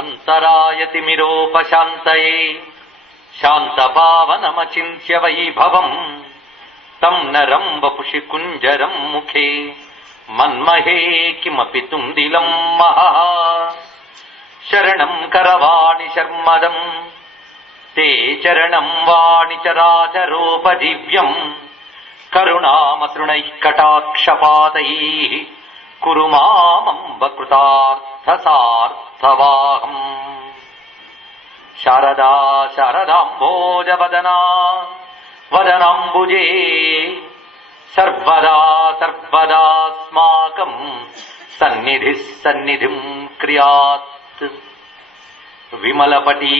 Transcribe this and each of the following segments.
అంతరాయతిమిరోపశాంతయే శాంతపావనమచింత్య వైభవం తం నరం వపుషి కుంజరం ముఖే మన్మహే కిమపి తుందిలం మహా శరణం కరవాణి శర్మదం తే చరణం వాణి చరాచరోపదివ్యం కరుణామతృణైః కటాక్షపాతైః కురు మామంబ కృతార్థసార్థవాహం. శారదా శారదాంభోజవదనా వదనాంబుజే సర్వదా సర్వదాస్మాకం సన్నిధిః సన్నిధిం క్రియాత్. విమలపటీ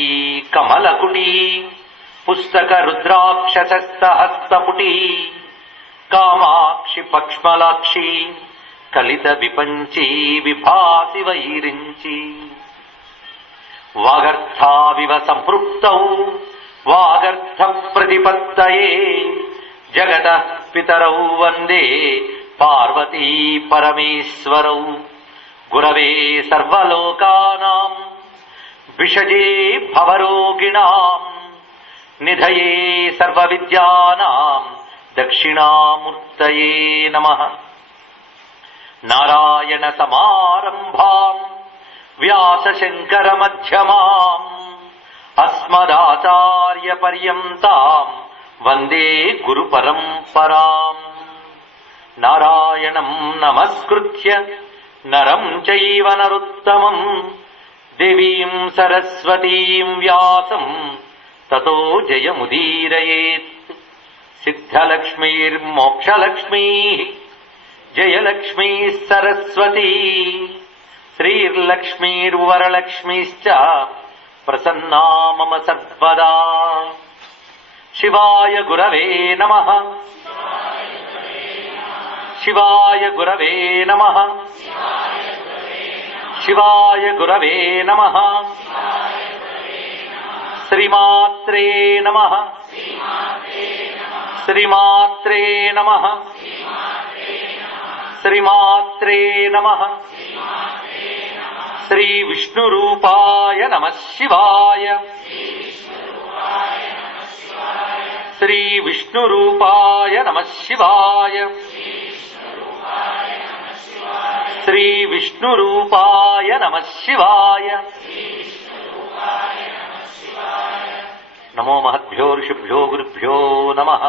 కమలకుటీ పుస్తక రుద్రాక్షసహస్తపుటీ కామాక్షి పక్ష్మలాక్షి కలిత విపంచీ విభాసి వైరించి వాగర్థావివ సంపృక్తౌ వాగర్థ ప్రతిపత్తయే జగతః పితరౌ వందే పార్వతీ పరమేశ్వరౌ. గురవే సర్వలోకానాం విషజే భవరోగిణాం నిధయే సర్వవిద్యానాం దక్షిణామూర్తయే నమః. నారాయణ సమారంభాం వ్యాసశంకర మధ్యమాం అస్మదాచార్య పర్యంతాం వందే గురు పరంపరాం. నారాయణం నమస్కృత్య నరం చైవ నరోత్తమం దేవీం సరస్వతీం వ్యాసం తతో జయముదీరయేత్. సిద్ధలక్ష్మీర్మోక్షలక్ష్మీ జయలక్ష్మీ సరస్వతీ శ్రీర్లక్ష్మీర్వరలక్ష్మీశ్చ ప్రసన్నా మమ సర్వదా. శివాయ గురవే నమః. శివాయ గురవే నమః. శివాయ గురవే నమః. శ్రీమాత్రే నమః. శ్రీమాత్రే నమః. శ్రీమాత్రే నమః. శ్రీ విష్ణురూపాయ నమః శివాయ. శ్రీ విష్ణురూపాయ నమః శివాయ. శ్రీ విష్ణురూపాయ నమః శివాయ. నమో మహద్భ్యో ఋషిభ్యో గురుభ్యో నమః.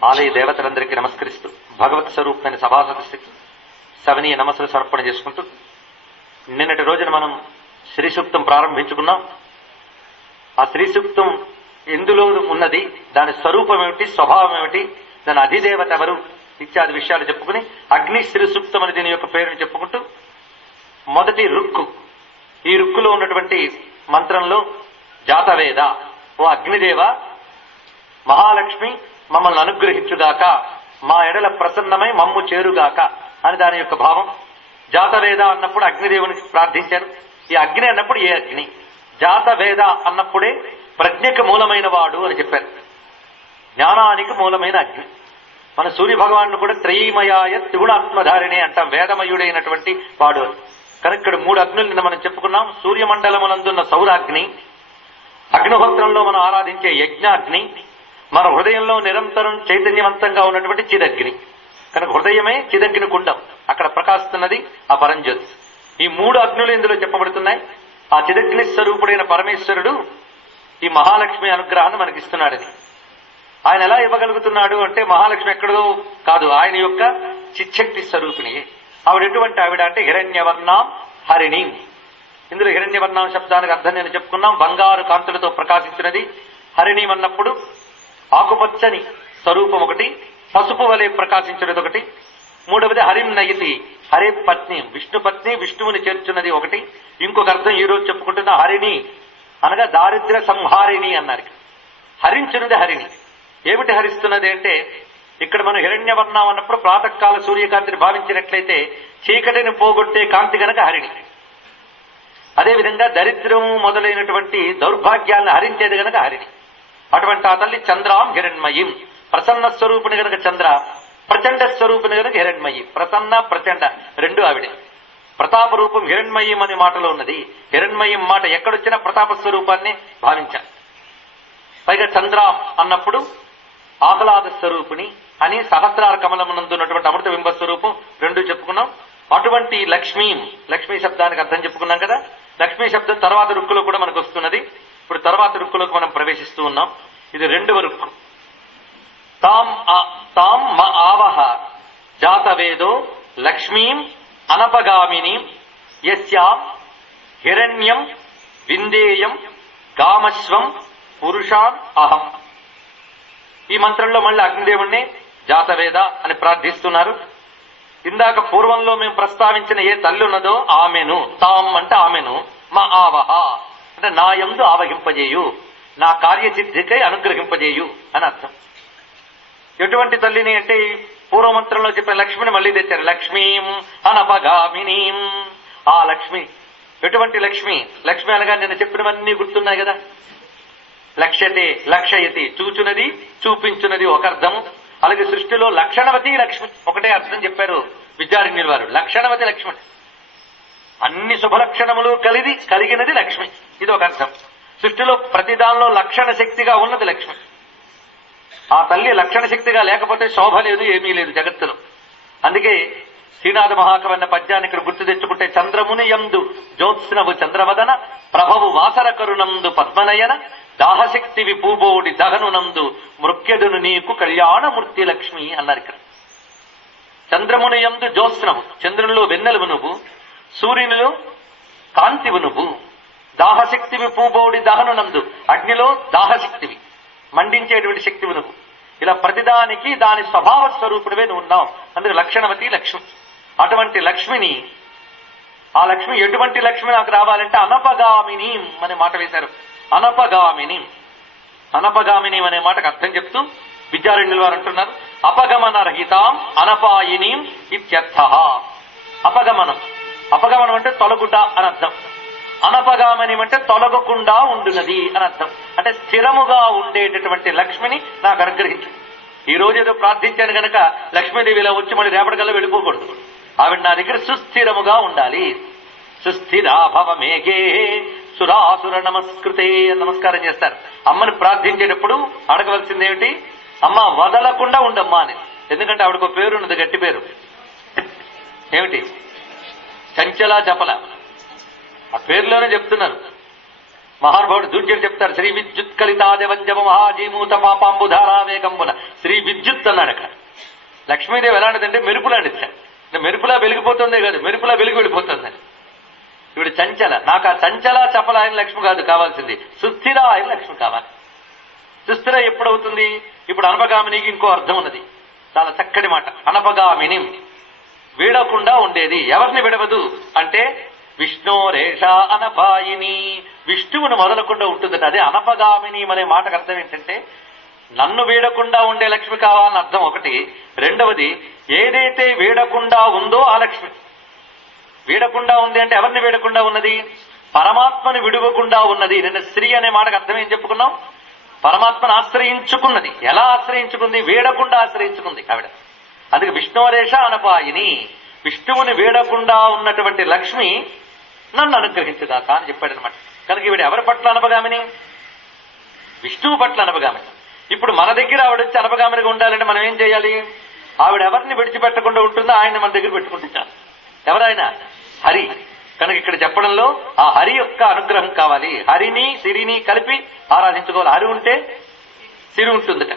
ఆలయ దేవతలందరికీ నమస్కరిస్తూ భగవత్ స్వరూపమైన సభాసదస్సుకి సవనీయ నమస్సులు సమర్పణ చేసుకుంటూ నిన్నటి రోజున మనం శ్రీ సూక్తం ప్రారంభించుకున్నాం. ఆ శ్రీ సూక్తం ఎందులో ఉన్నది, దాని స్వరూపం ఏమిటి, స్వభావం ఏమిటి, దాని అధిదేవత ఎవరు ఇత్యాది విషయాలు చెప్పుకుని అగ్ని శ్రీ సూక్తం అని దీని యొక్క పేరుని చెప్పుకుంటూ మొదటి రుక్కు, ఈ రుక్కులో ఉన్నటువంటి మంత్రంలో జాతవేద, ఓ అగ్నిదేవ మహాలక్ష్మి మమ్మల్ని అనుగ్రహించుగాక, మా ఎడల ప్రసన్నమై మమ్ము చేరుగాక అని దాని యొక్క భావం. జాతవేద అన్నప్పుడు అగ్నిదేవునికి ప్రార్థించారు. ఈ అగ్ని అన్నప్పుడు ఏ అగ్ని, జాతవేద అన్నప్పుడే ప్రజ్ఞకు మూలమైన వాడు అని చెప్పారు. జ్ఞానానికి మూలమైన అగ్ని. మన సూర్య భగవాను కూడా త్రయీమయాయ త్రిగుణాత్మధారిణి అంటాం, వేదమయుడైనటువంటి వాడు అని. కనుక ఇక్కడ మూడు అగ్నులు నిన్న మనం చెప్పుకున్నాం. సూర్యమండలమునందున్న సౌరాగ్ని, అగ్నిహోత్రంలో మనం ఆరాధించే యజ్ఞాగ్ని, మన హృదయంలో నిరంతరం చైతన్యవంతంగా ఉన్నటువంటి చిదగ్ని. కనుక హృదయమే చిదగ్ని కుండం, అక్కడ ప్రకాశిస్తున్నది ఆ పరంజ్యోతి. ఈ మూడు అగ్నులు ఇందులో చెప్పబడుతున్నాయి. ఆ చిదగ్ని స్వరూపుడైన పరమేశ్వరుడు ఈ మహాలక్ష్మి అనుగ్రహాన్ని మనకిస్తున్నాడని. ఆయన ఎలా ఇవ్వగలుగుతున్నాడు అంటే మహాలక్ష్మి ఎక్కడో కాదు, ఆయన యొక్క చిచ్చక్తి స్వరూపిణి. ఆవిడ ఎటువంటి ఆవిడ అంటే హిరణ్యవర్ణాం హరిణి. ఇందులో హిరణ్యవర్ణాం శబ్దానికి అర్థం నేను చెప్పుకున్నాం, బంగారు కాంతులతో ప్రకాశించినది. హరిణి అన్నప్పుడు ఆకుపచ్చని స్వరూపం ఒకటి, పసుపు వలె ప్రకాశించినది ఒకటి. మూడవది హరిం నయతి, హరే పత్ని, విష్ణు పత్ని, విష్ణువుని చేర్చున్నది ఒకటి. ఇంకొక అర్థం ఈ రోజు చెప్పుకుంటున్న హరిణి అనగా దారిద్ర్య సంహారిణి అన్నారు. హరించినది హరిణి. ఏమిటి హరిస్తున్నది అంటే ఇక్కడ మనం హిరణ్యవర్ణం అన్నప్పుడు ప్రాతకాల సూర్యకాంతిని భావించినట్లయితే చీకటిని పోగొట్టే కాంతి గనక హరిణి. అదేవిధంగా దరిద్రం మొదలైనటువంటి దౌర్భాగ్యాలను హరించేది గనక హరిణి. అటువంటి ఆ తల్లి చంద్రాం హిరణ్మయీం, ప్రసన్న స్వరూపిణి గనక చంద్ర, ప్రచండ స్వరూపిణి గనక హిరణ్మయి. ప్రసన్న ప్రచండ రెండు ఆవిడే. ప్రతాప రూపం హిరణ్మయం అనే మాటలో ఉన్నది. హిరణ్మయం మాట ఎక్కడొచ్చినా ప్రతాప స్వరూపాన్ని భావించాలి. పైగా చంద్ర అన్నప్పుడు ఆహ్లాద స్వరూపిణి అని సహస్రార కమలమునందున్నటువంటి అమృత బింబ స్వరూపం రెండు చెప్పుకున్నాం. అటువంటి లక్ష్మీ శబ్దానికి అర్థం చెప్పుకున్నాం కదా. లక్ష్మీ శబ్దం తర్వాత రుక్కులో కూడా మనకు వస్తున్నది. ఇప్పుడు తర్వాత రుక్కులోకి మనం ప్రవేశిస్తూ ఉన్నాం. ఇది రెండవ రుక్కు. తాం ఆవహ జాతవేదో లక్ష్మీం అనపగామినీం యస్యాం హిరణ్యం విందేయం గామశ్వం పురుషాన్ అహం. ఈ మంత్రంలో మళ్ళీ అగ్నిదేవుణ్ణి జాతవేద అని ప్రార్థిస్తున్నారు. ఇందాక పూర్వంలో మేము ప్రస్తావించిన ఏ తల్లి ఉన్నదో ఆమెను, తాం అంటే ఆమెను, మా ఆవహ అంటే నా యందు ఆవహింపజేయు, నా కార్యసిద్ధికై అనుగ్రహింపజేయు అని అర్థం. ఎటువంటి తల్లిని అంటే పూర్వమంత్రంలో చెప్పిన లక్ష్మిని మళ్ళీ తెచ్చారు. లక్ష్మీం అనపగామినీం. ఆ లక్ష్మి ఎటువంటి లక్ష్మి? లక్ష్మి అనగా నేను చెప్పినవన్నీ గుర్తున్నాయి కదా. లక్ష్యతే లక్షయతి చూచునది చూపించున్నది ఒక అర్థము. అలాగే సృష్టిలో లక్షణవతి లక్ష్మి ఒకటే అర్థం చెప్పారు విద్యారణ్యుల వారు. లక్షణవతి లక్ష్మి అన్ని శుభలక్షణములు కలిగినది లక్ష్మి, ఇది ఒక అర్థం. సృష్టిలో ప్రతిదానిలో లక్షణ శక్తిగా ఉన్నది లక్ష్మి. ఆ తల్లి లక్షణ శక్తిగా లేకపోతే శోభ లేదు, ఏమీ లేదు జగత్తులో. అందుకే శ్రీనాథ మహాకవి అన్న పద్యాన్ని ఇక్కడ గుర్తు తెచ్చుకుంటే, చంద్రముని యందు జ్యోత్స్నవు చంద్రవదన ప్రభవు వాసర కరుణందు పద్మనయన దాహశక్తి విపూబోడి దహనునందు మృక్యదును నీకు కళ్యాణమూర్తి లక్ష్మి అన్నారు ఇక్కడ. చంద్రముని యందు జ్యోత్స్నవు, చంద్రునిలో వెన్నెలవు నువ్వు, సూర్యునిలో కాంతివు నువ్వు, దాహశక్తి విపూబోడి దహనునందు అగ్నిలో దాహశక్తివి, మండించేటువంటి శక్తివి నువ్వు. ఇలా ప్రతిదానికి దాని స్వభావ స్వరూపుడివే నువ్వు ఉన్నావు. అందుకే లక్షణవతి లక్ష్మి. అటువంటి లక్ష్మిని, ఆ లక్ష్మి ఎటువంటి లక్ష్మి నాకు రావాలంటే అనపగామిని అనే మాట వేశారు. అనపగామిని అనే మాటకు అర్థం చెప్తూ విద్యారణ్యుల వారు అంటున్నారు, అపగమన రహితాం అనపాయినీం ఇత్యర్థ. అపగమనం అంటే తొలగుట అని అర్థం. అనపగామని అంటే తొలగకుండా ఉండునది అని అర్థం. అంటే స్థిరముగా ఉండేటటువంటి లక్ష్మిని నాకు అనుగ్రహించు. ఈ రోజు ఏదో ప్రార్థించాను కనుక లక్ష్మీదేవి ఇలా వచ్చి మళ్ళీ రేపటికల్లా వెళ్ళిపోకూడదు. ఆవిడ నా దగ్గర సుస్థిరముగా ఉండాలి. సుస్థిరాభవ మేఘే సురాసుర నమస్కృతే నమస్కారం చేస్తారు. అమ్మని ప్రార్థించేటప్పుడు అడగవలసింది ఏమిటి? అమ్మ వదలకుండా ఉండమ్మా అని. ఎందుకంటే ఆవిడకు పేరున్నది, గట్టి పేరు ఏమిటి? చంచలా చపల. ఆ పేరులోనే చెప్తున్నారు. మహానుభావుడు దూర్జుడు చెప్తారు, శ్రీ విద్యుత్ కలితాదేవంజమ మహాజీమూత పాపాంబుధారా వేగంబున. శ్రీ విద్యుత్ అన్నాడు అక్కడ. లక్ష్మీదేవి ఎలాంటిదంటే మెరుపులాంటిది. మెరుపులా వెలిగిపోతుందే కాదు, మెరుపులా వెలిగి వెళ్ళిపోతుందని. ఇప్పుడు చంచల, నాకు ఆ చంచల చపల ఆయన లక్ష్మి కాదు కావాల్సింది, సుస్థిర ఆయన లక్ష్మి కావాలి. సుస్థిర ఎప్పుడవుతుంది? ఇప్పుడు అనపగామినికి ఇంకో అర్థం ఉన్నది, చాలా చక్కటి మాట. అనపగామిని వీడకుండా ఉండేది. ఎవరిని విడవదు అంటే విష్ణోరేష అనపాయిని, విష్ణువును మొదలకుండా ఉంటుందట. అదే అనపగామిని అనే మాటకు అర్థం ఏంటంటే నన్ను వీడకుండా ఉండే లక్ష్మి కావాలని అర్థం ఒకటి. రెండవది, ఏదైతే వీడకుండా ఉందో ఆ లక్ష్మి. వీడకుండా ఉంది అంటే ఎవరిని వీడకుండా ఉన్నది? పరమాత్మను విడువకుండా ఉన్నది. నిన్న స్త్రీ అనే మాటకు అర్థం ఏం చెప్పుకున్నాం? పరమాత్మను ఆశ్రయించుకున్నది. ఎలా ఆశ్రయించుకుంది? వీడకుండా ఆశ్రయించుకుంది ఆవిడ. అందుకే విష్ణోరేష అనపాయిని, విష్ణువుని వీడకుండా ఉన్నటువంటి లక్ష్మి నన్ను అనుగ్రహించుగాక అని చెప్పాడనమాట. కనుక ఈవిడ ఎవరి పట్ల అనపగామిని? విష్ణువు పట్ల అనపగామిని. ఇప్పుడు మన దగ్గర ఆవిడ వచ్చి అనపగామినిగా ఉండాలంటే మనం ఏం చేయాలి? ఆవిడ ఎవరిని విడిచిపెట్టకుండా ఉంటుందో ఆయన మన దగ్గర పెట్టుకుంటే చాలు. ఎవరైనా హరి. కనుక ఇక్కడ చెప్పడంలో ఆ హరి యొక్క అనుగ్రహం కావాలి. హరిని సిరిని కలిపి ఆరాధించుకోవాలి. హరి ఉంటే సిరి ఉంటుందట.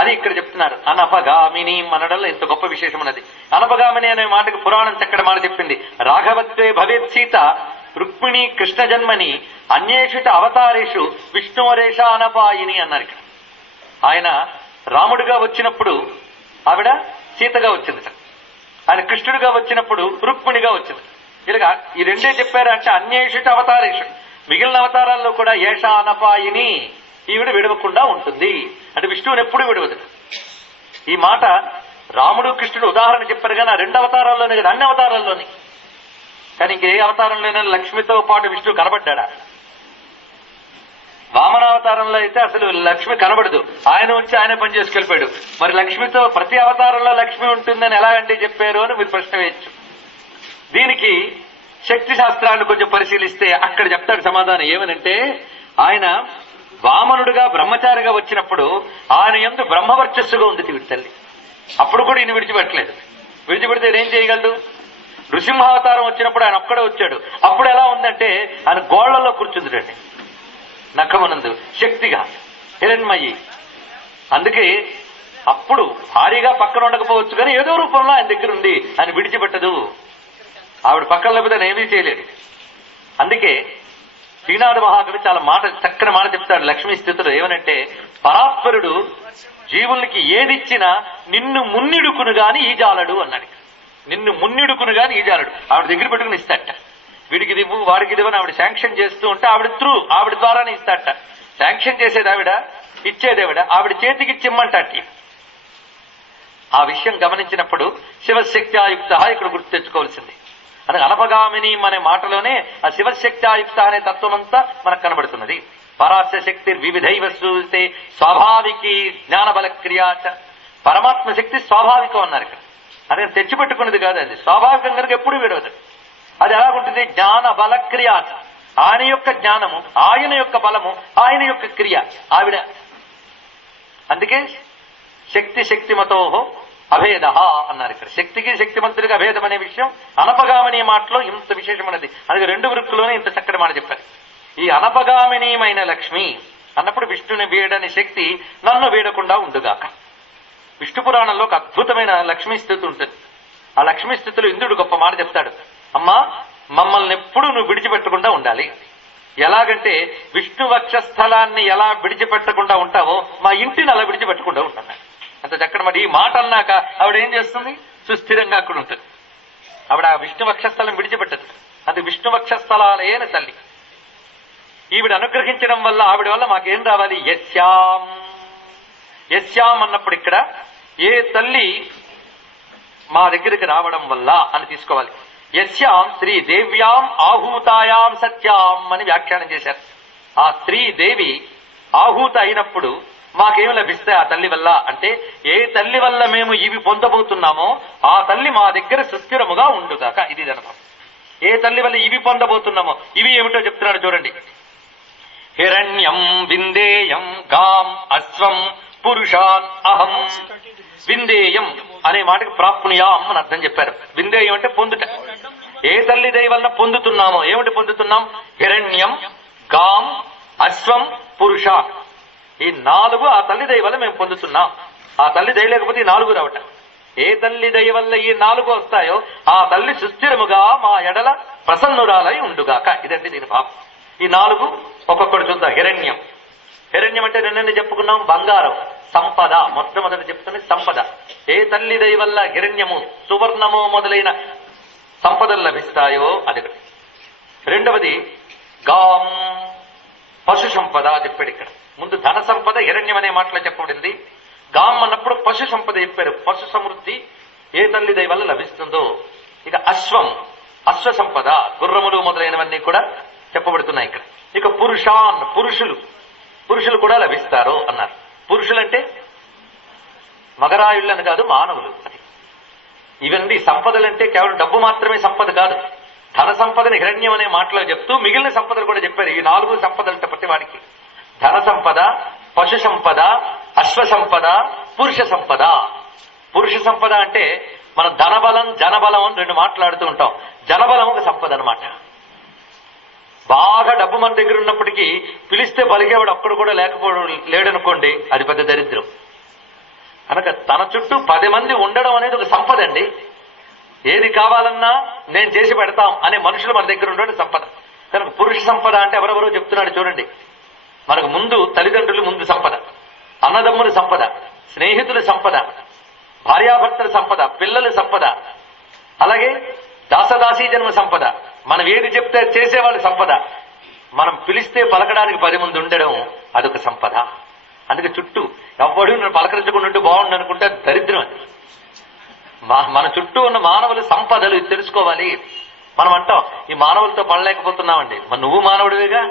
అది ఇక్కడ చెప్తున్నారు. అనపగామిని అనడంలో ఇంత గొప్ప విశేషం ఉన్నది. అనపగామిని అనే మాటకు పురాణం చక్కటి మాట చెప్పింది. రాఘవత్వే భవేత్ సీత రుక్మిణి కృష్ణ జన్మని అన్యేషుట అవతారేషు విష్ణువరేష అనపాయిని అన్నారు ఇక్కడ. ఆయన రాముడిగా వచ్చినప్పుడు ఆవిడ సీతగా వచ్చింది. ఆయన కృష్ణుడిగా వచ్చినప్పుడు రుక్మిణిగా వచ్చింది. ఇలాగా ఈ రెండే చెప్పారు. అంటే అన్యేషుట అవతారేషు, మిగిలిన అవతారాల్లో కూడా ఏష అనపాయిని, ఈవిడ విడవకుండా ఉంటుంది. అంటే విష్ణువుని ఎప్పుడు విడవదు. ఈ మాట రాముడు కృష్ణుడు ఉదాహరణ చెప్పారు కానీ ఆ రెండు అవతారాల్లోనే కదా, అన్ని అవతారాల్లోని. కానీ ఇంకే అవతారంలోనే లక్ష్మితో పాటు విష్ణువు కనబడ్డా? వామనావతారంలో అయితే అసలు లక్ష్మి కనబడదు. ఆయన వచ్చి ఆయన పని చేసుకెళ్ళిపోయాడు. మరి లక్ష్మితో ప్రతి అవతారంలో లక్ష్మి ఉంటుందని ఎలా అంటే చెప్పారు అని మీరు ప్రశ్న వేయచ్చు. దీనికి శక్తి శాస్త్రాన్ని కొంచెం పరిశీలిస్తే అక్కడ చెప్తాడు సమాధానం. ఏమనంటే ఆయన వామనుడుగా బ్రహ్మచారిగా వచ్చినప్పుడు ఆయన యందు బ్రహ్మవర్చస్సుగా ఉంది వీడి తల్లి. అప్పుడు కూడా ఈయన విడిచిపెట్టలేదు. విడిచిపెడితే ఏం చేయగలడు? నృసింహావతారం వచ్చినప్పుడు ఆయన ఒక్కడే వచ్చాడు. అప్పుడు ఎలా ఉందంటే ఆయన గోళ్లలో కూర్చుందిటండి, నఖమునందు శక్తిగా హిరణ్మయి. అందుకే అప్పుడు భారీగా పక్కన ఉండకపోవచ్చు కానీ ఏదో రూపంలో ఆయన దగ్గర ఉంది, ఆయన విడిచిపెట్టదు. ఆవిడ పక్కన లేకపోతే ఆయన ఏమీ చేయలేదు. అందుకే శ్రీనాథ మహాకవి చాలా చక్కని మాట చెప్తాడు లక్ష్మీ స్థితిలో. ఏమనంటే పరాత్పరుడు జీవులకి ఏదిచ్చినా నిన్ను మున్నిడుకును గాని ఈజాలడు అన్నాడు. నిన్ను మున్నిడుకును గాని ఈజాలడు. ఆవిడ దగ్గర పెట్టుకుని ఇస్తాట. వీడికి దివ్వు వాడికి దివ్వని ఆవిడ శాంక్షన్ చేస్తూ ఉంటే ఆవిడ ద్వారానే ఇస్తాట. శాంక్షన్ చేసేది ఆవిడ, ఇచ్చేదేవిడ. ఆవిడ చేతికి చిమ్మంటాటి. ఆ విషయం గమనించినప్పుడు శివశక్త్యాయుక్త ఇక్కడ గుర్తు తెచ్చుకోవాల్సింది. అని అనపగామిని అనే మాటలోనే ఆ శివశక్త్యాయుక్త అనే తత్వం అంతా మనకు కనబడుతున్నది. పరాశ శక్తి వివిధైవ సూతే స్వాభావికి జ్ఞానబల క్రియాచ. పరమాత్మ శక్తి స్వాభావికం అన్నారు ఇక్కడ. అది తెచ్చిపెట్టుకున్నది కాదు, అది స్వాభావికం కనుక ఎప్పుడు విడవదు. అది ఎలాగుంటుంది? జ్ఞాన బల క్రియాచ. ఆయన యొక్క జ్ఞానము, ఆయన యొక్క బలము, ఆయన యొక్క క్రియ ఆవిడ. అందుకే శక్తి శక్తిమతోహో అభేద అన్నారు ఇక్కడ. శక్తికి శక్తిమంతుడికి అభేదం అనే విషయం అనపగామిని మాటలో ఇంత విశేషమైనది. అందుకే 2 వృక్కులోనే ఇంత చక్కటి మాట చెప్పారు. ఈ అనపగామినీయమైన లక్ష్మి అన్నప్పుడు విష్ణుని వీడని శక్తి నన్ను వీడకుండా ఉండుగాక. విష్ణు పురాణంలో ఒక అద్భుతమైన లక్ష్మీ స్థితి ఉంటుంది. ఆ లక్ష్మీ స్థితిలో ఇంద్రుడు గొప్ప మాట చెప్తాడు. అమ్మా, మమ్మల్ని ఎప్పుడు నువ్వు విడిచిపెట్టకుండా ఉండాలి. ఎలాగంటే విష్ణు వక్షస్థలాన్ని ఎలా విడిచిపెట్టకుండా ఉంటావో మా ఇంటిని అలా విడిచిపెట్టకుండా ఉంటాను. అంత చక్కటి మాట. ఈ మాట అన్నాక ఆవిడ ఏం చేస్తుంది? సుస్థిరంగా అక్కడ ఉంటుంది. ఆవిడ ఆ విష్ణు వక్షస్థలం విడిచిపెట్టదు. అది విష్ణు వక్షస్థలాలేన తల్లి. ఈవిడ అనుగ్రహించడం వల్ల ఆవిడ వల్ల మాకేం రావాలి? యస్యాం అన్నప్పుడు ఇక్కడ ఏ తల్లి మా దగ్గరికి రావడం వల్ల అని తీసుకోవాలి. యస్యాం శ్రీదేవ్యాం ఆహూతాయాం సత్యాం అని వ్యాఖ్యానం చేశారు. ఆ శ్రీదేవి ఆహూత అయినప్పుడు మాకేమి లభిస్తాయి ఆ తల్లి వల్ల అంటే, ఏ తల్లి వల్ల మేము ఇవి పొందబోతున్నామో ఆ తల్లి మా దగ్గర సుస్థిరముగా ఉండుగాక. ఇది అనుభవం. ఏ తల్లి వల్ల ఇవి పొందబోతున్నామో ఇవి ఏమిటో చెప్తున్నాడు చూడండి. హిరణ్యం విందేయం గాం అశ్వం పురుషాన్ అహం. విందేయం అనే మాటకి ప్రాప్నుయాం అని అర్థం చెప్పారు. విందేయం అంటే పొందుట. ఏ తల్లి దయ వల్ల పొందుతున్నామో, ఏమిటి పొందుతున్నాం? హిరణ్యం, గాం, అశ్వం, పురుష. ఈ 4 ఆ తల్లి దయ వల్ల మేము పొందుతున్నాం. ఆ తల్లి దయ లేకపోతే ఈ 4 రావట. ఏ తల్లి దయ వల్ల ఈ 4 వస్తాయో ఆ తల్లి సుస్థిరముగా మా ఎడల ప్రసన్నురాలై ఉండుగాక. ఇదండి దీని భావం. ఈ 4 ఒక్కొక్కటి చూద్దాం. హిరణ్యం. హిరణ్యం అంటే నిన్న చెప్పుకున్నాం బంగారం, సంపద. మొట్టమొదటి చెప్తున్న సంపద. ఏ తల్లి దయ వల్ల హిరణ్యము, సువర్ణము మొదలైన సంపదలు లభిస్తాయో అది. రెండవది గాం, పశు సంపద చెప్పాడు ఇక్కడ. ముందు ధన సంపద హిరణ్యం అనే మాటలో చెప్పబడింది. గాం అన్నప్పుడు పశు సంపద చెప్పారు. పశు సమృద్ధి ఏ తల్లి దయ వల్ల లభిస్తుందో. ఇక అశ్వం, అశ్వ సంపద, గుర్రములు మొదలైనవన్నీ కూడా చెప్పబడుతున్నాయి ఇక్కడ. ఇక పురుషాన్, పురుషులు కూడా లభిస్తారు అన్నారు. పురుషులంటే మగరాయుళ్ళని కాదు, మానవులు. ఇవన్నీ సంపదలంటే కేవలం డబ్బు మాత్రమే సంపద కాదు. ధన సంపదని హిరణ్యం అనే మాటలో చెప్తూ మిగిలిన సంపదలు కూడా చెప్పారు. ఈ 4 సంపదలు ప్రతి వాడికి. ధన సంపద, పశు సంపద, అశ్వ సంపద, పురుష సంపద. పురుష సంపద అంటే మనం ధనబలం, జనబలం అని 2 మాట్లాడుతూ ఉంటాం. జనబలం ఒక సంపద అనమాట. బాగా డబ్బు మన దగ్గర ఉన్నప్పటికీ పిలిస్తే పలికేవాడు ఒక్కడు కూడా లేడనుకోండి, అది పెద్ద దరిద్రం. కనుక తన చుట్టూ 10 మంది ఉండడం అనేది ఒక సంపద అండి. ఏది కావాలన్నా నేను చేసి పెడతాం అనే మనుషులు మన దగ్గర ఉండడం సంపద. కనుక పురుష సంపద అంటే ఎవరెవరో చెప్తున్నాడు చూడండి. మనకు ముందు తల్లిదండ్రులు ముందు సంపద, అన్నదమ్ముల సంపద, స్నేహితుల సంపద, భార్యాభర్తల సంపద, పిల్లల సంపద, అలాగే దాసదాసీ జన్మ సంపద. మనం ఏది చెప్తే చేసేవాళ్ళ సంపద. మనం పిలిస్తే పలకడానికి 10 మంది ఉండడం అదొక సంపద. అందుకే చుట్టూ ఎవ్వడూ నన్ను పలకరించకుండా ఉంటే బాగుండు అనుకుంటే దరిద్రం అది. మన చుట్టూ ఉన్న మానవుల సంపదలు ఇది తెలుసుకోవాలి. మనం అంటాం ఈ మానవులతో పడలేకపోతున్నామండి. మరి నువ్వు మానవుడివేగా.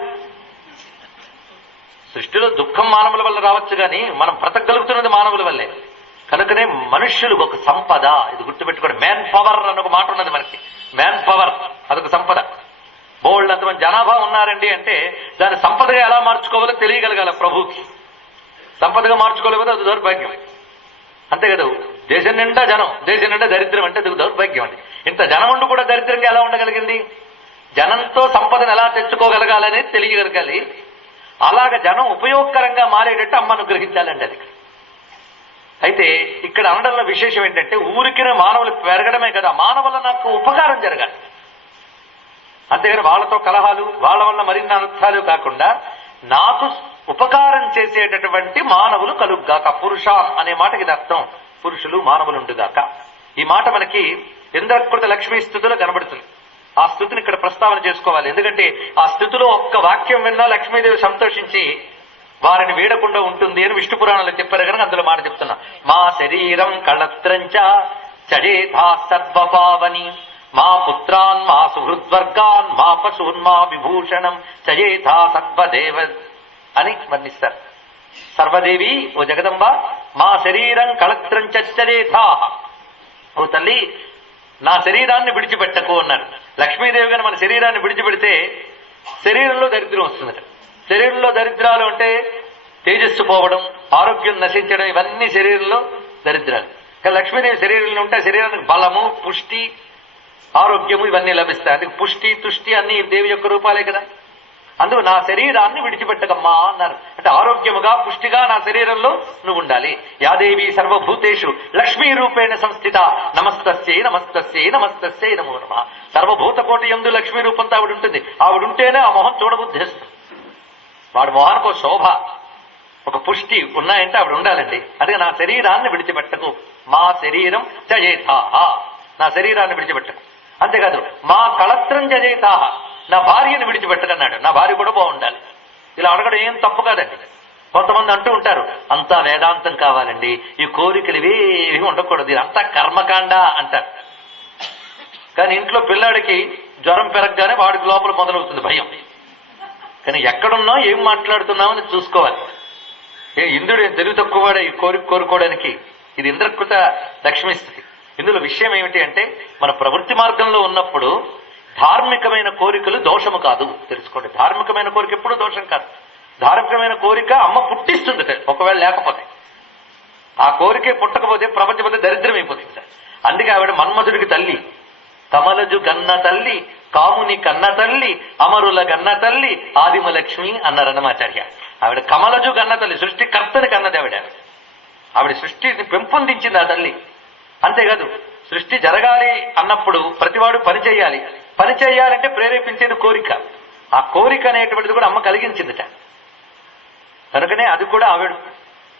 సృష్టిలో దుఃఖం మానవుల వల్ల రావచ్చు కానీ మనం బ్రతకగలుగుతున్నది మానవుల వల్లే. కనుకనే మనుష్యులు ఒక సంపద. ఇది గుర్తుపెట్టుకోండి. మ్యాన్ పవర్ అని ఒక మాట ఉన్నది మనకి. మ్యాన్ పవర్ అదొక సంపద. బోల్డ్ అంతమంది జనాభా ఉన్నారండి అంటే దాన్ని సంపదగా ఎలా మార్చుకోవాలో తెలియగలగాల ప్రభుకి. సంపదగా మార్చుకోలేకపోతే అది దౌర్భాగ్యం, అంతే కదా. దేశం నిండా జనం, దేశం నిండా దరిద్రం అంటే అది దౌర్భాగ్యం అండి. ఇంత జనం ఉండి కూడా దరిద్రంగా ఎలా ఉండగలిగింది? జనంతో సంపదను ఎలా తెచ్చుకోగలగాలనేది తెలియగలగాలి. అలాగ జనం ఉపయోగకరంగా మారేటట్టు అమ్మను గ్రహించాలండి అది. అయితే ఇక్కడ అనడంలో విశేషం ఏంటంటే ఊరికిన మానవులు పెరగడమే కదా, మానవుల నాకు ఉపకారం జరగాలి. అంతేగాని వాళ్ళతో కలహాలు, వాళ్ళ వల్ల మరిన్ని అనర్థాలు కాకుండా నాకు ఉపకారం చేసేటటువంటి మానవులు కలుగ్గాక. పురుష అనే మాటకి ఇది అర్థం, పురుషులు మానవులు ఉండుగాక. ఈ మాట మనకి ఇంద్రకృత లక్ష్మీ స్థుతిలో కనబడుతుంది. ఆ స్థుతిని ఇక్కడ ప్రస్తావన చేసుకోవాలి. ఎందుకంటే ఆ స్థుతిలో ఒక్క వాక్యం విన్నా లక్ష్మీదేవి సంతోషించి వారిని వీడకుండా ఉంటుంది అని విష్ణు పురాణంలో చెప్పారు కనుక అందులో మాట చెప్తున్నా. మా శరీరం కళత్రంచ చడేధా సర్వపావని మా పుత్రాన్ మా సుహృద్వర్గాన్ మా పశూన్ మా విభూషణం చయేథా సర్వదేవ అని వర్ణిస్తారు. సర్వదేవి ఓ జగదంబ మా శరీరం కళత్రంచ చడేథా, ఓ తల్లి నా శరీరాన్ని విడిచిపెట్టకు అన్నారు. లక్ష్మీదేవి గారు మన శరీరాన్ని విడిచిపెడితే శరీరంలో దరిద్రం వస్తుందట. శరీరంలో దరిద్రాలు అంటే తేజస్సు పోవడం, ఆరోగ్యం నశించడం, ఇవన్నీ శరీరంలో దరిద్రాలు. కానీ లక్ష్మీదేవి శరీరంలో ఉంటే శరీరానికి బలము, పుష్టి, ఆరోగ్యము ఇవన్నీ లభిస్తాయి. అందుకు పుష్టి తుష్టి అన్ని దేవి యొక్క రూపాలే కదా. అందుకు నా శరీరాన్ని విడిచిపెట్టకమ్మా అన్నారు. అంటే ఆరోగ్యముగా పుష్టిగా నా శరీరంలో నువ్వు ఉండాలి. యాదేవి సర్వభూతేషు లక్ష్మీ రూపేణ సంస్థిత నమస్తస్యై నమస్తస్యై నమస్తస్యై నమో నమః. సర్వభూత కోటి యందు లక్ష్మీ రూపంతో ఆవిడ ఉంటుంది. ఆవిడుంటేనే ఆ మొహం చూడబుద్ధిస్తుంది. వాడి మొహానికి ఒక శోభ, ఒక పుష్టి ఉన్నాయంటే ఆవిడ ఉండాలండి. అదే నా శరీరాన్ని విడిచిపెట్టకు, మా శరీరం జయేథాహ, నా శరీరాన్ని విడిచిపెట్టకు. అంతేకాదు మా కళత్రం జయేథాహ, నా భార్యను విడిచిపెట్టకన్నాడు. నా భార్య కూడా బాగుండాలి. ఇలా అడగడం ఏం తప్పు కాదండి. కొంతమంది అంటూ ఉంటారు అంతా వేదాంతం కావాలండి, ఈ కోరికలు ఇవేవి ఉండకూడదు, ఇది అంతా కర్మకాండ అంటారు. కానీ ఇంట్లో పిల్లాడికి జ్వరం పెరగగానే వాడికి లోపల మొదలవుతుంది భయం. కానీ ఎక్కడున్నావు, ఏం మాట్లాడుతున్నావు అని చూసుకోవాలి. ఇంద్రుడు తెలివి తక్కువవాడే ఈ కోరిక కోరుకోవడానికి. ఇది ఇంద్రకృత లక్ష్మీ స్థితి. ఇందులో విషయం ఏమిటి అంటే మన ప్రవృత్తి మార్గంలో ఉన్నప్పుడు ధార్మికమైన కోరికలు దోషము కాదు, తెలుసుకోండి. ధార్మికమైన కోరిక ఎప్పుడు దోషం కాదు. ధార్మికమైన కోరిక అమ్మ పుట్టిస్తుంది, ఒకవేళ లేకపోతే. ఆ కోరికే పుట్టకపోతే ప్రపంచమంతా దరిద్రం అయిపోతుంది. అందుకే ఆవిడ మన్మధుడికి తల్లి, కమలజు గన్న తల్లి, కాముని కన్న తల్లి, అమరుల గన్న తల్లి, ఆదిమ లక్ష్మి అన్నారు అన్నమాచార్య. ఆవిడ కమలజు గన్న తల్లి, సృష్టికర్తని కన్నది ఆవిడ. ఆవిడ సృష్టిని పెంపొందించింది ఆ తల్లి. అంతేకాదు సృష్టి జరగాలి అన్నప్పుడు ప్రతివాడు పని చేయాలి. పని చేయాలంటే ప్రేరేపించేది కోరిక. ఆ కోరిక అనేటువంటిది కూడా అమ్మ కలిగించిందిట. కనుకనే అది కూడా ఆవిడ,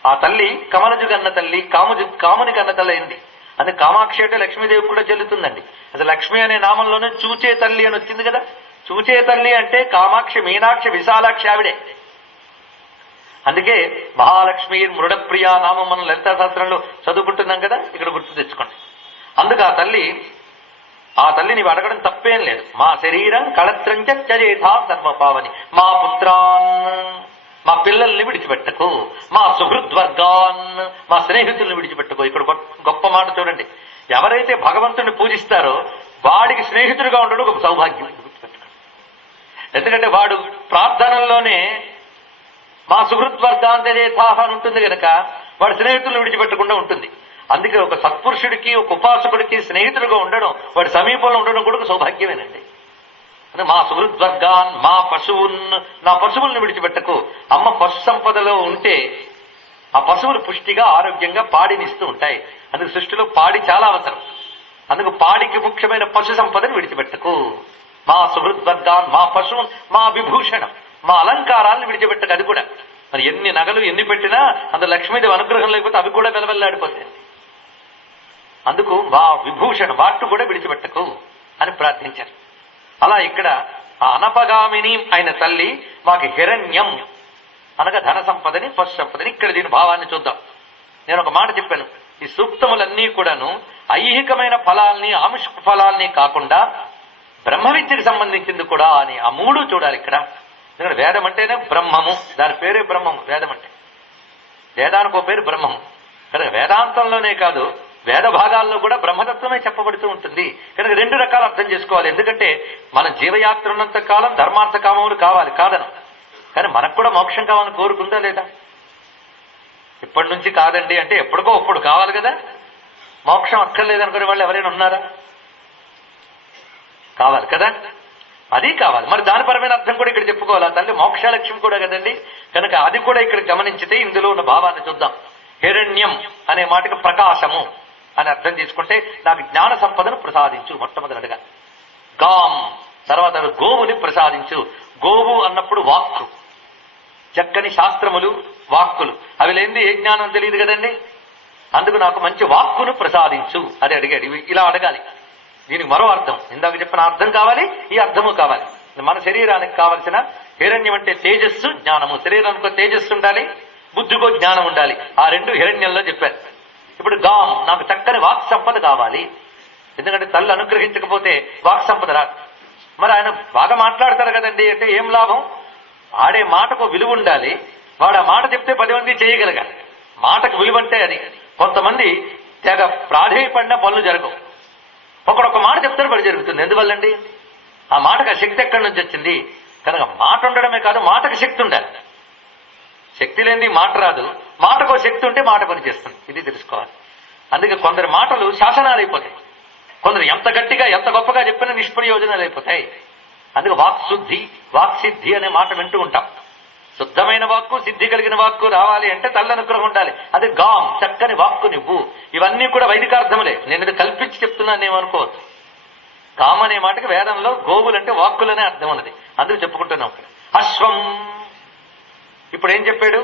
ఆ తల్లి కమలజు గన్న తల్లి, కాముని కన్న తల్లి అయింది. అందుకే కామాక్షి అంటే లక్ష్మీదేవి కూడా చెల్లుతుందండి. అది లక్ష్మి అనే నామంలోనే చూచే తల్లి అని వచ్చింది కదా. చూచే తల్లి అంటే కామాక్షి, మీనాక్షి, విశాలాక్షి ఆవిడే. అందుకే మహాలక్ష్మి మృడప్రియ నామం మనం లలితా శాస్త్రంలో చదువుకుంటున్నాం కదా, ఇక్కడ గుర్తు తెచ్చుకోండి. అందుకు ఆ తల్లి నీవు అడగడం తప్పేం లేదు. మా శరీరం కళత్రంచ చయేథా సర్వపావని మా పుత్రాన్, మా పిల్లల్ని విడిచిపెట్టకు, మా సుహృద్వర్గాన్, మా స్నేహితుల్ని విడిచిపెట్టకు. ఇక్కడ గొప్ప మాట చూడండి. ఎవరైతే భగవంతుడిని పూజిస్తారో వాడికి స్నేహితుడిగా ఉండడం ఒక సౌభాగ్యం. ఎందుకంటే వాడు ప్రార్థనల్లోనే మా సుహృద్వర్గాన్ జయేథాహ అని ఉంటుంది కనుక వాడి స్నేహితులను విడిచిపెట్టకుండా ఉంటుంది. అందుకే ఒక సత్పురుషుడికి, ఒక ఉపాసకుడికి స్నేహితుడిగా ఉండడం, వాడి సమీపంలో ఉండడం కూడా ఒక సౌభాగ్యమేనండి. అంటే మా సుహృద్వర్గాన్ మా పశువున్, నా పశువుల్ని విడిచిపెట్టకు. అమ్మ పశు సంపదలో ఉంటే ఆ పశువులు పుష్టిగా ఆరోగ్యంగా పాడినిస్తూ ఉంటాయి. అందుకు సృష్టిలో పాడి చాలా అవసరం. అందుకు పాడికి ముఖ్యమైన పశు సంపదను విడిచిపెట్టకు. మా సుహృద్వర్గాన్ మా పశువున్ మా విభూషణం, మా అలంకారాలను విడిచిపెట్టకు. అది కూడా మరి ఎన్ని నగలు ఎన్ని పెట్టినా అందులో లక్ష్మీదేవి అనుగ్రహం లేకపోతే అవి కూడా వెలవెల్లాడిపోతాయి. అందుకు మా విభూషణం వాటి కూడా విడిచిపెట్టకు అని ప్రార్థించారు. అలా ఇక్కడ ఆ అనపగామిని అయిన తల్లి మాకు హిరణ్యం అనగా ధన సంపదని, పశు సంపదని. ఇక్కడ దీని భావాన్ని చూద్దాం. నేను ఒక మాట చెప్పాను, ఈ సూక్తములన్నీ కూడాను ఐహికమైన ఫలాల్ని, ఆమిష ఫలాల్ని కాకుండా బ్రహ్మ విద్యకి సంబంధించింది కూడా అని ఆ మూడు చూడాలి ఇక్కడ. ఎందుకంటే వేదం అంటేనే బ్రహ్మము, దాని పేరే బ్రహ్మము. వేదం అంటే వేదానికి ఒక పేరు బ్రహ్మము. కనుక వేదాంతంలోనే కాదు వేద భాగాల్లో కూడా బ్రహ్మతత్వమే చెప్పబడుతూ ఉంటుంది. కనుక రెండు రకాలు అర్థం చేసుకోవాలి. ఎందుకంటే మన జీవయాత్ర ఉన్నంత కాలం ధర్మార్థ కామములు కావాలి కాదను, కానీ మనకు కూడా మోక్షం కావాలని కోరుకుందా లేదా? ఇప్పటి నుంచి కాదండి అంటే ఎప్పటికో అప్పుడు కావాలి కదా. మోక్షం అక్కర్లేదనుకునే వాళ్ళు ఎవరైనా ఉన్నారా? కావాలి కదా, అది కావాలి. మరి దానిపరమైన అర్థం కూడా ఇక్కడ చెప్పుకోవాలి. ఆ తల్లి మోక్ష లక్ష్యం కూడా కదండి. కనుక అది కూడా ఇక్కడ గమనించితే ఇందులో ఉన్న భావాన్ని చూద్దాం. హిరణ్యం అనే మాటకు ప్రకాశము అని అర్థం తీసుకుంటే నాకు జ్ఞాన సంపదను ప్రసాదించు మొట్టమొదటిగా. గాం తర్వాత గోవుని ప్రసాదించు. గోవు అన్నప్పుడు వాక్కు, చక్కని శాస్త్రములు వాక్కులు, అవి లేనిది ఏ జ్ఞానం తెలియదు కదండి. అందుకు నాకు మంచి వాక్కును ప్రసాదించు అని అడిగాడు. ఇలా అడగాలి. దీనికి మరో అర్థం, ఇందాక చెప్పిన అర్థం కావాలి, ఈ అర్థము కావాలి. మన శరీరానికి కావలసిన హిరణ్యం అంటే తేజస్సు, జ్ఞానము. శరీరానికి తేజస్సు ఉండాలి, బుద్ధికో జ్ఞానం ఉండాలి. ఆ రెండు హిరణ్యంలో చెప్పారు. ఇప్పుడు గాం నాకు చక్కని వాక్ సంపద కావాలి. ఎందుకంటే తల్లి అనుగ్రహించకపోతే వాక్ సంపద రాదు. మరి ఆయన బాగా మాట్లాడతారు కదండి అంటే ఏం లాభం? ఆడే మాటకు విలువ ఉండాలి. వాడు ఆ మాట చెప్తే 10 మంది చేయగలగాలి. మాటకు విలువ అంటే అది. కొంతమంది తెగ ప్రాధేయపడిన పనులు జరగవు. ఒకడొక మాట చెప్తారు, పడి జరుగుతుంది. ఎందువల్లండి? ఆ మాటకు ఆ శక్తి ఎక్కడి నుంచి వచ్చింది? కనుక మాట ఉండడమే కాదు, మాటకు శక్తి ఉండాలి. శక్తి లేనిది మాట రాదు. మాటకో శక్తి ఉంటే మాట పనిచేస్తుంది. ఇది తెలుసుకోవాలి. అందుకే కొందరి మాటలు శాసనాలు అయిపోతాయి. కొందరు ఎంత గట్టిగా ఎంత గొప్పగా చెప్పినా నిష్ప్రయోజనాలు అయిపోతాయి. అందుకే వాక్శుద్ధి వాక్సిద్ధి అనే మాట వింటూ ఉంటాం. శుద్ధమైన వాక్కు, సిద్ధి కలిగిన వాక్కు రావాలి అంటే తల్లి అనుగ్రహం ఉండాలి. అది గాం చక్కని వాక్కు నువ్వు. ఇవన్నీ కూడా వైదికార్థములే. నేను ఇది కల్పించి చెప్తున్నాను ఏమనుకోవచ్చు. గాం అనే మాటకి వేదంలో గోవులంటే వాక్కులనే అర్థం ఉన్నది. అందుకు చెప్పుకుంటున్నాం. అశ్వం ఇప్పుడు ఏం చెప్పాడు?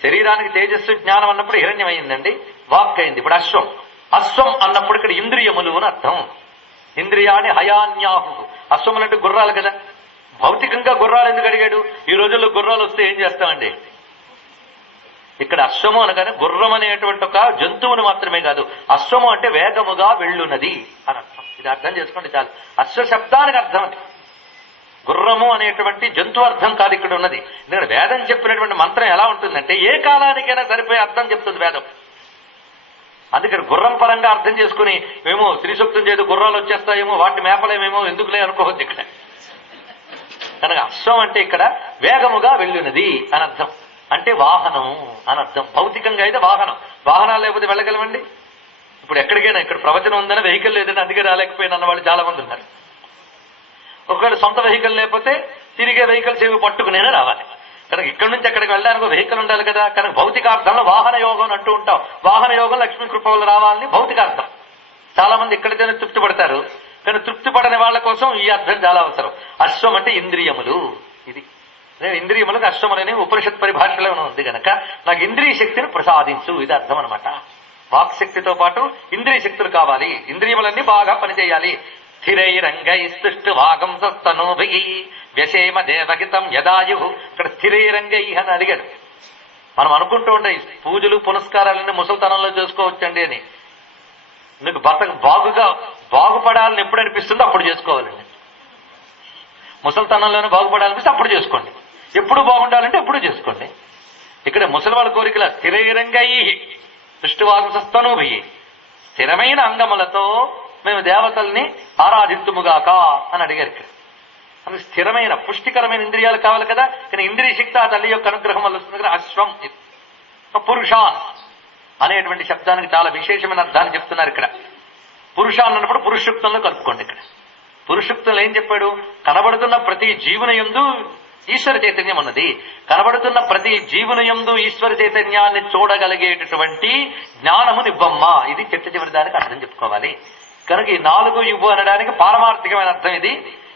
శరీరానికి తేజస్సు జ్ఞానం అన్నప్పుడు హిరణ్యం అయిందండి, వాక్ అయింది. ఇప్పుడు అశ్వం. అశ్వం అన్నప్పుడు ఇక్కడ ఇంద్రియములు అని అర్థం. ఇంద్రియాన్ని హయాన్యాహు. అశ్వములంటే గుర్రాలు కదా. భౌతికంగా గుర్రాలు ఎందుకు అడిగాడు? ఈ రోజుల్లో గుర్రాలు వస్తే ఏం చేస్తామండి? ఇక్కడ అశ్వము అనగానే గుర్రం అనేటువంటి ఒక జంతువుని మాత్రమే కాదు, అశ్వము అంటే వేగముగా వెళ్ళున్నది అని అర్థం. ఇది అర్థం చేసుకోండి చాలు. అశ్వ శబ్దానికి అర్థం అది. గుర్రము అనేటువంటి జంతు అర్థం కాదు ఇక్కడ ఉన్నది. ఎందుకంటే వేదం చెప్పినటువంటి మంత్రం ఎలా ఉంటుందంటే ఏ కాలానికైనా సరిపోయే అర్థం చెప్తుంది వేదం. అందుకని గుర్రం పరంగా అర్థం చేసుకుని మేము శ్రీసూక్తం చేదు గుర్రాలు వచ్చేస్తాయేమో వాటిని మేపలేమేమో ఎందుకులే అనుకోవద్దు ఇక్కడ. కనుక అశ్వం అంటే ఇక్కడ వేగముగా వెళ్ళినది అని అర్థం. అంటే వాహనం అని అర్థం. భౌతికంగా అయితే వాహనం. వాహనాలు లేకపోతే వెళ్ళగలమండి? ఇప్పుడు ఎక్కడికైనా ఇక్కడ ప్రవచనం ఉందని వెహికల్ లేదని అందుకే రాలేకపోయినా అన్న వాళ్ళు చాలా మంది ఉన్నారు. ఒకవేళ సొంత వెహికల్ లేకపోతే తిరిగే వెహికల్స్ ఏవి పట్టుకునేనా రావాలి. కనుక ఇక్కడి నుంచి అక్కడికి వెళ్ళడానికి వెహికల్ ఉండాలి కదా. కనుక భౌతికార్థంలో వాహన యోగం అంటూ ఉంటాం. వాహన యోగం లక్ష్మీ కృప వల్ల రావాలని భౌతికార్థం. చాలా మంది ఇక్కడితేనే తృప్తి పడతారు, కానీ తృప్తి పడని వాళ్ళ కోసం ఈ అర్థం చాలా అవసరం. అశ్వం అంటే ఇంద్రియములు. ఇది ఇంద్రియములకు అశ్వములని ఉపనిషత్ పరిభాషలో ఉంది కనుక నాకు ఇంద్రియ శక్తిని ప్రసాదించు, ఇది అర్థం అనమాట. వాక్ శక్తితో పాటు ఇంద్రియ శక్తులు కావాలి. ఇంద్రియములన్నీ బాగా పనిచేయాలి. స్థిరైరంగైస్తుష్టు భాగం సస్తనోభి వ్యసేమ దేవహితం యదాయు. ఇక్కడ స్థిరైరంగై అని అడిగాడు. మనం అనుకుంటూ ఉండే పూజలు పునస్కారాలన్నీ ముసలితనంలో చేసుకోవచ్చండి అని. మీకు బాగుపడాలని ఎప్పుడు అనిపిస్తుందో అప్పుడు చేసుకోవాలండి. ముసలితనంలోనే బాగుపడాలనిపిస్తే అప్పుడు చేసుకోండి. ఎప్పుడు బాగుండాలంటే ఎప్పుడు చేసుకోండి. ఇక్కడ ముసలి వాళ్ళ కోరికల స్థిరైరంగై సృష్టివాసస్తనూభి, స్థిరమైన అంగములతో మేము దేవతల్ని ఆరాధింతుముగాక అని అడిగారు. ఇక్కడ మనకి స్థిరమైన పుష్టికరమైన ఇంద్రియాలు కావాలి కదా. కానీ ఇంద్రియ శక్తి ఆ తల్లి యొక్క అనుగ్రహం వల్ల వస్తుంది కదా. అశ్వం పురుషాన్ అనేటువంటి శబ్దానికి చాలా విశేషమైన అర్థాన్ని చెప్తున్నారు ఇక్కడ. పురుషాన్ అన్నప్పుడు పురుషుక్తంలో కలుపుకోండి. ఇక్కడ పురుషుక్తంలో ఏం చెప్పాడు? కనబడుతున్న ప్రతి జీవుని యందు ఈశ్వర చైతన్యం ఉన్నది. కనబడుతున్న ప్రతి జీవుని యందు ఈశ్వర చైతన్యాన్ని చూడగలిగేటటువంటి జ్ఞానము నివ్వమ్మా. ఇది చిట్ట చివరి దానికి అర్థం చెప్పుకోవాలి. కనుక ఈ 4 ఇవ్వు అనడానికి పారమార్థికమైన అర్థం ఇది.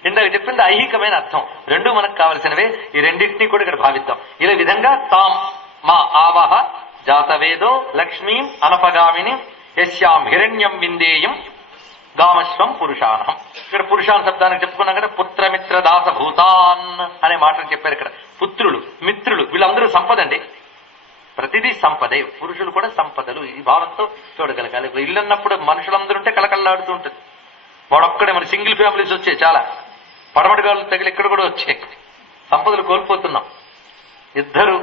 ఇందాక చెప్పింది ఐహికమైన అర్థం. రెండు మనకు కావలసినవే. ఈ రెండింటినీ కూడా ఇక్కడ భావిద్దాం. ఇలా విధంగా తాం మా ఆవహ జాతవేదో లక్ష్మీం అనపగామిని యస్యాం హిరణ్యం విందేయం గామశ్వం పురుషానం. ఇక్కడ పురుషాన్ శబ్దానికి చెప్పుకున్నాం కదా. పుత్రమిత్ర దాస భూతాన్ అనే మాటలు చెప్పారు ఇక్కడ. పుత్రులు మిత్రులు వీళ్ళందరూ సంపదండి. ప్రతిదీ సంపదే. పురుషులు కూడా సంపదలు. ఈ భావంతో చూడగలగాలి. ఇల్లు అన్నప్పుడు మనుషులందరూ ఉంటే కలకల్లాడుతూ ఉంటుంది. వాడొక్కడే మన సింగిల్ ఫ్యామిలీస్ వచ్చాయి చాలా. పడమటిగాళ్ళు తగిలి ఇక్కడ కూడా వచ్చాయి. సంపదలు కోల్పోతున్నాం. ఇద్దరు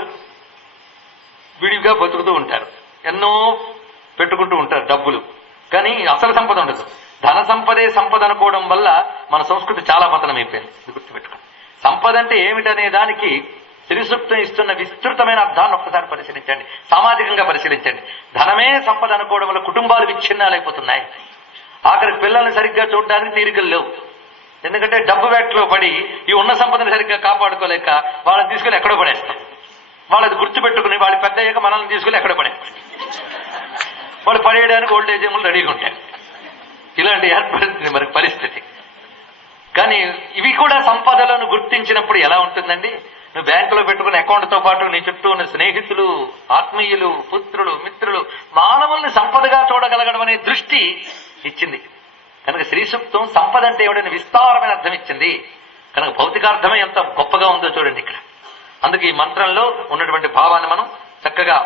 విడిగా బతుకుతూ ఉంటారు. ఎన్నో పెట్టుకుంటూ ఉంటారు డబ్బులు, కానీ అసలు సంపద ఉండదు. ధన సంపదే సంపద అనుకోవడం వల్ల మన సంస్కృతి చాలా పతనం అయిపోయింది. ఇది గుర్తుపెట్టుకోండి. సంపద అంటే ఏమిటనే దానికి శ్రీ సూక్తం ఇస్తున్న విస్తృతమైన అర్థాన్ని ఒక్కసారి పరిశీలించండి, సామాజికంగా పరిశీలించండి. ధనమే సంపద అనుకోవడం వల్ల కుటుంబాలు విచ్ఛిన్నాలైపోతున్నాయి. ఆఖరికి పిల్లల్ని సరిగ్గా చూడడానికి తీరికలు లేవు. ఎందుకంటే డబ్బు వేటలో పడి ఈ ఉన్న సంపదను సరిగ్గా కాపాడుకోలేక వాళ్ళని తీసుకుని ఎక్కడో పడేస్తాం. వాళ్ళది గుర్తుపెట్టుకుని వాళ్ళు పెద్ద అయ్యాక మనల్ని తీసుకుని ఎక్కడ పడేస్తాం. వాళ్ళు పడేయడానికి ఓల్డేజ్ ఏములు రెడీగా ఉంటాయి. ఇలాంటి ఏర్పడుతుంది మనకి పరిస్థితి. కానీ ఇవి కూడా సంపదలను గుర్తించినప్పుడు ఎలా ఉంటుందండి? నువ్వు బ్యాంకులో పెట్టుకున్న అకౌంట్తో పాటు నీ చుట్టూ ఉన్న స్నేహితులు, ఆత్మీయులు, పుత్రులు, మిత్రులు, మానవుల్ని సంపదగా చూడగలగడం అనే దృష్టి ఇచ్చింది. కనుక శ్రీ సూక్తం సంపద అంటే ఏమిటని విస్తారమైన అర్థం ఇచ్చింది. కనుక భౌతికార్థమే ఎంత గొప్పగా ఉందో చూడండి ఇక్కడ. అందుకే ఈ మంత్రంలో ఉన్నటువంటి భావాన్ని మనం చక్కగా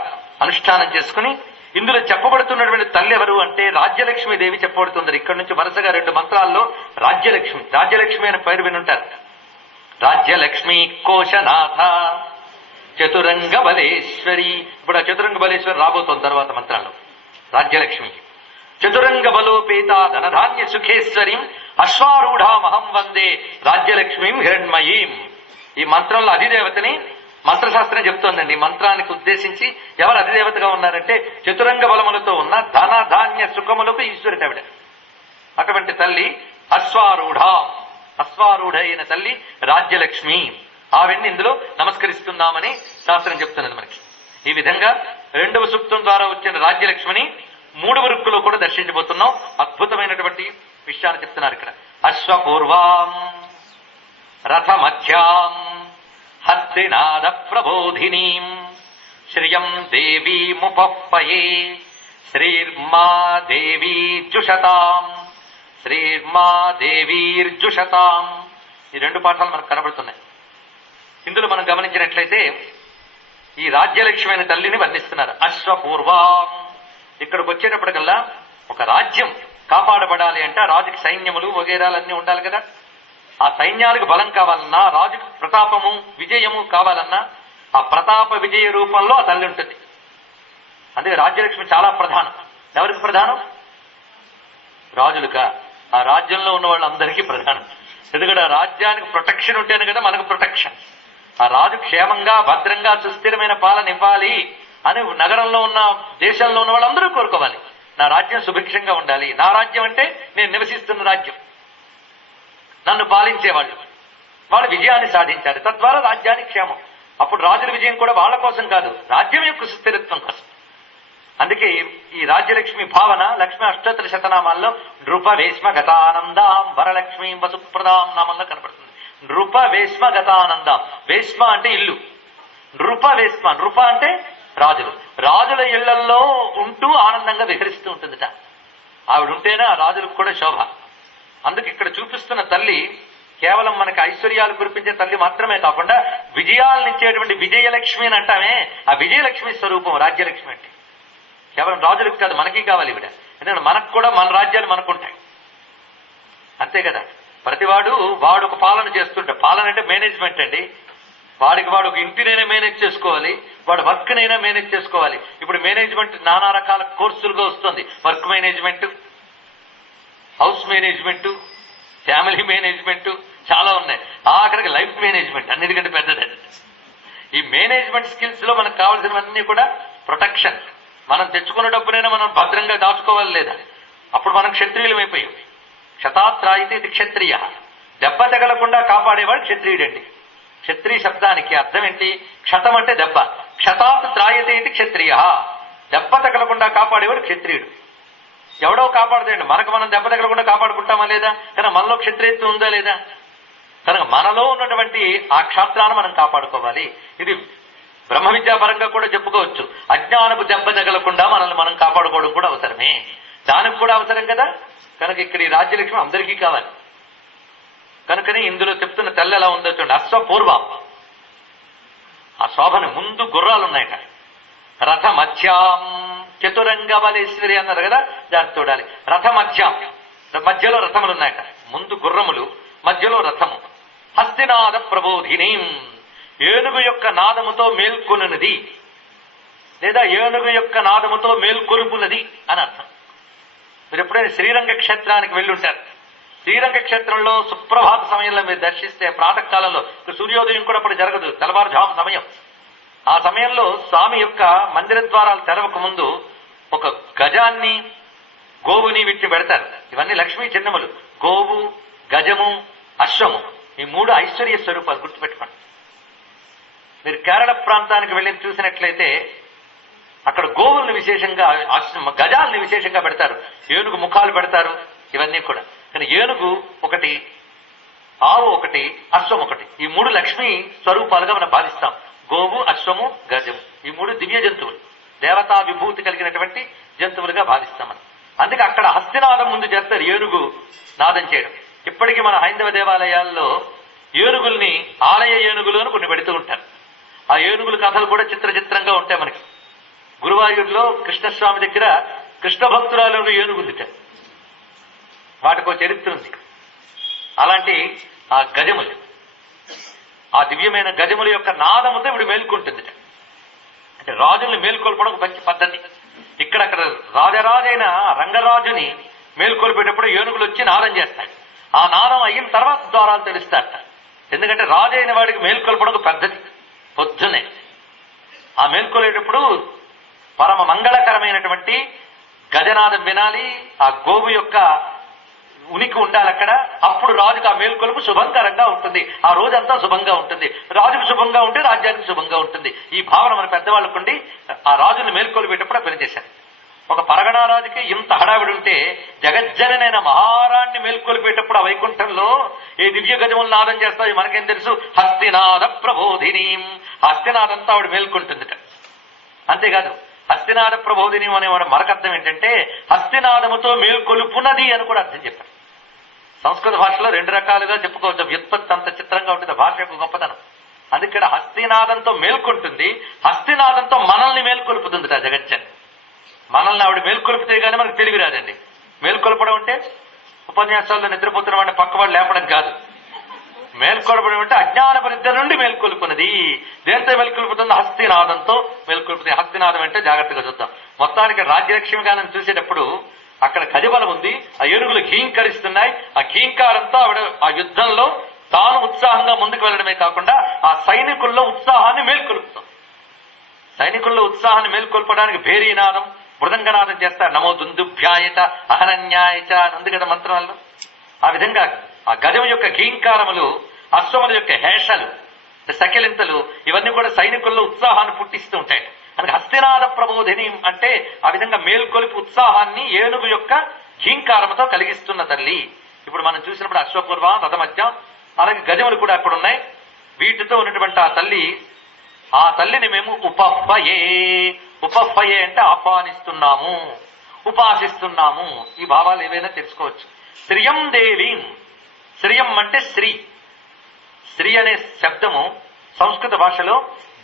అనుష్ఠానం చేసుకుని, ఇందులో చెప్పబడుతున్నటువంటి తల్లి ఎవరు అంటే రాజ్యలక్ష్మీదేవి చెప్పబడుతుంది. ఇక్కడ నుంచి వరుసగా 2 మంత్రాల్లో రాజ్యలక్ష్మి అనే పేరు వినుంటారు. రాజ్యలక్ష్మి కోశనాథ చతురంగ బలేశ్వరి. ఇప్పుడు ఆ చతురంగ బలేశ్వరి రాబోతోంది తర్వాత మంత్రాల్లో. రాజ్యలక్ష్మి చతురంగ బలోపేత ధనధాన్య సుఖేశ్వరీం అశ్వారూఢామహం వందే రాజ్యలక్ష్మీం హిరణ్మయీం. ఈ మంత్రంలో అధిదేవతని మంత్రశాస్త్రం చెప్తోందండి. ఈ మంత్రానికి ఉద్దేశించి ఎవరు అధిదేవతగా ఉన్నారంటే చతురంగ బలములతో ఉన్న ధన ధాన్య సుఖములకు ఈశ్వరుడు ఆవిడ. అటువంటి తల్లి అశ్వారూఢ అయిన తల్లి రాజ్యలక్ష్మి. ఆవిడ్ని ఇందులో నమస్కరిస్తున్నామని శాస్త్రం చెప్తున్నది మనకి. ఈ విధంగా 2వ సూక్తం ద్వారా వచ్చిన రాజ్యలక్ష్మిని 3వ రుక్కులో కూడా దర్శించబోతున్నాం. అద్భుతమైనటువంటి విషయాన్ని చెప్తున్నారు ఇక్కడ. అశ్వపూర్వాం రథమధ్యాం హస్తినాద ప్రబోధినీం శ్రియం దేవీముపప్పయే శ్రీర్మా దేవీర్జుషతాం శ్రీర్మా దేవీర్జుషతాం. ఈ 2 పాఠాలు మనకు కనబడుతున్నాయి. ఇందులో మనం గమనించినట్లయితే ఈ రాజ్యలక్ష్మి అనే తల్లిని వర్ణిస్తున్నారు. అశ్వపూర్వాం. ఇక్కడికి వచ్చేటప్పటికల్లా ఒక రాజ్యం కాపాడబడాలి అంటే ఆ రాజుకి సైన్యములు వగేరాలన్నీ ఉండాలి కదా. ఆ సైన్యాలకు బలం కావాలన్నా, రాజుకు ప్రతాపము విజయము కావాలన్నా ఆ ప్రతాప విజయ రూపంలో ఆ తల్లి ఉంటుంది. అందుకే రాజ్యలక్ష్మి చాలా ప్రధానం. ఎవరికి ప్రధానం? రాజులుగా. ఆ రాజ్యంలో ఉన్న వాళ్ళందరికీ ప్రధానం. ఎందుకంటే ఆ రాజ్యానికి ప్రొటెక్షన్ ఉంటేనే కదా మనకు ప్రొటెక్షన్. ఆ రాజు క్షేమంగా భద్రంగా సుస్థిరమైన పాలన ఇవ్వాలి అని నగరంలో ఉన్న దేశంలో ఉన్న వాళ్ళందరూ కోరుకోవాలి. నా రాజ్యం సుభిక్షంగా ఉండాలి. నా రాజ్యం అంటే నేను నివసిస్తున్న రాజ్యం, నన్ను పాలించేవాళ్ళు, వాళ్ళు విజయాన్ని సాధించాలి. తద్వారా రాజ్యానికి క్షేమం. అప్పుడు రాజుల విజయం కూడా వాళ్ళ కోసం కాదు, రాజ్యం యొక్క సుస్థిరత్వం కోసం. అందుకే ఈ రాజ్యలక్ష్మి భావన లక్ష్మి అష్టోత్తర శతనామాల్లో నృప వేష్మ గతానందాం వరలక్ష్మి వసుప్రదాం నామంలో కనపడుతుంది. నృప వేష్మ గతానందాం. వేష్మ అంటే ఇల్లు, నృప వేష్మ. నృప అంటే రాజులు. రాజుల ఇళ్లలో ఉంటూ ఆనందంగా విహరిస్తూ ఉంటుందిట. ఆవిడ ఉంటేనే ఆ రాజులకు కూడా శోభ. అందుకు ఇక్కడ చూపిస్తున్న తల్లి కేవలం మనకి ఐశ్వర్యాలు కురిపించే తల్లి మాత్రమే కాకుండా విజయాలనిచ్చేటువంటి విజయలక్ష్మి అని అంటామే, ఆ విజయలక్ష్మి స్వరూపం రాజ్యలక్ష్మి అంటే. కేవలం రాజులకు కాదు, మనకి కావాలి ఇవిడ. ఎందుకంటే మనకు కూడా మన రాజ్యాలు మనకుంటాయి, అంతే కదా. ప్రతివాడు వాడు ఒక పాలన చేస్తుంటే, పాలన అంటే మేనేజ్మెంట్ అండి. వాడికి వాడు ఒక ఇంటినైనా మేనేజ్ చేసుకోవాలి, వాడు వర్క్నైనా మేనేజ్ చేసుకోవాలి. ఇప్పుడు మేనేజ్మెంట్ నానా రకాల కోర్సులుగా వస్తుంది. Work management, house management, family management, చాలా ఉన్నాయి. ఆఖరికి లైఫ్ మేనేజ్మెంట్ అన్నిటికంటే పెద్దది. ఈ మేనేజ్మెంట్ స్కిల్స్ లో మనకు కావాల్సినవన్నీ కూడా ప్రొటెక్షన్. మనం తెచ్చుకున్న డబ్బునైనా మనం భద్రంగా దాచుకోవాలి, లేదా అప్పుడు మనం క్షత్రియులమైపోయాం. క్షతాత్రాయితే ఇది క్షత్రియ. దెబ్బ తగలకుండా కాపాడేవాడు క్షత్రియుడండి. క్షత్రియ శబ్దానికి అర్థం ఏంటి? క్షతం అంటే దెబ్బ. క్షతాత్ త్రాయతే ఇది క్షత్రియ. దెబ్బ తగలకుండా కాపాడేవాడు క్షత్రియుడు. ఎవడో కాపాడుతాయండి, మనకు మనం దెబ్బ తగలకుండా కాపాడుకుంటామా లేదా? కనుక మనలో క్షత్రియత్వం ఉందా లేదా? కనుక మనలో ఉన్నటువంటి ఆ క్షాత్రాన్ని మనం కాపాడుకోవాలి. ఇది బ్రహ్మ విద్యాపరంగా కూడా చెప్పుకోవచ్చు. అజ్ఞానపు దెబ్బ తగలకుండా మనల్ని మనం కాపాడుకోవడం కూడా అవసరమే, దానికి కూడా అవసరం కదా. కనుక ఇక్కడ ఈ రాజ్యలక్ష్మి అందరికీ కావాలి. కనుకనే ఇందులో చెప్తున్న తల్లి ఎలా ఉందో చూడండి. అశ్వపూర్వం. ఆ శోభను ముందు గుర్రాలు ఉన్నాయట. రథ మధ్యాం చతురంగ బలేశ్వరి అన్నారు కదా, దాన్ని చూడాలి. రథ మధ్యాం, మధ్యలో రథములు ఉన్నాయట. ముందు గుర్రములు, మధ్యలో రథము. హస్తినాద ప్రబోధిని, ఏనుగు యొక్క నాదముతో మేల్కొనున్నది. లేదా ఏనుగు యొక్క నాదముతో మేల్కొలుపునది అని అర్థం. మీరు ఎప్పుడైనా శ్రీరంగ క్షేత్రానికి వెళ్ళి ఉంటారు. శ్రీరంగ క్షేత్రంలో సుప్రభాత సమయంలో మీరు దర్శిస్తే ప్రాతకాలంలో సూర్యోదయం కూడా అప్పుడు జరగదు, తెల్లవారుజాము సమయం. ఆ సమయంలో స్వామి యొక్క మందిర ద్వారాలు తెరవక ముందు ఒక గజాన్ని, గోవుని వీటిని పెడతారు. ఇవన్నీ లక్ష్మీ చిహ్నములు. గోవు, గజము, అశ్వము, ఈ 3 ఐశ్వర్య స్వరూపాలు గుర్తుపెట్టుకోండి. మీరు కేరళ ప్రాంతానికి వెళ్ళి చూసినట్లయితే అక్కడ గోవుల్ని విశేషంగా, గజాలని విశేషంగా పెడతారు, ఏనుగు ముఖాలు పెడతారు, ఇవన్నీ కూడా. కానీ ఏనుగు ఒకటి, ఆవు ఒకటి, అశ్వం ఒకటి, ఈ 3 లక్ష్మీ స్వరూపాలుగా మనం భావిస్తాం. గోవు, అశ్వము, గజము, ఈ 3 దివ్య జంతువులు, దేవతా విభూతి కలిగినటువంటి జంతువులుగా భావిస్తాం మనం. అందుకే అక్కడ హస్తినాదం ముందు చేస్తారు, ఏనుగు నాదం చేయడం. ఇప్పటికీ మన హైందవ దేవాలయాల్లో ఏనుగుల్ని ఆలయ ఏనుగులు అని కొన్ని పెడుతూ ఉంటారు. ఆ ఏనుగుల కథలు కూడా చిత్రంగా ఉంటాయి మనకి. గురువాయూరులో కృష్ణస్వామి దగ్గర కృష్ణ భక్తురాలు ఏనుగుందిట, వాటికో చరిత్ర ఉంది. అలాంటి ఆ గజములు, ఆ దివ్యమైన గజముల యొక్క నాదముతో ఇప్పుడు మేల్కొంటుంది. అంటే రాజుల్ని మేల్కొల్పడం ఒక మంచి పద్ధతి. అక్కడ రాజరాజైన రంగరాజుని మేల్కొల్పేటప్పుడు ఏనుగులు వచ్చి నాదం చేస్తాయి. ఆ నాదం అయిన తర్వాత ద్వారాలు తెలుస్తారట. ఎందుకంటే రాజు అయిన వాడికి మేల్కొల్పడం ఒక పద్ధతి. పొద్దునే ఆ మేల్కొలేటప్పుడు పరమ మంగళకరమైనటువంటి గజనాదం వినాలి, ఆ గోవు యొక్క ఉనికి ఉండాలి అక్కడ. అప్పుడు రాజుకు ఆ మేల్కొలుపు శుభంకరంగా ఉంటుంది, ఆ రోజంతా శుభంగా ఉంటుంది. రాజుకు శుభంగా ఉంటే రాజ్యానికి శుభంగా ఉంటుంది. ఈ భావన మన పెద్దవాళ్ళకు ఉండి ఆ రాజుని మేల్కొలిపేటప్పుడు పనిచేశారు. ఒక పరగణా రాజుకి ఇంత హడావిడి ఉంటే జగజ్జననైన మహారాణ్ణి మేల్కొలిపేటప్పుడు ఆ వైకుంఠంలో ఏ దివ్య గజములు నాదం చేస్తాయి మనకేం తెలుసు? హస్తినాద ప్రబోధిని. హస్తినాదంతా ఆవిడ మేల్కొంటుందిట. అంతేకాదు, హస్తినాద ప్రబోధిని అనేవాడు మరొకర్థం ఏంటంటే హస్తినాదముతో మేల్కొలుపునది అని కూడా అర్థం చెప్పారు. సంస్కృత భాషలో 2 రకాలుగా చెప్పుకోవచ్చు. వ్యుత్పత్తి అంత చిత్రంగా ఉంటుంది భాష యొక్క గొప్పతనం. అందుకే హస్తినాదంతో మేల్కొంటుంది, హస్తినాదంతో మనల్ని మేల్కొలుపుతుంది. ఆ జగజ్జన్ మనల్ని ఆవిడ మేల్కొలిపితే గానీ మనకు తెలివి రాదండి. మేల్కొల్పడం అంటే ఉపన్యాసాల్లో నిద్రపోతున్న వాడిని పక్కవాడు లేపడం కాదు. మేల్కొల్పడం అంటే అజ్ఞాన పరిద్ధి నుండి మేల్కొల్పున్నది. దేంతో మేల్కొల్పుతుంది? హస్తినాదంతో మేల్కొల్పుతుంది. హస్తినాదం అంటే జాగ్రత్తగా చూద్దాం. మొత్తానికి రాజ్యలక్ష్మి గానం చూసేటప్పుడు అక్కడ గజబలం ఉంది, ఆ ఏనుగులు ఘీంకరిస్తున్నాయి. ఆ ఘీంకారంతో ఆవిడ ఆ యుద్ధంలో తాను ఉత్సాహంగా ముందుకు వెళ్ళడమే కాకుండా ఆ సైనికుల్లో ఉత్సాహాన్ని మేల్కొల్పుతాం. సైనికుల్లో ఉత్సాహాన్ని మేల్కొల్పడానికి భేరీనాదం, మృదంగనాదం చేస్తారు. నమో దుందుభ్యాయట అహనన్యాయట అని ఉంది కదా మంత్రాల్లో. ఆ విధంగా ఆ గజం యొక్క ఘీంకారములు, అశ్వముల యొక్క హేషలు, సకిలింతలు, ఇవన్నీ కూడా సైనికుల్లో ఉత్సాహాన్ని పుట్టిస్తూ ఉంటాయి. అందుకే హస్తినాద ప్రబోధిని అంటే ఆ విధంగా మేల్కొలిపి ఉత్సాహాన్ని ఏనుగు యొక్క ఘీంకారముతో కలిగిస్తున్న తల్లి. ఇప్పుడు మనం చూసినప్పుడు అశ్వపూర్వ, రథమధ్యం, అలాగే గజములు కూడా అక్కడ ఉన్నాయి. వీటితో ఉన్నటువంటి ఆ తల్లిని మేము ఉపహ్వయే అంటే ఆహ్వానిస్తున్నాము, ఉపాసిస్తున్నాము. ఈ భావాలు ఏవైనా తెలుసుకోవచ్చు. శ్రియం దేవీం, శ్రియం అంటే శ్రీ. శ్రీ అనే శబ్దము సంస్కృత భాషలో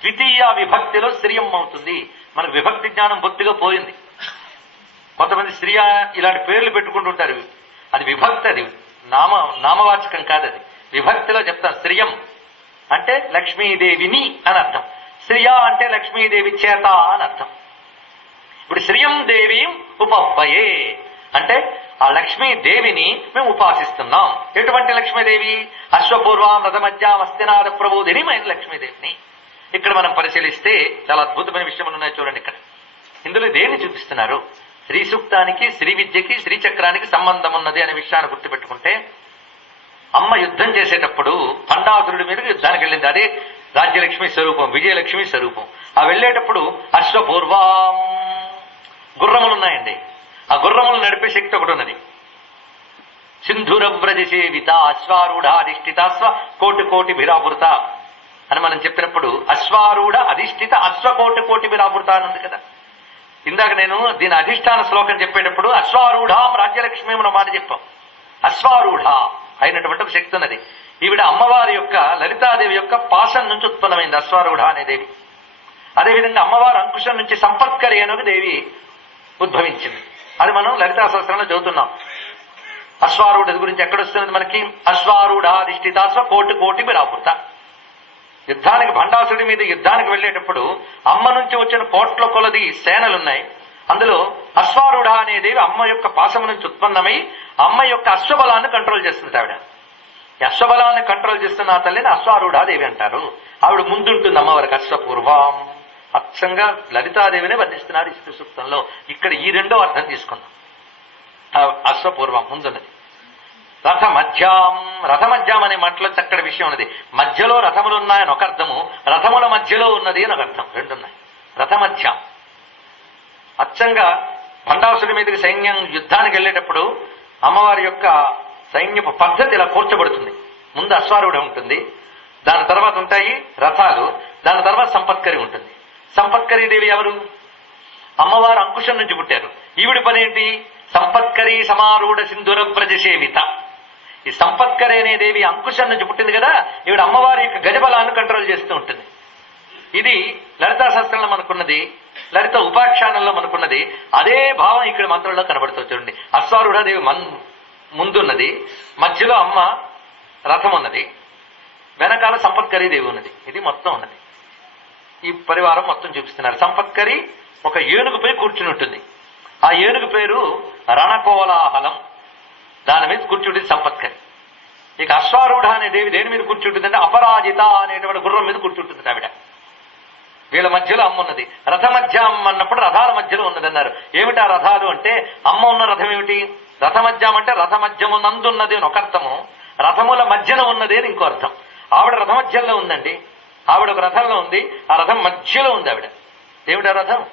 ద్వితీయ విభక్తిలో శ్రియం అవుతుంది. మనకు విభక్తి జ్ఞానం బొత్తిగా పోయింది. కొంతమంది శ్రీయ ఇలాంటి పేర్లు పెట్టుకుంటుంటారు. అది విభక్తి, అది నామవాచకం కాదు, అది విభక్తిలో చెప్తాను. శ్రియం అంటే లక్ష్మీదేవిని అని అర్థం, శ్రియ అంటే లక్ష్మీదేవి చేత అని అర్థం. ఇప్పుడు శ్రియం దేవీం ఉపహ్వయే అంటే ఆ లక్ష్మీదేవిని మేము ఉపాసిస్తున్నాం. ఎటువంటి లక్ష్మీదేవి? అశ్వపూర్వం, రథమధ్యాం, హస్తినాద ప్రబోధిని మైన లక్ష్మీదేవిని. ఇక్కడ మనం పరిశీలిస్తే చాలా అద్భుతమైన విషయం ఉన్నాయి. చూడండి, ఇక్కడ ఇందులో దేన్ని చూపిస్తున్నారు? శ్రీ సూక్తానికి, శ్రీ విద్యకి, శ్రీచక్రానికి సంబంధం ఉన్నది అనే విషయాన్ని గుర్తుపెట్టుకుంటే, అమ్మ యుద్ధం చేసేటప్పుడు పండాసురుడి మీదకి యుద్ధానికి వెళ్ళింది. అదే రాజ్యలక్ష్మి స్వరూపం, విజయలక్ష్మి స్వరూపం. ఆ వెళ్ళేటప్పుడు అశ్వపూర్వం, గుర్రములున్నాయండి. ఆ గుర్రములు నడిపే శక్తి ఒకటి ఉన్నది. సింధురవ్రజ సేవిత అశ్వారూఢ అధిష్ఠితాశ్వ కోటి భిరావృత అని మనం చెప్పినప్పుడు అశ్వారూఢ అధిష్ఠిత అశ్వకోటి భిరావృత అని ఉంది కదా. ఇందాక నేను దీని అధిష్టాన శ్లోకం చెప్పేటప్పుడు అశ్వారూఢాం రాజ్యలక్ష్మి మన మాట చెప్పాం. అశ్వారూఢ అయినటువంటి ఒక శక్తి ఉన్నది. ఈవిడ అమ్మవారి యొక్క, లలితాదేవి యొక్క పాశం నుంచి ఉత్పన్నమైంది అశ్వారూఢ అనే దేవి. అదేవిధంగా అమ్మవారి అంకుశం నుంచి సంపత్కరి అనే దేవి ఉద్భవించింది. అది మనం లలితా సహస్రంలో చదువుతున్నాం. అశ్వారూఢ గురించి ఎక్కడొస్తున్నది మనకి? అశ్వారూఢ అధిష్ఠితాశ్వ కోటి భిరావృత. యుద్ధానికి భండాసుడి మీద యుద్ధానికి వెళ్ళేటప్పుడు అమ్మ నుంచి వచ్చిన కోట్ల కొలది సేనలున్నాయి. అందులో అశ్వారూఢ అనే దేవి అమ్మ యొక్క పాశము నుంచి ఉత్పన్నమై అమ్మ యొక్క అశ్వబలాన్ని కంట్రోల్ చేస్తుంది. ఆవిడ ఈ అశ్వబలాన్ని కంట్రోల్ చేస్తున్న ఆ తల్లిని అశ్వారూఢాదేవి అంటారు. ఆవిడ ముందుంటుంది అమ్మవారికి. అశ్వపూర్వం అచ్చంగా లలితాదేవినే వర్ణిస్తున్నారు ఈ సూక్తంలో. ఇక్కడ ఈ రెండో అర్థం తీసుకుందాం. అశ్వపూర్వం ముందున్నది. రథమధ్యాం అనే మాటలో చక్కటి విషయం ఉన్నది. మధ్యలో రథములు ఉన్నాయని ఒక అర్థము, రథముల మధ్యలో ఉన్నది అని ఒక అర్థం. రెండున్నాయి. రథమధ్యాం అచ్చంగా భండాసుడి మీదకి సైన్యం యుద్ధానికి వెళ్ళేటప్పుడు అమ్మవారి యొక్క సైన్యపు పద్ధతి ఇలా కూర్చబడుతుంది. ముందు అశ్వారూఢ ఉంటుంది, దాని తర్వాత ఉంటాయి రథాలు, దాని తర్వాత సంపత్కరి ఉంటుంది. సంపత్కరీ దేవి ఎవరు? అమ్మవారు అంకుశం నుంచి పుట్టారు. ఈవిడి పని ఏంటి? సంపత్కరీ సమారూఢ సింధుర ప్రజసేవిత. ఈ సంపత్కరి అనే దేవి అంకుశం నుంచి పుట్టింది కదా, ఈవిడ అమ్మవారి యొక్క గజబలాన్ని కంట్రోల్ చేస్తూ ఉంటుంది. ఇది లలితా శాస్త్రంలో మనకున్నది, లలిత ఉపాఖ్యానంలో మనకున్నది. అదే భావం ఇక్కడ మంత్రంలో కనబడుతుంది. చూడండి, అశ్వారూఢదేవి ముందున్నది, మధ్యలో అమ్మ రథం ఉన్నది, వెనకాల సంపత్కరీ దేవి ఉన్నది. ఇది మొత్తం ఉన్నది. ఈ పరివారం మొత్తం చూపిస్తున్నారు. సంపత్కరి ఒక ఏనుగుపై కూర్చుని ఉంటుంది. ఆ ఏనుగు పేరు రణకోలాహలం. దాని మీద కూర్చుంటుంది సంపత్కరి. ఇక అశ్వారూఢ అనే దేవి దేని మీద కూర్చుంటుందంటే అపరాజిత అనేటువంటి గుర్రం మీద కూర్చుంటుంది ఆవిడ. వీళ్ళ మధ్యలో అమ్మ ఉన్నది. రథ మధ్య అమ్మ అన్నప్పుడు రథాల మధ్యలో ఉన్నదన్నారు. ఏమిటి ఆ రథాలు అంటే, అమ్మ ఉన్న రథం ఏమిటి? రథమధ్యం అంటే రథమధ్యము నందున్నది అని ఒక అర్థము, రథముల మధ్యన ఉన్నది అని ఇంకో అర్థం. ఆవిడ రథమధ్యంలో ఉందండి. ఆవిడ ఒక రథంలో ఉంది, ఆ రథం మధ్యలో ఉంది ఆవిడ. ఏమిటి ఆ రథం?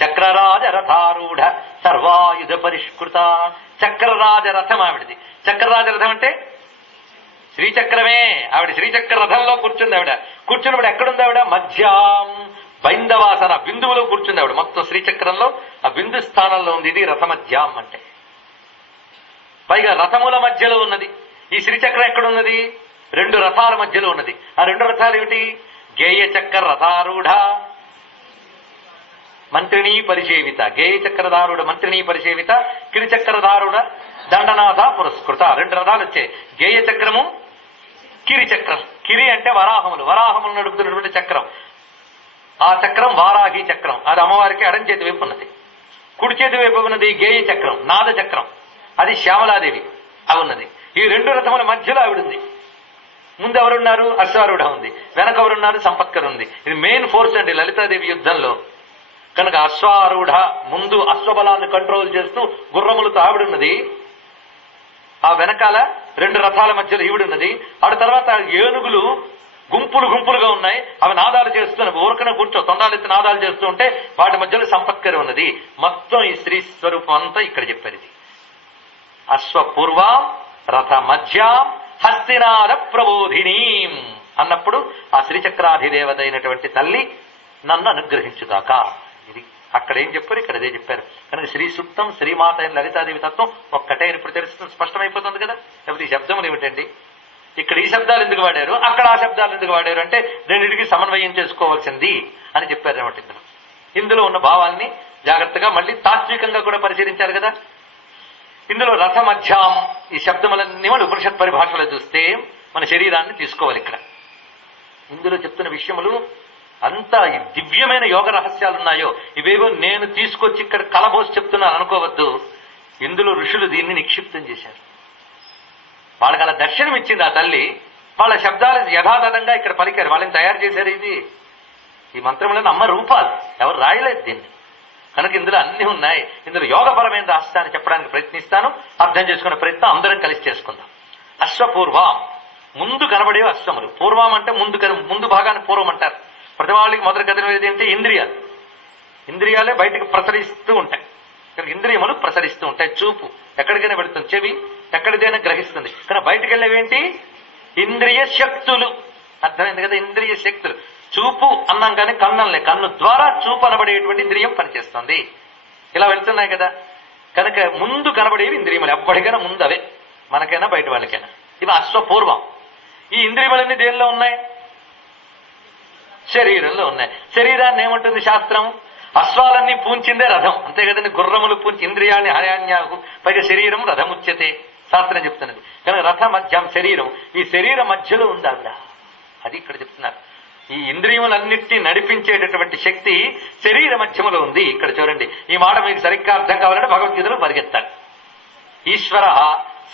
చక్రరాజ రథారూఢ సర్వాయుధ పరిష్కృత. చక్రరాజ రథం ఆవిడది. చక్రరాజ రథం అంటే శ్రీచక్రమే. ఆవిడ శ్రీచక్ర రథంలో కూర్చుంది. ఆవిడ కూర్చున్నప్పుడు ఎక్కడుంది? ఆవిడ మధ్యాం బైందవాసన బిందువులో కూర్చుంది ఆవిడ. మొత్తం శ్రీచక్రంలో ఆ బిందు స్థానంలో ఉంది. ఇది రథమధ్యాం అంటే. పైగా రథముల మధ్యలో ఉన్నది. ఈ శ్రీచక్రం ఎక్కడున్నది? రెండు రథాల మధ్యలో ఉన్నది. ఆ రెండు రథాలు ఏమిటి? గేయ చక్ర రథారూఢ మంత్రిణీ పరిసేవిత. గేయ చక్రధారుడ మంత్రిణీ పరిసేవిత, కిరిచక్రధారుడ దండనాథ పురస్కృత. రెండు రథాలు వచ్చాయి. గేయ చక్రము, కిరి చక్రం. కిరి అంటే వరాహములు, వరాహములు నడుపుతున్నటువంటి చక్రం. ఆ చక్రం వారాహి చక్రం. అది అమ్మవారికి ఎడం చేతి వైపు ఉన్నది. కుడి చేతి వైపు ఉన్నది గేయ చక్రం, నాద చక్రం. అది శ్యామలాదేవి అవి ఉన్నది. ఈ రెండు రథముల మధ్యలో ఆవిడుంది. ముందు ఎవరున్నారు? అశ్వారూఢ ఉంది. వెనక ఎవరున్నారు? సంపత్కర్ ఉంది. ఇది మెయిన్ ఫోర్స్ అండి లలితాదేవి యుద్ధంలో. కనుక అశ్వారూఢ ముందు అశ్వబలాన్ని కంట్రోల్ చేస్తూ గుర్రములతో ఆవిడున్నది. ఆ వెనకాల రెండు రథాల మధ్యలో ఈవిడున్నది. ఆ తర్వాత ఏనుగులు గుంపులు గుంపులుగా ఉన్నాయి. అవి నాదాలు చేస్తున్నాయి. ఊరకనే కూర్చో తొండాలెత్తి నాదాలు చేస్తూ ఉంటే వాటి మధ్యలో సంపత్కరి ఉన్నది. మొత్తం ఈ స్త్రీ స్వరూపం అంతా ఇక్కడ చెప్పారు. అశ్వపూర్వం రథ మధ్యాం హస్తినాద ప్రబోధిని అన్నప్పుడు ఆ శ్రీచక్రాధిదేవత అయినటువంటి తల్లి నన్ను అనుగ్రహించుదాకా. ఇది అక్కడ ఏం చెప్పారు, ఇక్కడ అదే చెప్పారు. కనుక శ్రీ సూక్తం, శ్రీమాత అయిన లలితాదేవి తత్వం ఒక్కటే ఇప్పుడు తెలుస్తుంది, స్పష్టమైపోతుంది కదా. లేకపోతే ఈ శబ్దములు ఏమిటండి? ఇక్కడ ఈ శబ్దాలు ఎందుకు వాడారు, అక్కడ ఆ శబ్దాలు ఎందుకు వాడారు అంటే రెండింటికి సమన్వయం చేసుకోవాల్సింది అని చెప్పారు అన్నమాట. ఇందులో ఉన్న భావాల్ని జాగ్రత్తగా మళ్ళీ తాత్వికంగా కూడా పరిశీలించారు కదా. ఇందులో రథమధ్యాం ఈ శబ్దములన్నీ మన ఉపనిషత్ పరిభాషలో చూస్తే మన శరీరాన్ని తీసుకోవాలి. ఇక్కడ ఇందులో చెప్తున్న విషయములు అంత దివ్యమైన యోగ రహస్యాలు ఉన్నాయో ఇవేవో నేను తీసుకొచ్చి ఇక్కడ కలబోసి చెప్తున్నాను అనుకోవద్దు. ఇందులో ఋషులు దీన్ని నిక్షిప్తం చేశారు. వాళ్ళకి అలా దర్శనం ఇచ్చింది ఆ తల్లి. వాళ్ళ శబ్దాలు యథాతథంగా ఇక్కడ పలికారు. వాళ్ళని తయారు చేశారు. ఇది ఈ మంత్రములను అమ్మ రూపాలు, ఎవరు రాయలేదు దీన్ని. కనుక ఇందులో అన్ని ఉన్నాయి. ఇందులో యోగపరమైన రహస్యాన్ని చెప్పడానికి ప్రయత్నిస్తాను. అర్థం చేసుకునే ప్రయత్నం అందరం కలిసి చేసుకుందాం. అశ్వపూర్వం ముందు కనబడే అశ్వములు. పూర్వం అంటే ముందు భాగాన్ని పూర్వం అంటారు. ప్రతి వాళ్ళకి మొదటి కదిలేది అంటే ఇంద్రియాలు. ఇంద్రియాలే బయటకు ప్రసరిస్తూ ఉంటాయి. ఇంద్రియములు ప్రసరిస్తూ ఉంటాయి. చూపు ఎక్కడికైనా వెళుతుంది, చెవి ఎక్కడికైనా గ్రహిస్తుంది. కానీ బయటకు వెళ్ళేవేంటి? ఇంద్రియ శక్తులు. అర్థమైంది కదా? ఇంద్రియ శక్తులు. చూపు అన్నాం కానీ కన్నులే. కన్ను ద్వారా చూపు అనబడేటువంటి ఇంద్రియం పనిచేస్తుంది. ఇలా వెళ్తున్నాయి కదా. కనుక ముందు కనబడేవి ఇంద్రియములు. ఎప్పటికైనా ముందు అవే, మనకైనా బయట వాళ్ళకైనా. ఇవి అశ్వపూర్వం. ఈ ఇంద్రియములన్నీ దేనిలో ఉన్నాయి? శరీరంలో ఉన్నాయి. శరీరాన్ని ఏమంటుంది శాస్త్రం? అశ్వాలన్నీ పూంచిందే రథం, అంతే కదండి. గుర్రములు పూంచి ఇంద్రియాన్ని హర్యాన్యాకు, పైగా శరీరం రథముచ్యతే శాస్త్రం చెప్తున్నది. కనుక రథ మధ్యం శరీరం. ఈ శరీరం మధ్యలో ఉంది ఆవిడ. అది ఇక్కడ చెప్తున్నారు. ఈ ఇంద్రియములన్నిటినీ నడిపించేటటువంటి శక్తి శరీర మధ్యములో ఉంది. ఇక్కడ చూడండి, ఈ మాట మీకు సరిగ్గా అర్థం కావాలంటే భగవద్గీతలో పరిగెత్తాలి. ఈశ్వర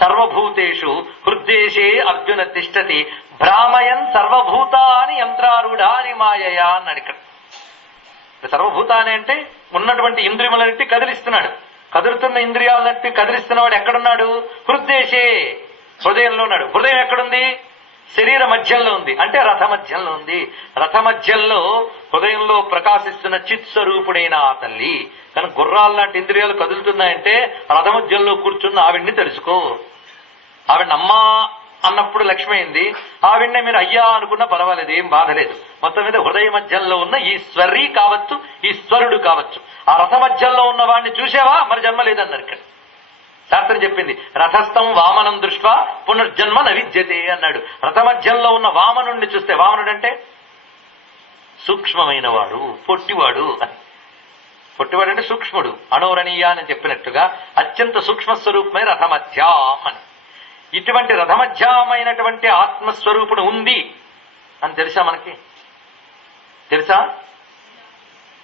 సర్వభూతేషు హృద్దేశే అర్జున తిష్టతి భ్రామయన్ సర్వభూతాని యంత్రారూఢాని మాయయా అన్నాడు. ఇక్కడ సర్వభూతాని అంటే ఉన్నటువంటి ఇంద్రియములన్నిటి కదిలిస్తున్నాడు. కదులుతున్న ఇంద్రియాలన్నిటి కదిలిస్తున్నవాడు ఎక్కడున్నాడు? హృద్దేశే, హృదయంలో ఉన్నాడు. హృదయం ఎక్కడుంది? శరీర మధ్యంలో ఉంది, అంటే రథ మధ్యంలో ఉంది. రథ మధ్యంలో హృదయంలో ప్రకాశిస్తున్న చిత్ స్వరూపుడైన ఆ తల్లి. కానీ గుర్రాల లాంటి ఇంద్రియాలు కదులుతున్నాయంటే రథ మధ్యంలో కూర్చున్న ఆవిడ్ని తెలుసుకో. ఆవిడ్ని అమ్మా అన్నప్పుడు లక్ష్మి అయింది, ఆవిడ్నే మీరు అయ్యా అనుకున్నా పర్వాలేదు, ఏం బాధ లేదు. మొత్తం మీద హృదయ మధ్యంలో ఉన్న ఈశ్వరి కావచ్చు, ఈశ్వరుడు కావచ్చు. ఆ రథ మధ్యంలో ఉన్న వాడిని చూసావా, మరి జన్మ లేదన్నారు. ఇక్కడ శాస్త్రం చెప్పింది, రథస్థం వామనం దృష్ట్వా పునర్జన్మ నవిద్యతే అన్నాడు. రథ మధ్యంలో ఉన్న వామనుడిని చూస్తే, వామనుడు అంటే సూక్ష్మమైన వాడు, పొట్టివాడు. పొట్టివాడు అంటే సూక్ష్ముడు, అణోరణీయ అని చెప్పినట్టుగా అత్యంత సూక్ష్మ స్వరూపమే రథమధ్యాం అని. ఇటువంటి రథమధ్యామైనటువంటి ఆత్మస్వరూపుడు ఉంది అని తెలుసా మనకి?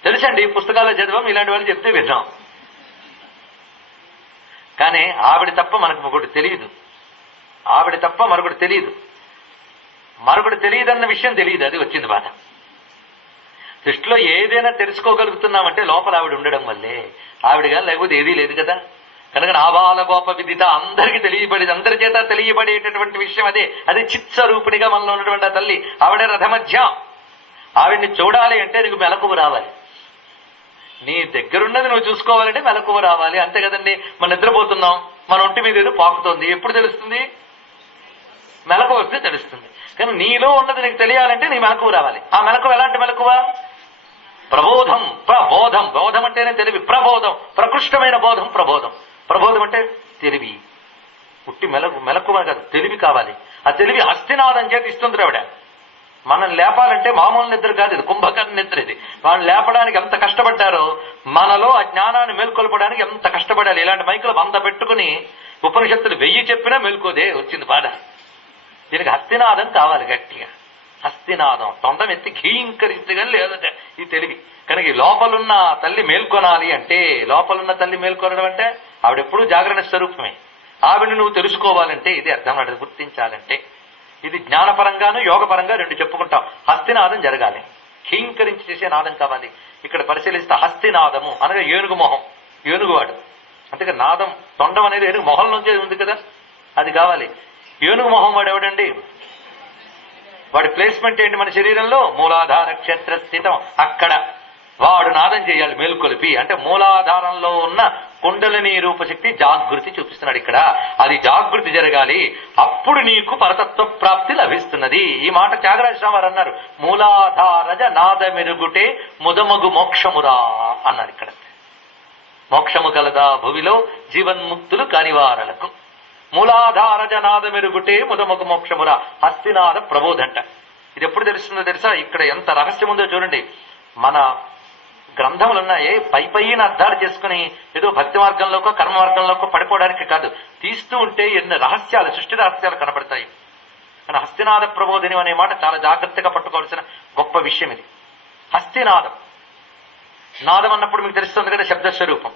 తెలుసండి, పుస్తకాల్లో చదివాం, ఇలాంటి వాళ్ళు చెప్తే విన్నాం. కానీ ఆవిడ తప్ప మనకు మరొకటి తెలియదు. ఆవిడ తప్ప మరొకటి తెలియదు. మరొకటి తెలియదన్న విషయం తెలియదు. అది వచ్చింది బాధ. దృష్టిలో ఏదైనా తెలుసుకోగలుగుతున్నామంటే లోపల ఆవిడ ఉండడం వల్లే. ఆవిడగా లేకపోతే ఏదీ లేదు కదా. కనుక నాబాల గోప విదిత, అందరికీ తెలియబడేది, అందరి చేత తెలియబడేటటువంటి విషయం అదే. అది చిత్స్వరూపిణిగా మనలో ఉన్నటువంటి ఆ తల్లి, ఆవిడే రథమధ్య. ఆవిడ్ని చూడాలి అంటే నీకు మెలకువ రావాలి. నీ దగ్గరున్నది నువ్వు చూసుకోవాలంటే మెలకువ రావాలి, అంతే కదండి. మనం నిద్రపోతున్నాం, మన ఒంటి మీద ఏదో పాకుతోంది, ఎప్పుడు తెలుస్తుంది? మెలకువ వస్తే తెలుస్తుంది. కానీ నీలో ఉన్నది నీకు తెలియాలంటే నీ మెలకువ రావాలి. ఆ మెలకువ ఎలాంటి మెలకువ? ప్రబోధం. ప్రబోధం, బోధం అంటేనే తెలివి. ప్రబోధం, ప్రకృష్టమైన బోధం ప్రబోధం. ప్రబోధం అంటే తెలివి. పుట్టి మెలకువ కాదు, తెలివి కావాలి. ఆ తెలివి హస్తినాదం చేతి ఇస్తుంది ఆవిడ. మనం లేపాలంటే మామూలు నిద్ర కాదు, ఇది కుంభకర్ణ నిద్ర. ఇది వాళ్ళు లేపడానికి ఎంత కష్టపడ్డారో, మనలో ఆ జ్ఞానాన్ని మేల్కొల్పడానికి ఎంత కష్టపడాలి. ఇలాంటి మైకులు 100 పెట్టుకుని ఉపనిషత్తులు 1000 చెప్పినా మేల్కోదే, వచ్చింది బాధ. దీనికి హస్తినాదం కావాలి గట్టిగా. హస్తినాదం తొండం ఎత్తి ఘీంకరిస్తే కానీ లేదంటే ఈ తెలివి. కనుక ఈ లోపలున్న తల్లి మేల్కొనాలి అంటే, లోపలున్న తల్లి మేల్కొనడం అంటే ఆవిడెప్పుడూ జాగరణ స్వరూపమే. ఆవిడని నువ్వు తెలుసుకోవాలంటే ఇది అర్థం, ఆవిడ గుర్తించాలంటే ఇది జ్ఞానపరంగాను యోగపరంగా 2 చెప్పుకుంటాం. హస్తినాదం జరగాలి, ఘీంకరించి చేసే నాదం కావాలి. ఇక్కడ పరిశీలిస్తే హస్తినాదము అనగా ఏనుగు మొహం, ఏనుగువాడు. అంతేగా నాదం, తొండం అనేది ఏనుగు మొహం నుంచే ఉంది కదా, అది కావాలి. ఏనుగు మొహం వాడు ఎవడండి? వాడి ప్లేస్మెంట్ ఏంటి మన శరీరంలో? మూలాధార క్షేత్ర స్థితం. అక్కడ వాడు నాదం చేయాలి మేల్కొలిపి. అంటే మూలాధారంలో ఉన్న కుండలిని రూపశక్తి జాగృతి చూపిస్తున్నాడు ఇక్కడ. అది జాగృతి జరగాలి, అప్పుడు నీకు పరతత్వ ప్రాప్తి లభిస్తున్నది. ఈ మాట త్యాగరాజస్వామి వారు అన్నారు. మూలాధారజ నాద మెరుగుటే ముదమగు మోక్షమురా అన్నారు ఇక్కడ. మోక్షము కలదా భువిలో జీవన్ముక్తులు కానివారలకు. మూలాధారజ నాద మెరుగుటే ముదమగు మోక్షమురా, హస్తినాద ప్రబోధంట. ఇది ఎప్పుడు తెలుస్తుందో తెలుసా? ఇక్కడ ఎంత రహస్యం ఉందో చూడండి. మన గ్రంథములున్నాయి పైన అర్థాలు చేసుకుని ఏదో భక్తి మార్గంలోకో కర్మ మార్గంలోకో పడిపోవడానికి కాదు. తీస్తూ ఉంటే ఎన్ని రహస్యాలు, సృష్టి రహస్యాలు కనబడతాయి. కానీ హస్తినాద ప్రబోధిని అనే మాట చాలా జాగ్రత్తగా పట్టుకోవాల్సిన గొప్ప విషయం ఇది. హస్తినాదం, నాదం అన్నప్పుడు మీకు తెలుస్తుంది కదా శబ్దస్వరూపం.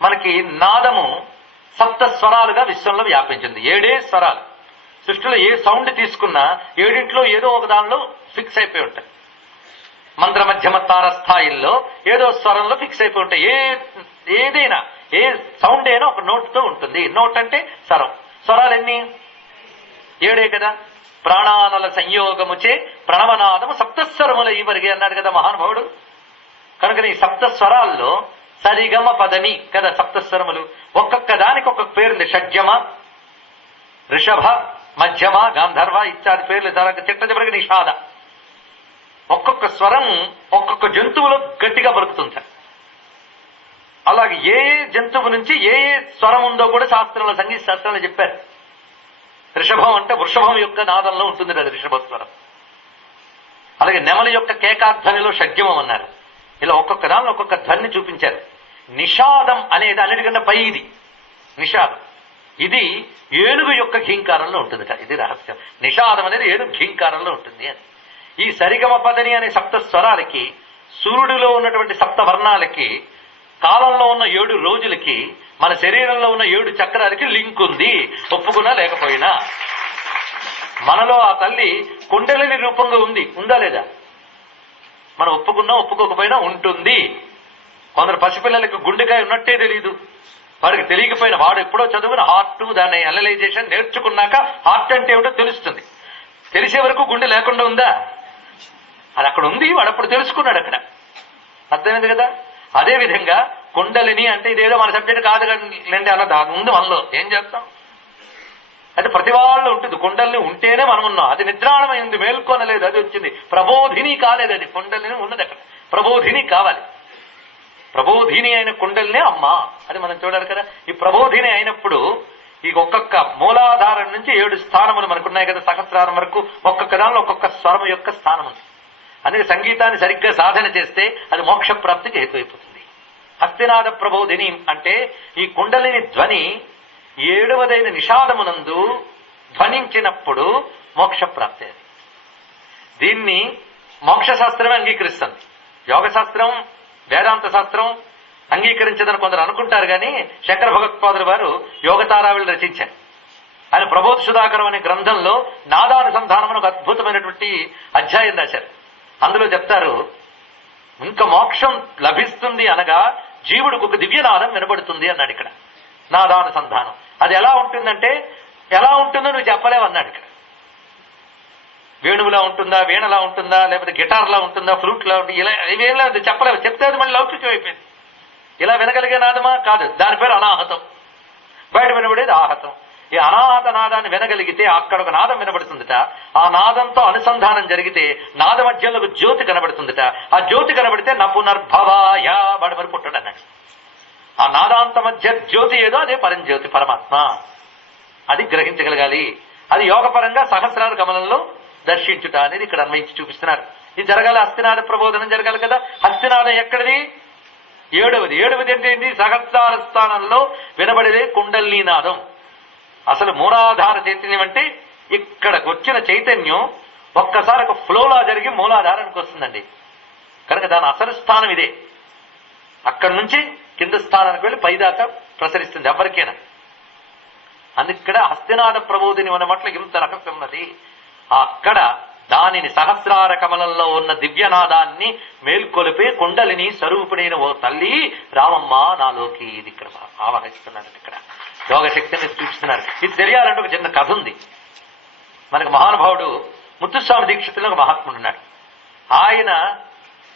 మనకి నాదము 7 స్వరాలుగా విశ్వంలో వ్యాపించింది. 7 స్వరాలు. సృష్టిలో ఏ సౌండ్ తీసుకున్నా 7 ఏదో ఒక దానిలో ఫిక్స్ అయిపోయి ఉంటాయి. మంత్ర మధ్యమ తార స్థాయిల్లో ఏదో స్వరంలో ఫిక్స్ అయిపోయి ఉంటాయి. ఏదైనా ఏ సౌండ్ అయినా ఒక నోట్తో ఉంటుంది. నోట్ అంటే స్వరం. స్వరాలు ఎన్ని? 7 కదా. ప్రాణానల సంయోగముచే ప్రణవనాదము 7 స్వరముల ఈవరిగే అన్నాడు కదా మహానుభావుడు. కనుక ఈ 7 స్వరాల్లో సరిగమ పదని కదా 7 స్వరములు. ఒక్కొక్క దానికి ఒక్కొక్క పేరుంది. షడ్జమ, ఋషభ, మధ్యమ, గాంధర్వ ఇత్యాది పేర్లు చిట్ట చివరికి నిషాద. ఒక్కొక్క స్వరం ఒక్కొక్క జంతువులో గట్టిగా పలుకుతుంది. అలాగే ఏ జంతువు నుంచి ఏ స్వరం ఉందో కూడా శాస్త్రంలో, సంగీత శాస్త్రంలో చెప్పారు. ఋషభం అంటే వృషభం యొక్క నాదంలో ఉంటుంది కదా ఋషభ స్వరం. అలాగే నెమలి యొక్క కేకాధ్వనిలో షడ్జమం అన్నారు. ఇలా ఒక్కొక్క దానిలో ఒక్కొక్క ధ్వని చూపించారు. నిషాదం అనేది అన్నిటికన్నా పై ఇది. నిషాదం ఇది ఏనుగు యొక్క ఘీంకారంలో ఉంటుందిట. ఇది రహస్యం. నిషాదం అనేది ఏనుగు ఘీంకారంలో ఉంటుంది అని. ఈ సరిగమ పదని అనే సప్త స్వరాలకి, సూర్యుడిలో ఉన్నటువంటి సప్త వర్ణాలకి, కాలంలో ఉన్న 7 రోజులకి, మన శరీరంలో ఉన్న 7 చక్రాలకి లింక్ ఉంది, ఒప్పుకున్నా లేకపోయినా. మనలో ఆ తల్లి కుండలిని రూపంగా ఉందా లేదా? మనం ఒప్పుకున్నా ఒప్పుకోకపోయినా ఉంటుంది. కొందరు పసిపిల్లలకి గుండెకాయ ఉన్నట్టే తెలియదు. వాడికి తెలియకపోయినా, వాడు ఎప్పుడో చదువుకుని హార్ట్, దాన్ని అనలైజేషన్ నేర్చుకున్నాక హార్ట్ అంటే ఏమిటో తెలుస్తుంది. తెలిసే వరకు గుండె లేకుండా ఉందా? అది అక్కడ ఉంది, వాడు అప్పుడు తెలుసుకున్నాడు. అక్కడ అర్థమైంది కదా. అదేవిధంగా కుండలిని అంటే ఇదేదో మన సబ్జెక్ట్ కాదు కండి అన్నది అది ఉంది మనలో. ఏం చేస్తాం? అంటే ప్రతి వాళ్ళు ఉంటుంది. కుండలిని ఉంటేనే మనం ఉన్నాం. అది నిద్రాణమైంది, మేల్కొనలేదు, అది వచ్చింది. ప్రబోధిని కాలేదు, అది కుండలిని ఉన్నది అక్కడ. ప్రబోధిని కావాలి. ప్రబోధిని అయిన కుండలినే అమ్మ, అది మనం చూడాలి కదా. ఈ ప్రబోధిని అయినప్పుడు ఈ ఒక్కొక్క మూలాధారం నుంచి 7 స్థానములు మనకున్నాయి కదా, సహస్రారం వరకు. ఒక్కొక్క దానిలో ఒక్కొక్క స్వరం యొక్క స్థానం ఉంది. అందుకే సంగీతాన్ని సరిగ్గా సాధన చేస్తే అది మోక్ష ప్రాప్తికి హేతువైపోతుంది. హస్తినాద ప్రబోధిని అంటే ఈ కుండలిని ధ్వని 7వదైన నిషాదమునందు ధ్వనించినప్పుడు మోక్ష ప్రాప్తి. అది దీన్ని మోక్ష శాస్త్రమే అంగీకరిస్తుంది. యోగ శాస్త్రం, వేదాంత శాస్త్రం అంగీకరించదని కొందరు అనుకుంటారు. కానీ శంకర భగవత్పాదుల వారు యోగతారావిలు రచించారు. ఆయన ప్రబోధ సుధాకరం అనే గ్రంథంలో నాదానుసంధానం అని ఒక అద్భుతమైనటువంటి అధ్యాయం రాశారు. అందులో చెప్తారు, ఇంకా మోక్షం లభిస్తుంది అనగా జీవుడికి ఒక దివ్యనాదం వినబడుతుంది అన్నాడు. ఇక్కడ నాదానుసంధానం అది ఎలా ఉంటుందంటే, ఎలా ఉంటుందో నువ్వు చెప్పలేవు అన్నాడు. ఇక్కడ వేణువులా ఉంటుందా, వీణలా ఉంటుందా, లేకపోతే గిటార్లా ఉంటుందా, ఫ్లూట్లా ఉంటుంది, ఇలా ఇవేం లేదు చెప్పలేవు. చెప్తే అది మళ్ళీ లౌకికం అయిపోయింది. ఇలా వినగలిగే నాదమా కాదు, దాని పేరు అనాహతం. బయట వినబడేది ఆహతం. ఈ అనాహత నాదాన్ని వినగలిగితే అక్కడ ఒక నాదం వినబడుతుందిట. ఆ నాదంతో అనుసంధానం జరిగితే నాద మధ్యలో ఒక జ్యోతి కనబడుతుందిట. ఆ జ్యోతి కనబడితే నా పునర్భవాయ వాడి మరి పుట్టడు అన్నాడు. ఆ నాదాంత మధ్య జ్యోతి ఏదో అదే పరంజ్యోతి, పరమాత్మ. అది గ్రహించగలగాలి. అది యోగపరంగా సహస్రార గమనంలో దర్శించుట అనేది ఇక్కడ అన్వయించి చూపిస్తున్నారు. ఇది జరగాలి. హస్తినాద ప్రబోధనం జరగాలి కదా. హస్తినాదం ఎక్కడిది? 7వది. 7వది అంటే ఏంటి? సహస్రార స్థానంలో వినబడేదే కుండలినీ నాదం. అసలు మూలాధార చైతన్యం అంటే ఇక్కడికి వచ్చిన చైతన్యం ఒక్కసారి ఒక ఫ్లోలా జరిగి మూలాధారానికి వస్తుందండి. కనుక దాని అసలు స్థానం ఇదే. అక్కడి నుంచి కింద స్థానానికి వెళ్ళి పైదాకా ప్రసరిస్తుంది ఎవరికైనా. అందుక్కడ హస్తినాద ప్రబోధిని అన్న మట్ల ఇంత రహస్యం ఉన్నది. అక్కడ దానిని సహస్రార కమలంలో ఉన్న దివ్యనాదాన్ని మేల్కొలిపే కుండలిని స్వరూపుడైన ఓ తల్లి రామమ్మ నాలోకి, ఇది ఇక్కడ ఆవహిస్తున్నారు. ఇక్కడ యోగ శక్తిని చూపిస్తున్నారు. ఇది తెలియాలంటే ఒక చిన్న కథ ఉంది. మనకు మహానుభావుడు ముత్తుస్వామి దీక్షితులు ఒక మహాత్ముడు ఉన్నాడు. ఆయన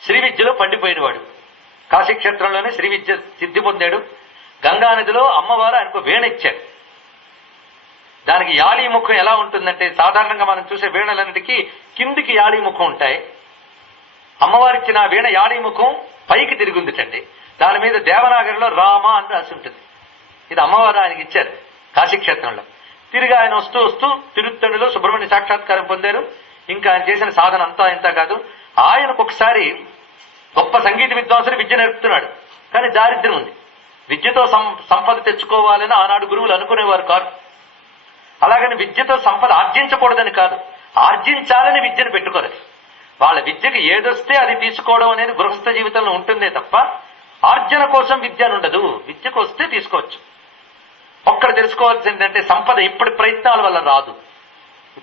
శ్రీ విద్యలో పండిపోయినవాడు. కాశీక్షేత్రంలోనే శ్రీ విద్య సిద్ధి పొందాడు. గంగానదిలో అమ్మవారు ఆయనకు వీణ ఇచ్చారు. దానికి యాళీ ముఖం ఎలా ఉంటుందంటే, సాధారణంగా మనం చూసే వీణలన్నిటికీ కిందికి యాళీ ముఖం ఉంటాయి. అమ్మవారిచ్చిన వీణ యాళీ ముఖం పైకి తిరిగిందిటండి. దాని మీద దేవనాగరిలో రామ అని రాసి ఉంటుంది. ఇది అమ్మవారు ఆయనకి ఇచ్చారు కాశీక్షేత్రంలో. తిరిగి ఆయన వస్తూ వస్తూ తిరుత్తణిలో సుబ్రహ్మణ్య సాక్షాత్కారం పొందారు. ఇంకా ఆయన చేసిన సాధన అంతా ఇంత కాదు. ఆయనకు ఒకసారి గొప్ప సంగీత విద్వాంసులు విద్య నేర్పుతున్నాడు. కానీ దారిద్ర్యం ఉంది. విద్యతో సంపద తెచ్చుకోవాలని ఆనాడు గురువులు అనుకునేవారు కాదు. అలాగని విద్యతో సంపద ఆర్జించకూడదని కాదు, ఆర్జించాలని విద్యను పెట్టుకోలేదు. వాళ్ళ విద్యకి ఏదొస్తే అది తీసుకోవడం అనేది గృహస్థ జీవితంలో ఉంటుందే తప్ప ఆర్జన కోసం విద్య అని ఉండదు. విద్యకు వస్తే తీసుకోవచ్చు. ఒక్కడు తెలుసుకోవాల్సింది ఏంటంటే, సంపద ఇప్పటి ప్రయత్నాల వల్ల రాదు.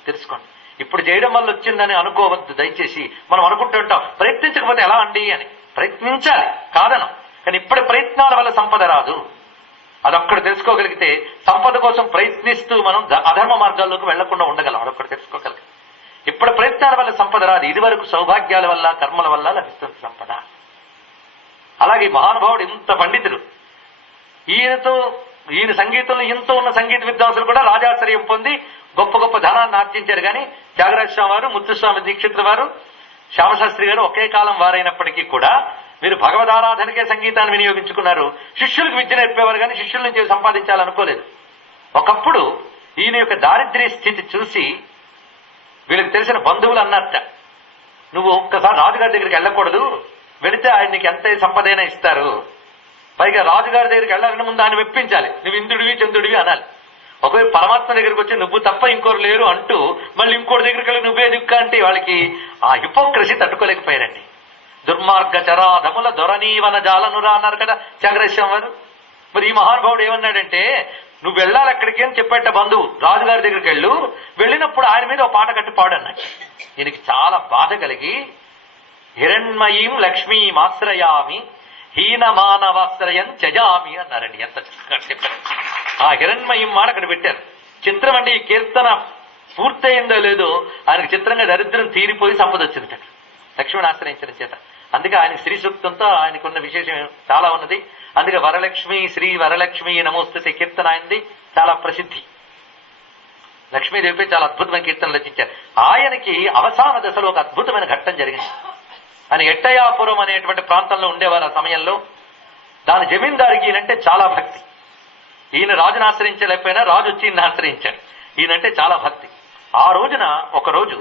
తెలుసుకోండి. ఇప్పుడు చేయడం వల్ల వచ్చిందని అనుకోవద్దు దయచేసి. మనం అనుకుంటుంటాం ప్రయత్నించకపోతే ఎలా అండి అని. ప్రయత్నించాలి కాదనం, కానీ ఇప్పటి ప్రయత్నాల వల్ల సంపద రాదు. అదొక్కడు తెలుసుకోగలిగితే సంపద కోసం ప్రయత్నిస్తూ మనం అధర్మ మార్గాల్లోకి వెళ్లకుండా ఉండగలం. అదొక్కడు తెలుసుకోగలిగితే ఇప్పుడు ప్రయత్నాల వల్ల సంపద రాదు. ఇది వరకు సౌభాగ్యాల వల్ల కర్మల వల్ల లభిస్తుంది సంపద. అలాగే మహానుభావుడు ఇంత పండితుడు, ఈయన సంగీతంలో ఎంతో ఉన్న సంగీత విద్వాంసులు కూడా రాజాశ్రయం పొంది గొప్ప గొప్ప ధనాన్ని ఆర్జించారు. కానీ త్యాగరాజ స్వామి వారు, ముత్తుస్వామి దీక్షితుల వారు, శ్యామశాస్త్రి గారు ఒకే కాలం వారైనప్పటికీ కూడా వీరు భగవదారాధనకే సంగీతాన్ని వినియోగించుకున్నారు. శిష్యులకు విద్య నేర్పేవారు కానీ శిష్యుల నుంచి సంపాదించాలనుకోలేదు. ఒకప్పుడు ఈయన యొక్క దారిద్ర్య స్థితి చూసి వీళ్ళకి తెలిసిన బంధువులు అన్నట్ట, నువ్వు ఒక్కసారి రాజుగారి దగ్గరికి వెళ్ళకూడదు, వెళితే ఆయన నీకు ఎంత సంపదైనా ఇస్తారు. పైగా రాజుగారి దగ్గరికి వెళ్ళాలని ముందు ఆయన మెప్పించాలి. నువ్వు ఇంద్రుడివి చంద్రుడివి అనాలి. ఒకవేళ పరమాత్మ దగ్గరికి వచ్చి నువ్వు తప్ప ఇంకోరు లేరు అంటూ మళ్ళీ ఇంకోటి దగ్గరికి వెళ్ళి నువ్వే దిక్కు అంటే వాళ్ళకి ఆ హిపోక్రసీ తట్టుకోలేకపోయారండి. దుర్మార్గ చరాధముల దొరనీవన జాలనురా అన్నారు కదా త్యాగరాజస్వామి వారు. మరి ఈ మహానుభావుడు ఏమన్నాడంటే, నువ్వు వెళ్ళాలి అక్కడికి అని చెప్పేట బంధువు రాజుగారి దగ్గరికి వెళ్ళు, వెళ్ళినప్పుడు ఆయన మీద ఒక పాట కట్టి పాడు అన్నాడు. ఈయనకి చాలా బాధ కలిగి హిరణ్మయీం లక్ష్మీం ఆశ్రయామి హీన మానవాశ్రయం త్యజామి అన్నారండి. ఎంత చక్కగా చెప్పారు. ఆ హిరణ్మయీం మాట అక్కడ పెట్టారు. చిత్రం అండి, ఈ కీర్తన పూర్తయిందో లేదో ఆయనకు చిత్రంగా దరిద్రం తీరిపోయి సంపద వచ్చింది లక్ష్మిని ఆశ్రయించడం చేత. అందుకే ఆయన శ్రీ సూక్తంతో ఆయనకున్న విశేషం చాలా ఉన్నది. అందుకే వరలక్ష్మి శ్రీ వరలక్ష్మి నమోస్తుతే కీర్తన ఆయనది చాలా ప్రసిద్ధి. లక్ష్మీదేవిపై చాలా అద్భుతమైన కీర్తనలు రచించారు. ఆయనకి అవసాన దశలో ఒక అద్భుతమైన ఘట్టం జరిగింది. ఆయన ఎట్టయాపురం అనేటువంటి ప్రాంతంలో ఉండేవారు. ఆ సమయంలో దాని జమీందారికి ఈయనంటే చాలా భక్తి. ఈయన రాజును ఆశ్రయించలేకపోయినా రాజు వచ్చి ఈయన ఆశ్రయించాడు. ఈయనంటే చాలా భక్తి. ఆ రోజున ఒకరోజు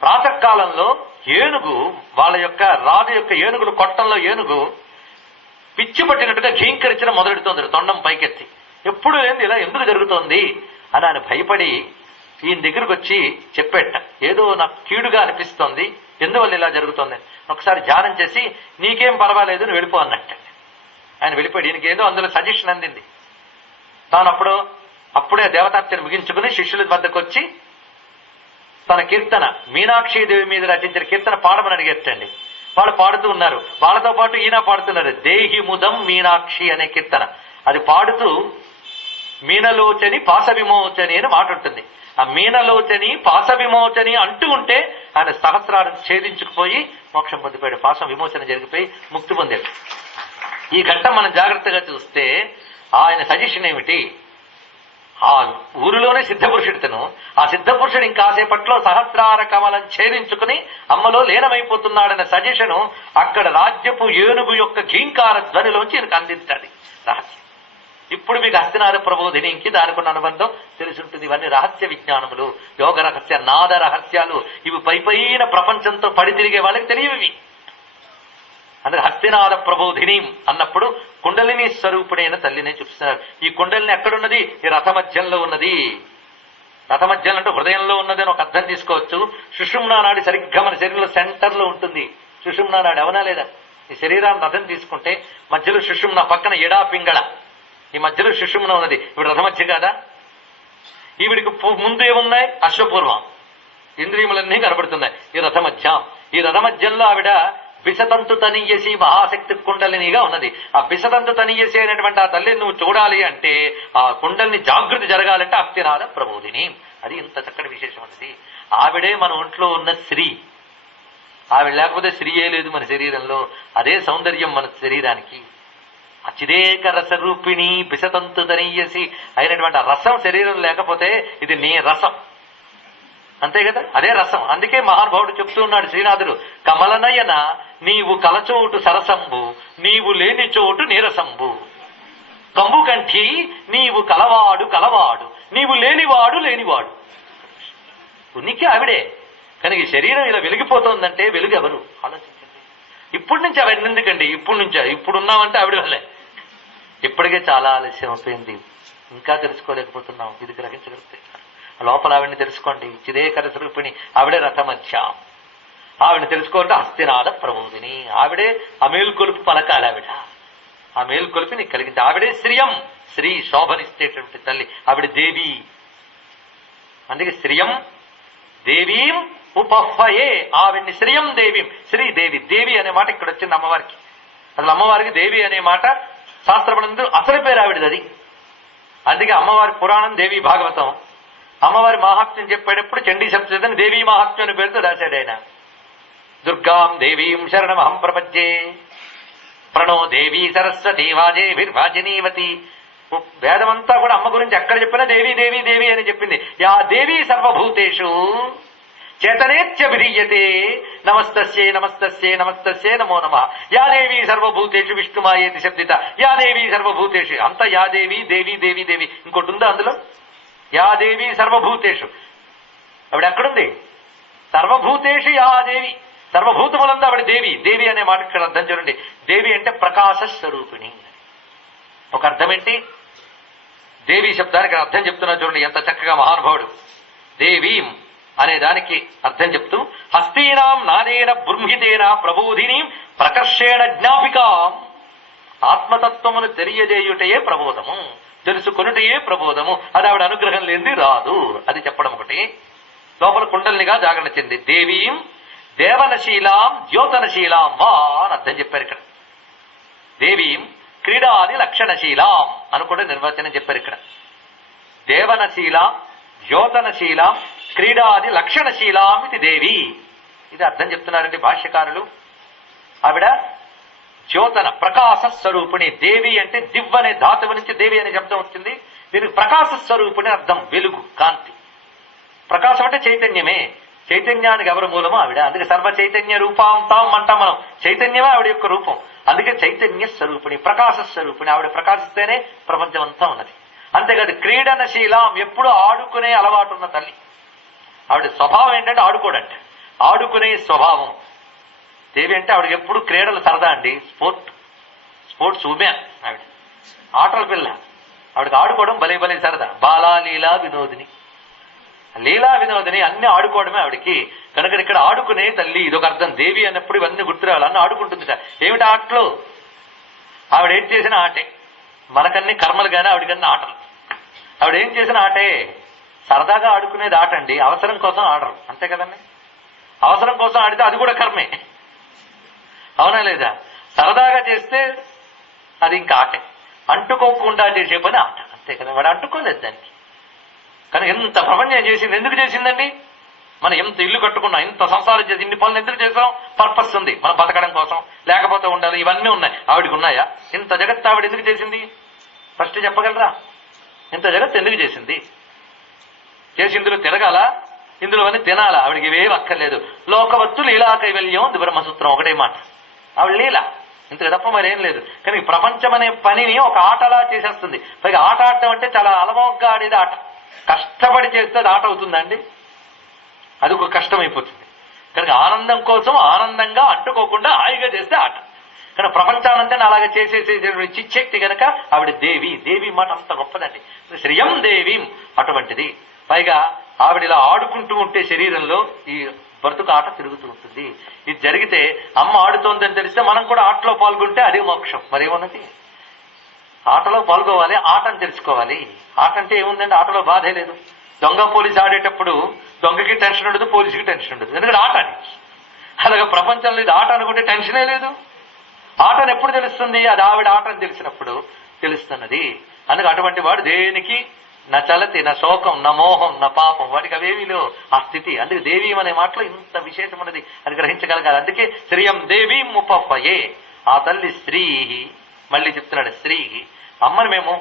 ప్రాతకాలంలో ఏనుగు వాళ్ళ యొక్క రాజు యొక్క ఏనుగులు కొట్టంలో ఏనుగు పిచ్చి పట్టినట్టుగా ఘీంకరించడం మొదలెడుతోంది తొండం పైకెత్తి. ఎప్పుడు ఏంది ఇలా ఎందుకు జరుగుతోంది అని ఆయన భయపడి ఈయన దగ్గరకు వచ్చి చెప్పేట, ఏదో నాకు కీడుగా అనిపిస్తోంది, ఎందువల్ల ఇలా జరుగుతోంది. ఒకసారి ధ్యానం చేసి నీకేం పర్వాలేదు నువ్వు వెళ్ళిపో అన్నట్టు ఆయన వెళ్ళిపోయాడు. ఈయనకి ఏదో అందులో సజెషన్ అందింది. తాను అప్పుడే దేవతార్చన ముగించుకుని శిష్యుల వద్దకు వచ్చి తన కీర్తన మీనాక్షీదేవి మీద రచించిన కీర్తన పాడమని అడిగేటండి. వాళ్ళు పాడుతూ ఉన్నారు. వాళ్ళతో పాటు ఈయన పాడుతున్నారు. దేహి ముదం మీనాక్షి అనే కీర్తన. అది పాడుతూ మీనలోచని పాస విమోచని అని మాట ఉంటుంది. ఆ మీనలోచని పాస విమోచని అంటూ ఉంటే ఆయన సహస్రాలను ఛేదించుకుపోయి మోక్షం పొందిపోయాడు. పాసం విమోచన జరిగిపోయి ముక్తి పొందాడు. ఈ ఘట్టం మనం జాగ్రత్తగా చూస్తే ఆయన సజెషన్ ఏమిటి, ఆ ఊరిలోనే సిద్ధపురుషుడితను, ఆ సిద్ధపురుషుడు ఇంకాసేపట్లో సహస్రార కమలం ఛేదించుకుని అమ్మలో లీనమైపోతున్నాడన్న సజెషను అక్కడ రాజ్యపు ఏనుగు యొక్క ఘీంకార ధ్వనిలోంచి ఈయనకు అందించాడు రహస్యం. ఇప్పుడు మీకు హస్తినార ప్రబోధినికి దానికున్న అనుబంధం తెలిసి ఉంటుంది. ఇవన్నీ రహస్య విజ్ఞానములు, యోగ రహస్య, నాద రహస్యాలు. ఇవి పైపైన ప్రపంచంతో పడి తిరిగే వాళ్ళకి తెలియవి. అందుకే హస్తినాద ప్రబోధిని అన్నప్పుడు కుండలిని స్వరూపుడైన తల్లినే చూపిస్తున్నారు. ఈ కుండలిని ఎక్కడున్నది? ఈ రథమధ్యంలో ఉన్నది. రథమధ్యం అంటే హృదయంలో ఉన్నది అని ఒక అర్థం తీసుకోవచ్చు. సుషుమ్నా నాడి సరిగ్గా మన శరీరంలో సెంటర్ లో ఉంటుంది. సుషుమ్నా నాడి అవునా లేదా? ఈ శరీరాన్ని రథం తీసుకుంటే మధ్యలో సుషుమ్న, పక్కన ఎడా పింగళ, ఈ మధ్యలో సుషుమ్న ఉన్నది. ఇప్పుడు రథమధ్య కాదా? ఈవిడికి ముందు ఏమున్నాయి? అశ్వపూర్వం, ఇంద్రియములన్నీ కనబడుతున్నాయి. ఈ రథమధ్యం. ఈ రథమధ్యంలో ఆవిడ బిసతంతు తనీయసి మహాశక్తి కుండలినిగా ఉన్నది. ఆ బిసతంతు తనీయసి అనేటువంటి ఆ తల్లిని నువ్వు చూడాలి అంటే, ఆ కుండలిని జాగృతి జరగాలంటే హస్తినాద ప్రబోధిని. అది ఇంత చక్కటి విశేషం ఉన్నది. ఆవిడే మన ఒంట్లో ఉన్న స్త్రీ. ఆవిడ లేకపోతే స్త్రీయే లేదు మన శరీరంలో. అదే సౌందర్యం మన శరీరానికి. అచిదేక రసరూపిణి బిసతంతు తనీయసి అయినటువంటి రసం శరీరం లేకపోతే ఇది నీ రసం, అంతే కదా, అదే రసం. అందుకే మహానుభావుడు చెప్తూ ఉన్నాడు శ్రీనాథుడు, కమలనయన నీవు కలచోటు సరసంబు, నీవు లేని చోటు నీరసంబు, కంబు కంఠి నీవు కలవాడు కలవాడు, నీవు లేనివాడు లేనివాడు. ఉనికి ఆవిడే. కానీ ఈ శరీరం ఇలా వెలిగిపోతుందంటే వెలుగు ఎవరు? ఆలోచించండి. ఇప్పటి నుంచి అవన్నీ ఎందుకండి? ఇప్పుడున్నామంటే ఆవిడ వల్లే. ఇప్పటికే చాలా ఆలస్యం అయిపోయింది, ఇంకా తెలుసుకోలేకపోతున్నాం. ఇది గ్రహించగలిగితే లోపల ఆవిడని తెలుసుకోండి. చిదేకర స్వరూపిణి ఆవిడే రథమధ్యాం. ఆవిడని తెలుసుకోవాలంటే హస్తినాద ప్రబోధిని. ఆవిడే ఆ మేలుకొలుపు పలకాలి. ఆ మేలుకొలిపి నీకు కలిగింది. ఆవిడే శ్రియం, శ్రీ శోభనిస్తేటువంటి తల్లి. ఆవిడ దేవి. అందుకే శ్రియం దేవీం ఉపహ్వయే. ఆవిడ్ని శ్రియం దేవీం, శ్రీదేవి. దేవి అనే మాట ఇక్కడ వచ్చింది అమ్మవారికి. అసలు అమ్మవారికి దేవి అనే మాట శాస్త్రపడందు అసలు పేరు ఆవిడది. అది అందుకే అమ్మవారి పురాణం దేవి భాగవతం. అమ్మవారి మహాత్మ్యం చెప్పేటప్పుడు చండీ సప్తశతిని దేవీ మహాత్మ్యం అనే పేరుతో రాశాడు ఆయన. దుర్గాం దేవీం శరణమహం ప్రపంచే, ప్రణో దేవీ సరస్వతి వాజే విర్వాజినీవతి. వేదమంతా కూడా అమ్మ గురించి ఎక్కడ చెప్పినా దేవి దేవి దేవి అని చెప్పింది. యా దేవీ సర్వభూతేషు చేతనేత్యభిధీయతే నమస్తస్యై నమస్తస్యై నమస్తస్యై నమో నమః. యా దేవీ సర్వభూతేషు విష్ణుమాయేతి శబ్దిత. యా దేవీ సర్వభూతేషు. అంతా యా దేవి దేవి దేవి దేవి. ఇంకోటి ఉందా అందులో? యా దేవి సర్వభూతేషు. ఆవిడ ఎక్కడుంది? సర్వభూతేషు యా దేవి. సర్వభూతములందు ఆవిడ దేవి. దేవి అనే మాట ఇక్కడ అర్థం చూడండి. దేవి అంటే ప్రకాశ స్వరూపిణి. ఒక అర్థం ఏంటి? దేవీ శబ్దానికి అర్థం చెప్తున్నా చూడండి, ఎంత చక్కగా మహానుభావుడు. దేవీం అనే దానికి అర్థం చెప్తూ, హస్తీనాం నాదేన బృంహితేన ప్రబోధిని ప్రకర్షేణ జ్ఞాపికాం. ఆత్మతత్వమును తెలియజేయుటయే ప్రబోధము, తెలుసుకొనుటయే ప్రబోధము. అది ఆవిడ అనుగ్రహం లేనిది రాదు. అది చెప్పడం ఒకటి. లోపల కుండలినిగా జాగరణ చెంది దేవీం దేవనశీలాం ద్యోతనశీలాం వా అని అర్థం చెప్పారు ఇక్కడ. దేవీం క్రీడాది లక్షణశీలాం అని కూడా నిర్వచనం చెప్పారు ఇక్కడ. దేవనశీలాం ద్యోతనశీలాం క్రీడాది లక్షణశీలాం ఇది దేవి. ఇది అర్థం చెప్తున్నారండి భాష్యకారులు. ఆవిడ జ్యోతన ప్రకాశ స్వరూపిణి. దేవి అంటే దివ్ అనే ధాతువు నుంచి దేవి అనే శబ్దం వచ్చింది. దీనికి ప్రకాశ స్వరూపిణి అర్థం, వెలుగు, కాంతి. ప్రకాశం అంటే చైతన్యమే. చైతన్యానికి ఎవరు మూలమో ఆవిడ. అందుకే సర్వ చైతన్య రూపాంతాం అంటాం మనం. చైతన్యమే ఆవిడ యొక్క రూపం. అందుకే చైతన్య స్వరూపిణి, ప్రకాశ స్వరూపిణి. ఆవిడ ప్రకాశిస్తేనే ప్రపంచం అంతా ఉన్నది. అంతేకాదు క్రీడనశీలం, ఎప్పుడు ఆడుకునే అలవాటు ఉన్న తల్లి. ఆవిడ స్వభావం ఏంటంటే ఆడుకోడంటే, ఆడుకునే స్వభావం. దేవి అంటే ఆవిడకి ఎప్పుడు క్రీడలు సరదా అండి. స్పోర్ట్స్ ఉమెన్ ఆవిడ, ఆటల పిల్ల. ఆవిడకి ఆడుకోవడం భలే భలే సరదా. బాలా లీలా వినోదిని, లీలా వినోదిని, అన్ని ఆడుకోవడమే ఆవిడికి. కనుక ఇక్కడ ఆడుకునే తల్లి, ఇదొక అర్థం. దేవి అన్నప్పుడు ఇవన్నీ గుర్తురావాలి. అన్నీ ఆడుకుంటుందిట. ఏమిటి ఆటలు? ఆవిడ ఏం చేసిన ఆటే. మనకన్నీ కర్మలు కానీ ఆవిడకన్నా ఆటలు. ఆవిడ ఏం చేసిన ఆటే సరదాగా ఆడుకునేది ఆట అండి. అవసరం కోసం ఆడరు, అంతే కదండి. అవసరం కోసం ఆడితే అది కూడా కర్మే, అవునా లేదా? సరదాగా చేస్తే అది ఇంకా ఆటే. అంటుకోకుండా చేసే పని ఆట, అంతే కదా. వాడు అంటుకోలేదు దానికి. కానీ ఎంత ప్రపంచం చేసింది. ఎందుకు చేసిందండి? మనం ఎంత ఇల్లు కట్టుకున్నాం, ఇంత సంసారం చేసి ఇన్ని పనులు ఎందుకు చేసాం? పర్పస్ ఉంది, మనం బతకడం కోసం, లేకపోతే ఉండాలి, ఇవన్నీ ఉన్నాయి. ఆవిడికి ఉన్నాయా? ఇంత జగత్ ఆవిడ ఎందుకు చేసింది? ఫస్ట్ చెప్పగలరా? ఇంత జగత్ ఎందుకు చేసింది? చేసి ఇందులో తిరగాల, ఇందులో అన్ని తినాలా? ఆవిడికి ఇవేం అక్కర్లేదు. లోకవత్తు లీలా కైవల్యం బ్రహ్మసూత్రం ఒకటే మాట. ఆవిడ లీల, ఇంతకు తప్ప మరేం లేదు. కానీ ప్రపంచం అనే పనిని ఒక ఆటలా చేసేస్తుంది. పైగా ఆట ఆడటం అంటే చాలా అలవోగ్గా ఆడేది ఆట. కష్టపడి చేస్తే అది ఆట అవుతుందండి, అది ఒక కష్టం అయిపోతుంది. కనుక ఆనందం కోసం ఆనందంగా అంటుకోకుండా హాయిగా చేస్తే ఆట. కానీ ప్రపంచానంతా అలాగే చేసేసే చిచ్చెక్తి కనుక ఆవిడ దేవి. దేవి మాట అంత గొప్పదండి. శ్రియం దేవీం అటువంటిది. పైగా ఆవిడ ఇలా ఆడుకుంటూ ఉంటే శరీరంలో ఈ బ్రతుకు ఆట తిరుగుతూ ఉంటుంది. ఇది జరిగితే అమ్మ ఆడుతోందని తెలిస్తే మనం కూడా ఆటలో పాల్గొంటే అదే మోక్షం. మరేమన్నది? ఆటలో పాల్గొవాలి, ఆటను తెలుసుకోవాలి. ఆట అంటే ఏముందండి? ఆటలో బాధే లేదు. దొంగ పోలీసు ఆడేటప్పుడు దొంగకి టెన్షన్ ఉండదు, పోలీసుకి టెన్షన్ ఉండదు. ఎందుకంటే ఆట అని. అలాగే ప్రపంచంలో ఇది ఆట అనుకుంటే టెన్షనే లేదు. ఆటను ఎప్పుడు తెలుస్తుంది? అది ఆవిడ ఆటను తెలిసినప్పుడు తెలుస్తున్నది. అందుకే అటువంటి వాడు దేనికి నా చలతి, నా శోకం, నా మోహం, నా పాపం, వాటికి అవేమిలో ఆ స్థితి. అందుకే దేవీ అనే మాటలో ఇంత విశేషమైనది అని గ్రహించగలగాలి. అందుకే శ్రీయం దేవీం ఉపపయే. ఆ తల్లి స్త్రీ, మళ్ళీ చెప్తున్నాడు స్త్రీ, అమ్మని మేము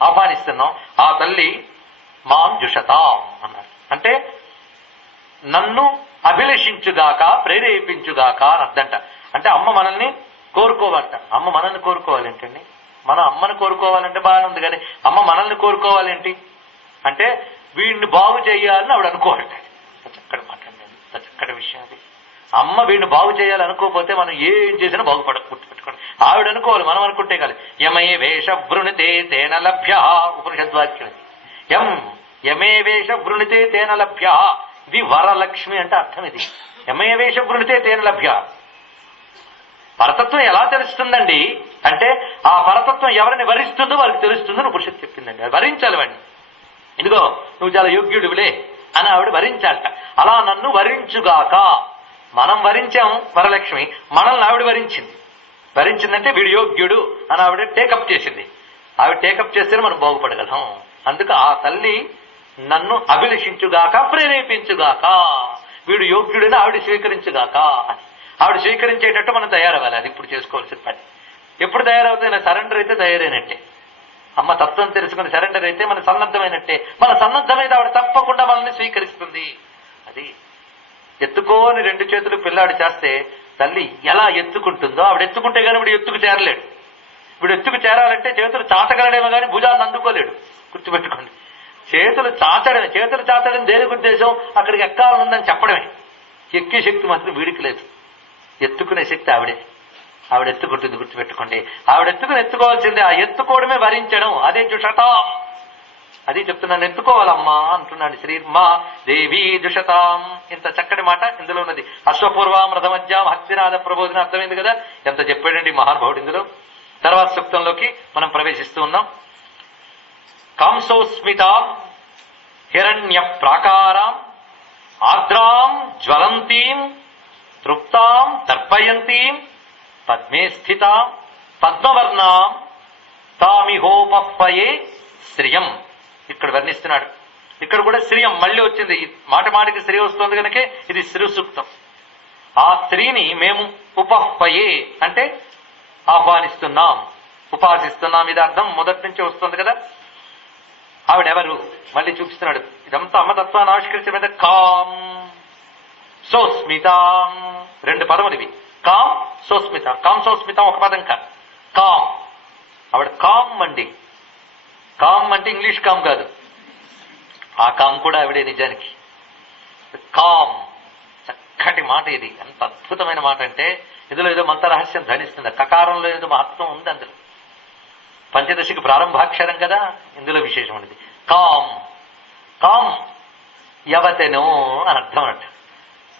ఆహ్వానిస్తున్నాం. ఆ తల్లి మాం జుషతాం అన్నారు. అంటే నన్ను అభిలషించుగాక, ప్రేరేపించుగాక అని అర్థంట. అంటే అమ్మ మనల్ని కోరుకోవాలంట. అమ్మ మనల్ని కోరుకోవాలేంటండి? మనం అమ్మని కోరుకోవాలంటే బాగానే ఉంది, కానీ అమ్మ మనల్ని కోరుకోవాలేంటి అంటే వీడిని బాగు చేయాలని ఆవిడ అనుకోవాలంట. చక్కటి మాట్లాడండి, చక్కటి విషయం అది. అమ్మ వీడిని బాగు చేయాలనుకోకపోతే మనం ఏం చేసినా గుర్తుపెట్టుకోండి. ఆవిడ అనుకోవాలి, మనం అనుకుంటే కాదు. యమే వేష వృణితే తేన లభ్య ఉపనిషద్వాక్యం. యమే వేష వృణితే తేన లభ్య. ఇది వరలక్ష్మి అంటే అర్థం. ఇది యమే వేష వృణితే తేన లభ్య. పరతత్వం ఎలా తెలుస్తుందండి అంటే ఆ పరతత్వం ఎవరిని వరిస్తుందో వారికి తెలుస్తుందని ఉపనిషత్తు చెప్పిందండి. అది వరించాలి వాడిని. ఇదిగో నువ్వు చాలా యోగ్యుడివిలే అని ఆవిడ వరించాలట. అలా నన్ను వరించుగాక. మనం వరించాం వరలక్ష్మి, మనల్ని ఆవిడ వరించింది. వరించిందంటే వీడు యోగ్యుడు అని ఆవిడ టేకప్ చేసింది. ఆవిడ టేకప్ చేస్తేనే మనం బాగుపడగలం. అందుకు ఆ తల్లి నన్ను అభిలషించుగాక, ప్రేరేపించుగాక. వీడు యోగ్యుడిని ఆవిడ స్వీకరించుగాక అని. ఆవిడ స్వీకరించేటట్టు మనం తయారవ్వాలి. అది ఇప్పుడు చేసుకోవాల్సిన పని. ఎప్పుడు తయారవుతుంది? సరెండర్ అయితే తయారైనట్టే. అమ్మ తత్వం తెలుసుకుని సరెండర్ అయితే మన సన్నద్ధమైనట్టే. మన సన్నద్ధమైతే ఆవిడ తప్పకుండా మనల్ని స్వీకరిస్తుంది. అది ఎత్తుకోని రెండు చేతులు పిల్లాడు చేస్తే తల్లి ఎలా ఎత్తుకుంటుందో ఆవిడ ఎత్తుకుంటే కానీ వీడు ఎత్తుకు చేరలేడు. వీడు ఎత్తుకు చేరాలంటే చేతులు చాచగలడేమో కానీ భుజాలను అందుకోలేడు. గుర్తుపెట్టుకోండి. చేతులు చాచడమే. చేతులు చాచడం దేనికి ఉద్దేశం? అక్కడికి ఎక్కాలనుందని చెప్పడమే. ఎక్కే శక్తి మాత్రం వీడికి లేదు. ఎత్తుకునే శక్తి ఆవిడే. ఆవిడ ఎత్తుకుంటుంది. గుర్తుపెట్టుకోండి. ఆవిడ ఎత్తుకుని ఎత్తుకోవాల్సిందే. ఆ ఎత్తుకోవడమే వరించడం. అదే జుషతాం. అది చెప్తున్నాను, ఎత్తుకోవాలమ్మా అంటున్నాడు శ్రీర్మా దేవీ దుషతాం. ఇంత చక్కటి మాట ఇందులో ఉన్నది. అశ్వపూర్వాం రథమధ్యాం హస్తినాథ ప్రబోధిన, అర్థమైంది కదా, ఎంత చెప్పాడండి మహానుభావుడు ఇందులో. తర్వాత సూక్తంలోకి మనం ప్రవేశిస్తూ ఉన్నాం. కాంసోస్మితాం హిరణ్య ప్రాకారాం ఆర్ద్రాం జ్వలంతీం తృప్తాం తర్పయంతీం పద్మే స్థితాం పద్మవర్ణాం తామిహోపయే శ్రియం. ఇక్కడ వర్ణిస్తున్నాడు. ఇక్కడ కూడా శ్రియం మళ్ళీ వచ్చింది. మాట మాటికి స్త్రీ వస్తుంది కనుకే ఇది శ్రీ సూక్తం. ఆ స్త్రీని మేము ఉపహ్వయే అంటే ఆహ్వానిస్తున్నాం, ఉపాసిస్తున్నాం. ఇది అర్థం మొదటి నుంచి వస్తుంది కదా. ఆవిడెవరు మళ్ళీ చూపిస్తున్నాడు. ఇదంతా అమ్మతత్వాన్ని ఆవిష్కరించే మీద కాం సోస్మితాం, రెండు పదములు ఇవి. కాం సోస్మిత. కాం సోస్మితం ఒక పదం కాదు, కాం. ఆవిడ కామ్ అండి. కామ్ అంటే ఇంగ్లీష్ కామ్ కాదు, ఆ కామ్ కూడా ఆవిడే నిజానికి. కామ్ చక్కటి మాట ఇది. ఎంత అద్భుతమైన మాట అంటే ఇందులో ఏదో మంత్రరహస్యం ధనిస్తుంది. కకారంలో ఏదో మహత్వం ఉంది అందులో. పంచదశికి ప్రారంభాక్షరం కదా, ఇందులో విశేషం ఉన్నది. కామ్ కామ్ యవతెనో అని అర్థం అన్నట్టు.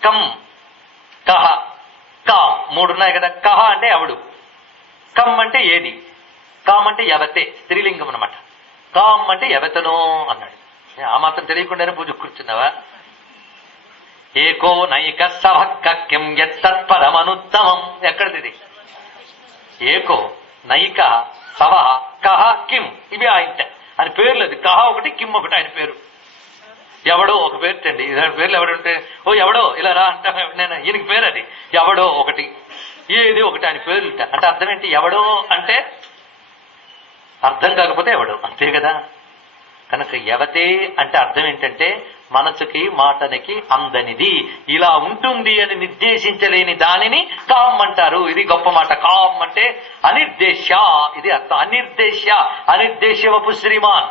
కం కహ కామ్ మూడు ఉన్నాయి కదా. కహ అంటే ఎవడు, కమ్ అంటే ఏది, కామ్ అంటే యవతే స్త్రీలింగం అనమాట. కామ్ అంటే యవతనో అన్నాడు. ఆ మాత్రం తెలియకుండానే పూజ కూర్చున్నావా? ఏకో నైక సభక్యం యత్పరమనుత్తమం. ఎక్కడిది? ఏకో నైక సవ కహ కిం, ఇవి ఆయన అని పేర్లు. అది కహ ఒకటి, కిమ్ ఒకటి ఆయన పేరు. ఎవడో ఒక పేరు అండి. ఇలాంటి పేర్లు ఎవడుంటే ఓ ఎవడో ఇలా రా అంటే నేను ఈయనకి పేరు అది. ఎవడో ఒకటి, ఏది ఒకటి ఆయన పేర్లు. అంటే అర్థం ఏంటి? ఎవడో అంటే అర్థం కాకపోతే ఎవడు, అంతే కదా. కనుక యవతే అంటే అర్థం ఏంటంటే మనసుకి మాటనికి అందనిది, ఇలా ఉంటుంది అని నిర్దేశించలేని దానిని కామ్ అంటారు. ఇది గొప్ప మాట. కామ్ అంటే అనిర్దేశ, ఇది అర్థం. అనిర్దేశ అనిర్దేశవపు శ్రీమాన్,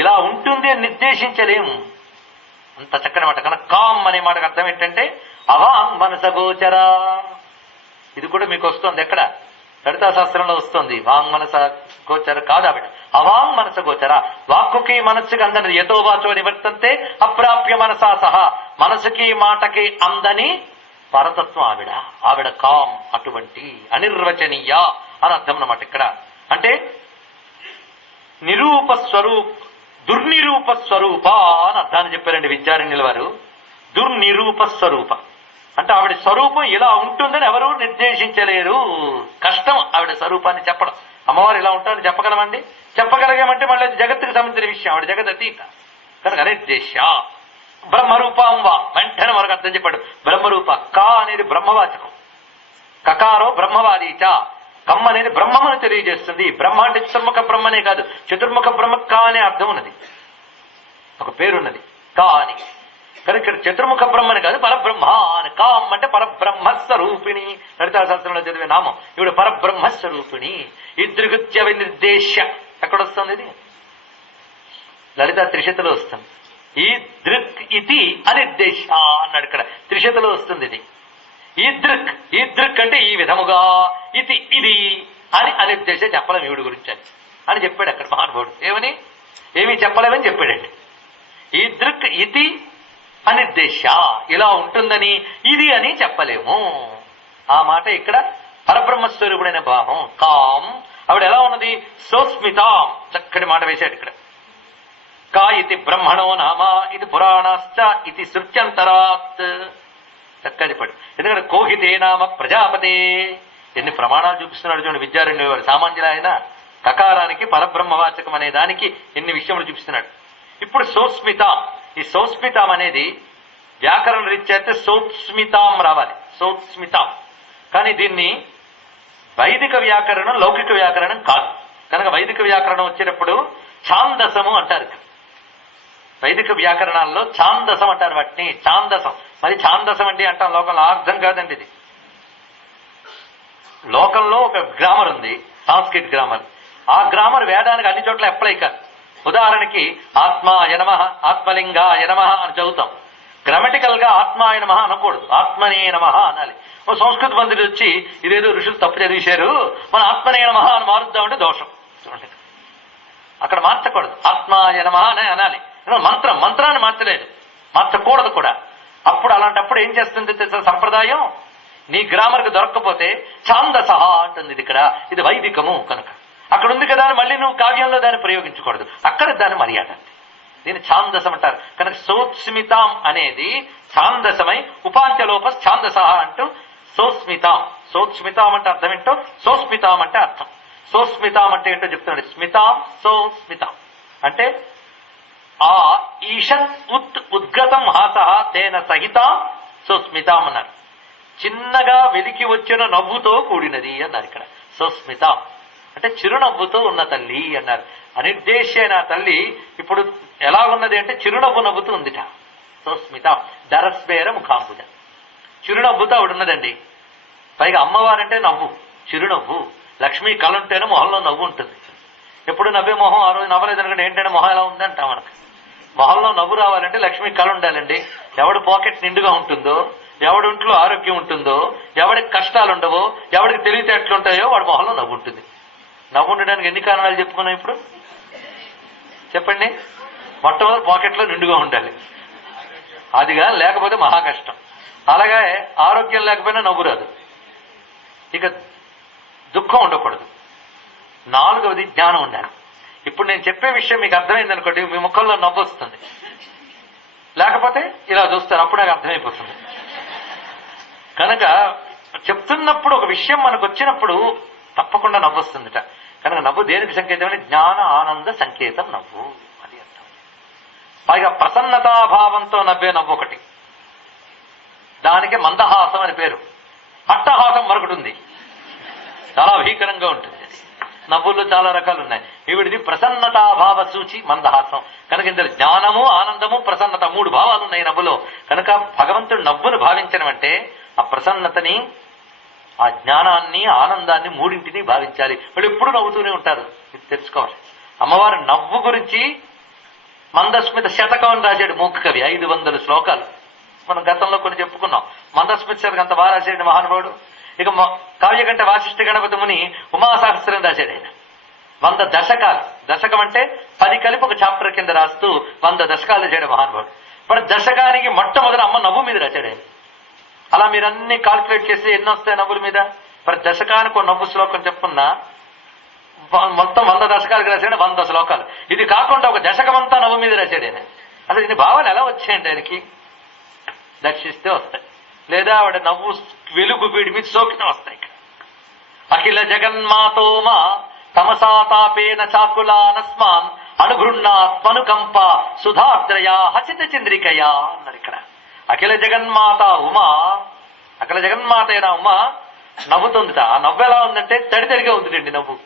ఇలా ఉంటుంది అని నిర్దేశించలేము. అంత చక్కని మాట. కనుక కామ్ అనే మాటకు అర్థం ఏంటంటే అవాంగ్ మనస గోచర. ఇది కూడా మీకు వస్తుంది ఎక్కడ? లలితా శాస్త్రంలో వస్తుంది. వాంగ్ మనస గోచర కాదు ఆవిడ, అవాంగ్ మనస గోచర. వాక్కుకి మనస్సుకి అందని యతో వాచో నివర్తంతే అప్రాప్య మనసా సహా. మనసుకి మాటకి అందని పరతత్వం ఆవిడ. ఆవిడ కామ్, అటువంటి అనిర్వచనీయ అని అర్థం అన్నమాట ఇక్కడ. అంటే నిరూప స్వరూప్ దుర్నిరూప స్వరూప అని అర్థాన్ని చెప్పారండి విద్యారణ్యుల వారు. దుర్నిరూప స్వరూప అంటే ఆవిడ స్వరూపం ఇలా ఉంటుందని ఎవరు నిర్దేశించలేరు. కష్టం ఆవిడ స్వరూపాన్ని చెప్పడం. అమ్మవారు ఇలా ఉంటారని చెప్పగలమండి? చెప్పగలిగామంటే మళ్ళీ అది జగత్తుకు సంబంధించిన విషయం. ఆవిడ జగత్ అతీత కనుక అనిర్దేశ. బ్రహ్మరూపం వా, వెంటనే మనకు అర్థం చెప్పాడు. బ్రహ్మరూప. కా అనేది బ్రహ్మవాచకం, కకారో బ్రహ్మవాదీచ. కమ్మ అనేది బ్రహ్మమును తెలియజేస్తుంది. బ్రహ్మ అంటే చతుర్ముఖ బ్రహ్మనే కాదు, చతుర్ముఖ బ్రహ్మ కా అనే అర్థం ఉన్నది, ఒక పేరున్నది కా అని. కానీ ఇక్కడ చతుర్ముఖ బ్రహ్మని కాదు, పరబ్రహ్మ అని. కామ్ అంటే పరబ్రహ్మస్వరూపిణి. లలితా శాస్త్రంలో చదివే నామం ఇవిడ పరబ్రహ్మస్వరూపిణి. ఇదృగత్య వినిర్దేశ ఎక్కడొస్తుంది? ఇది లలిత త్రిశతిలో వస్తుంది. ఈ దృక్ ఇది అనిర్దేశ అన్నాడు ఇక్కడ, త్రిశతిలో వస్తుంది ఇది. ఈ దృక్ అంటే ఈ విధముగా, ఇది ఇది అని అనిర్దేశ చెప్పలేం ఈవిడ గురించి అని చెప్పాడు అక్కడ మహానుభావుడు. ఏమని? ఏమీ చెప్పలేమని చెప్పాడండి. ఈ దృక్ ఇది అనిర్దేశ, ఇలా ఉంటుందని ఇది అని చెప్పలేము. ఆ మాట ఇక్కడ పరబ్రహ్మస్వరూపుడైన భావం కామ్. ఆవిడ ఎలా ఉన్నది? సోస్మిత. చక్కటి మాట వేశాడు ఇక్కడ. కా ఇది బ్రహ్మణో నామ ఇది పురాణాశ్చ ఇది శృత్యంతరాత్. చక్కగా చెప్పాడు. ఎందుకంటే కోహితే నామ ప్రజాపతే. ఎన్ని ప్రమాణాలు చూపిస్తున్నాడు చూడండి విద్యారణ్యుల వారు. సామాన్యుల ఆయన కకారానికి పరబ్రహ్మవాచకం అనే దానికి ఎన్ని విషయములు చూపిస్తున్నాడు. ఇప్పుడు సోస్మిత. ఈ సౌస్మితం అనేది వ్యాకరణ రీత్యా అయితే సౌస్మితాం రావాలి, సౌస్మితాం. కానీ దీన్ని వైదిక వ్యాకరణం లౌకిక వ్యాకరణం కాదు. కనుక వైదిక వ్యాకరణం వచ్చేటప్పుడు ఛాందసము అంటారు. వైదిక వ్యాకరణాల్లో ఛాందసం అంటారు వాటిని, ఛాందసం. మరి ఛాందసం అంటే అంటాం లోకంలో, అర్థం కాదండి ఇది. లోకంలో ఒక గ్రామర్ ఉంది, సాంస్క్రిట్ గ్రామర్. ఆ గ్రామర్ వేదానికి అన్ని చోట్ల అప్లై కాదు. ఉదాహరణకి ఆత్మాయ నమః, ఆత్మలింగాయ నమః అని చదువుతాం. గ్రామటికల్ గా ఆత్మాయ నమః అనకూడదు, ఆత్మనే నమః అనాలి. ఓ సంస్కృత పండితుడు వచ్చి ఇదేదో ఋషులు తప్పు చదివేశారు, మన ఆత్మనే నమః అని మారుద్దామంటే దోషం. అక్కడ మార్చకూడదు. ఆత్మాయ నమః అని అనాలి. మంత్రాన్ని మార్చలేదు, మార్చకూడదు కూడా. అప్పుడు అలాంటప్పుడు ఏం చేస్తుంది సంప్రదాయం, నీ గ్రామర్కి దొరక్కపోతే ఛాందసః అంటుంది. ఇక్కడ ఇది వైదికము కనుక అక్కడ ఉంది కదా అని మళ్ళీ నువ్వు కావ్యంలో దాన్ని ప్రయోగించకూడదు. అక్కడ దాని మర్యాద. దీన్ని ఛాందసం అంటారు. కనుక సోత్స్మితాం అనేది ఛాందసమై ఉపాంత్యలోప ఛాందసః అంటూ సోస్మితాం. సోత్స్మితాం అంటే అర్థం ఏంటో, సోస్మితాం అంటే అర్థం. సోస్మితాం అంటే ఏంటో చెప్తున్నాడు. స్మితాం సోస్మితాం అంటే ఆ ఈషత్ ఉద్గతం హాసః తేన సహితాం సోస్మితాం అన్నారు. చిన్నగా వెలికి వచ్చిన నవ్వుతో కూడినది అన్నారు ఇక్కడ. సోస్మితాం అంటే చిరునవ్వుతో ఉన్న తల్లి అన్నారు. అనిర్దేశైన తల్లి ఇప్పుడు ఎలా ఉన్నది అంటే చిరునవ్వు నవ్వుతూ ఉందిట. సోస్మితాం దరస్వేర ముఖాంబుజ, చిరునవ్వుతో ఆవిడ ఉన్నదండి. పైగా అమ్మవారంటే నవ్వు, చిరునవ్వు. లక్ష్మీ కళ ఉంటేనే మొహంలో నవ్వు ఉంటుంది. ఎప్పుడు నవ్వే మొహం ఆ రోజు నవ్వలేదు అనుకోండి, ఏంటంటే మొహం ఎలా ఉందంట. మనకు మొహంలో నవ్వు రావాలంటే లక్ష్మీ కళ ఉండాలండి. ఎవడి పాకెట్ నిండుగా ఉంటుందో, ఎవడి ఒంట్లో ఆరోగ్యం ఉంటుందో, ఎవడికి కష్టాలు ఉండవో, ఎవడికి తెలివితేటలు ఉంటాయో వాడి మొహంలో నవ్వు ఉంటుంది. నవ్వు ఉండడానికి ఎన్ని కారణాలు చెప్పుకున్నాం ఇప్పుడు చెప్పండి. మొట్టమొదటి పాకెట్లో నిండుగా ఉండాలి, అదిగా లేకపోతే మహా కష్టం. అలాగే ఆరోగ్యం లేకపోయినా నవ్వు రాదు. ఇక దుఃఖం ఉండకూడదు. 4వది జ్ఞానం ఉండాలి. ఇప్పుడు నేను చెప్పే విషయం మీకు అర్థమైంది అనుకోండి, మీ ముఖంలో నవ్వు వస్తుంది. లేకపోతే ఇలా చూస్తారు, అప్పుడు నాకు అర్థమైపోతుంది. కనుక చెప్తున్నప్పుడు ఒక విషయం మనకు వచ్చినప్పుడు తప్పకుండా నవ్వు వస్తుందిట. కనుక నవ్వు దేనికి సంకేతం అంటే జ్ఞాన ఆనంద సంకేతం నవ్వు అది అర్థం. పైగా ప్రసన్నతాభావంతో నవ్వే నవ్వు ఒకటి, దానికి మందహాసం అని పేరు. అట్టహాసం మరొకటి ఉంది, చాలా భీకరంగా ఉంటుంది. నవ్వుల్లో చాలా రకాలు ఉన్నాయి. ఈవిడిది ప్రసన్నతాభావ సూచి మందహాసం. కనుక ఇందులో జ్ఞానము ఆనందము ప్రసన్నత 3 భావాలు ఉన్నాయి నవ్వులో. కనుక భగవంతుడు నవ్వును భావించడం అంటే ఆ ప్రసన్నతని, ఆ జ్ఞానాన్ని, ఆనందాన్ని మూడింటిని భావించాలి. వాళ్ళు ఎప్పుడు నవ్వుతూనే ఉంటారు, ఇది తెలుసుకోవాలి. అమ్మవారి నవ్వు గురించి మందస్మిత శతకం అని రాశాడు మూక కవి, 500 శ్లోకాలు. మనం గతంలో కొన్ని చెప్పుకున్నాం. మందస్మిత శతకం అంత బాగా రాశాడు మహానుభావుడు. ఇక కావ్యకంఠ వాసిష్ఠ గణపతి ముని ఉమాసహస్రం రాశాడు ఆయన. 100 దశకాలు. దశకం అంటే 10 కలిపి ఒక చాప్టర్ కింద రాస్తూ 100 దశకాలు రాశాడు మహానుభావుడు. మరి దశకానికి మొట్టమొదటి అమ్మ నవ్వు మీద రాశాడు ఆయన. అలా మీరు అన్ని కాల్కులేట్ చేసి ఎన్ని వస్తాయి నవ్వుల మీద. మరి దశకానికి ఒక నవ్వు శ్లోకం చెప్పుకున్నా మొత్తం 100 దశకాలకు రాశాడు 100 శ్లోకాలు. ఇది కాకుండా ఒక దశకమంతా నవ్వు మీద రాశాడు ఆయన. అసలు ఇన్ని భావాలు ఎలా వచ్చాయండి ఆయనకి? దర్శిస్తే వస్తాయి, లేదా ఆవిడ నవ్వు వెలుగు వీడి మీద సోకిన వస్తాయి. అఖిల జగన్మాతోమా తమసాతాపేన చాకులానస్మాన్ అనుగృహ్ణాత్మనుకంప సుధాద్రయా హసిత చంద్రికయా అన్నారు ఇక్కడ. అఖిల జగన్మాత ఉమా, అఖిల జగన్మాత అయిన ఉమా నవ్వుతుందిట. ఆ నవ్వు ఎలా ఉందంటే తడి తడిగా ఉందిటండి నవ్వు.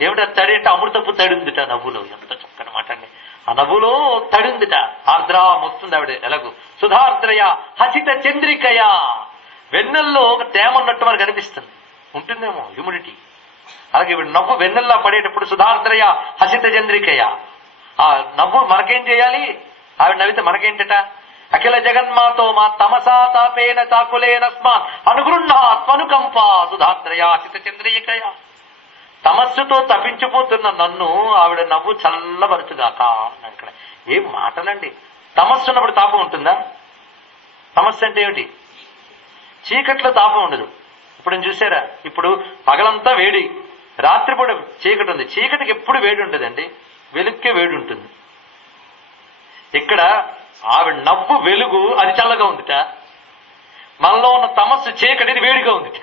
ఏమిటా తడి అంటే అమృతపు తడి ఉందిట నవ్వులో. ఎంత చక్కని మాట అండి. ఆ నవ్వులో తడి ఉందిట, ఆర్ద్రం వస్తుంది ఆవిడ ఎలాగూ. సుధార్ద్రయ హసిత చంద్రికయ, వెన్నెల్లో ఒక తేమ ఉన్నట్టు మనకు అనిపిస్తుంది, ఉంటుందేమో హ్యూమిడిటీ. అలాగే ఇవి నవ్వు వెన్నెల్లా పడేటప్పుడు సుధార్ద్రయ హసిత చంద్రికయ. ఆ నవ్వు మనకేం చేయాలి? ఆవిడ నవ్వితే మనకేంటట? అఖిల జగన్మాతో మా తమసా తాపేన చాకులేనస్మాన్ అనుగృహ్ణాత్మనుకంప సుధార్ద్రయ హసిత చంద్రికయ. తమస్సుతో తప్పించిపోతున్న నన్ను ఆవిడ నవ్వు చల్లబరుచుగాక అన్నాడు ఇక్కడ. ఏం మాటలండి! తమస్సు ఉన్నప్పుడు తాపం ఉంటుందా? తమస్సు అంటే ఏమిటి? చీకట్లో తాపం ఉండదు. ఇప్పుడు నేను చూసారా, ఇప్పుడు పగలంతా వేడి, రాత్రిపూట చీకటి ఉంది. చీకటికి ఎప్పుడు వేడి ఉండదండి, వెలుగుకే వేడి ఉంటుంది. ఇక్కడ ఆవిడ నవ్వు వెలుగు, అది చల్లగా ఉందిట. మనలో ఉన్న తమస్సు చీకటిది వేడిగా ఉందిట.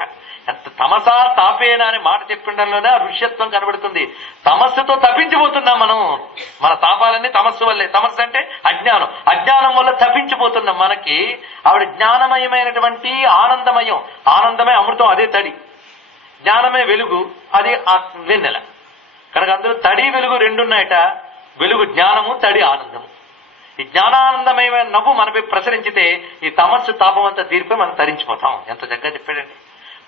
ఎంత తమసా తాపేనా అనే మాట చెప్పిండలోనే ఆ ఋష్యత్వం కనబడుతుంది. తమస్సుతో తప్పించిపోతున్నాం మనం. మన తాపాలన్నీ తమస్సు వల్లే. తమస్సు అంటే అజ్ఞానం. అజ్ఞానం వల్ల తప్పించిపోతున్నాం. మనకి ఆవిడ జ్ఞానమయమైనటువంటి ఆనందమయం. ఆనందమే అమృతం, అదే తడి. జ్ఞానమే వెలుగు, అది వెన్నెల. కనుక అందులో తడి వెలుగు రెండున్నాయట. వెలుగు జ్ఞానము, తడి ఆనందము. ఈ జ్ఞానానందమయమైన నవ్వు మనపై ప్రసరించితే ఈ తమస్సు తాపం అంతా తీరిపోయి మనం తరించిపోతాం. ఎంత చక్కగా చెప్పాడండి.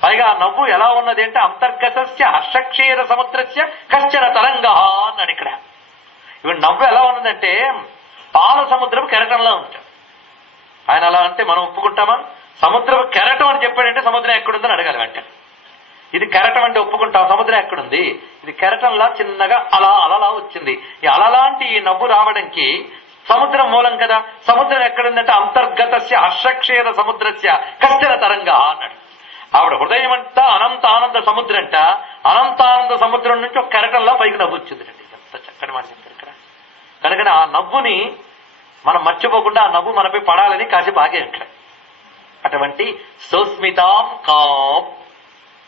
పైగా ఆ నవ్వు ఎలా ఉన్నది అంటే అంతర్గతస్య హర్షక్షీర సముద్రస్య కశ్చన తరంగ అన్నాడు ఇక్కడ. ఇవి నవ్వు ఎలా ఉన్నదంటే పాల సముద్రపు కెరటంలా ఉంది. ఆయన అలా అంటే మనం ఒప్పుకుంటామా? సముద్రపు కెరటం అని చెప్పాడంటే సముద్రం ఎక్కడుందని అడగాలి వెంటనే. ఇది కెరటం అంటే ఒప్పుకుంటాం, సముద్రం ఎక్కడుంది? ఇది కెరటంలా చిన్నగా అలా వచ్చింది. ఈ అలలాంటి ఈ నవ్వు రావడానికి సముద్రం మూలం కదా. సముద్రం ఎక్కడుందంటే అంతర్గతస్య హర్షక్షేర సముద్రస్య కష్టర తరంగా అన్నాడు. ఆవిడ హృదయం అంతా అనంత ఆనంద సముద్రం అంట. అనంతానంద సముద్రం నుంచి ఒక కెరటంలా పైకి నవ్వు వచ్చింది. ఎంత చక్కటి మాట చెప్తారు ఇక్కడ. కనుక ఆ నవ్వుని మనం మర్చిపోకుండా ఆ నవ్వు మనపై పడాలని కాసేపు ఆగే ఇక్కడ. అటువంటి సోస్మితాం కాం,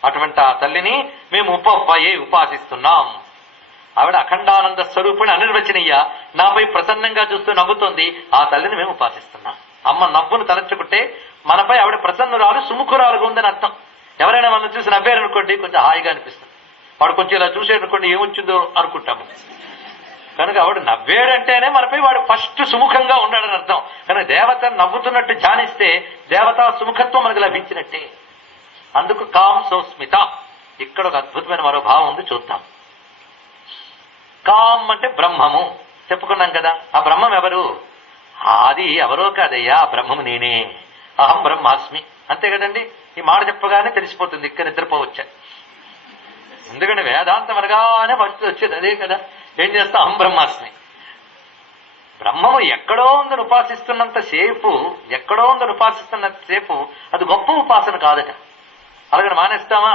అటువంటి ఆ తల్లిని మేము ఉపాసిస్తున్నాం. ఆవిడ అఖండానంద స్వరూపిణి, అనిర్వచనీయ, నాపై ప్రసన్నంగా చూస్తూ నవ్వుతోంది. ఆ తల్లిని మేము ఉపాసిస్తున్నాం. అమ్మ నవ్వును తలచుకుంటే మనపై ఆవిడ ప్రసన్నురాలు, సుముఖురాలుగా ఉందని అర్థం. ఎవరైనా మనం చూసి నవ్వారనుకోండి కొంచెం హాయిగా అనిపిస్తుంది. వాడు కొంచెం ఇలా చూసేటనుకోండి ఏమొచ్చిందో అనుకుంటాము. కనుక ఆవిడ నవ్వేడంటేనే మనపై వాడు ఫస్ట్ సుముఖంగా ఉన్నాడని అర్థం. కనుక దేవత నవ్వుతున్నట్టు ధ్యానిస్తే దేవతా సుముఖత్వం మనకు లభించినట్టే. అందుకు కాం సోస్మిత. ఇక్కడ ఒక అద్భుతమైన మరో భావం ఉంది, చూద్దాం. కాం అంటే బ్రహ్మము చెప్పుకున్నాం కదా. ఆ బ్రహ్మం ఎవరు? అది ఎవరో కాదయ్యా, ఆ బ్రహ్మము నేనే. అహం బ్రహ్మాస్మి, అంతే కదండి. ఈ మాట చెప్పగానే తెలిసిపోతుంది, ఇక్కడ నిద్రపోవచ్చా. ఎందుకంటే వేదాంతం అనగానే ఫస్ట్ వచ్చేది అదే కదా. ఏం చేస్తా? అహం బ్రహ్మాస్మి. బ్రహ్మము ఎక్కడో ఉందని ఉపాసిస్తున్నంత సేపు, అది గొప్ప ఉపాసన కాదట. అలాగని మానేస్తామా?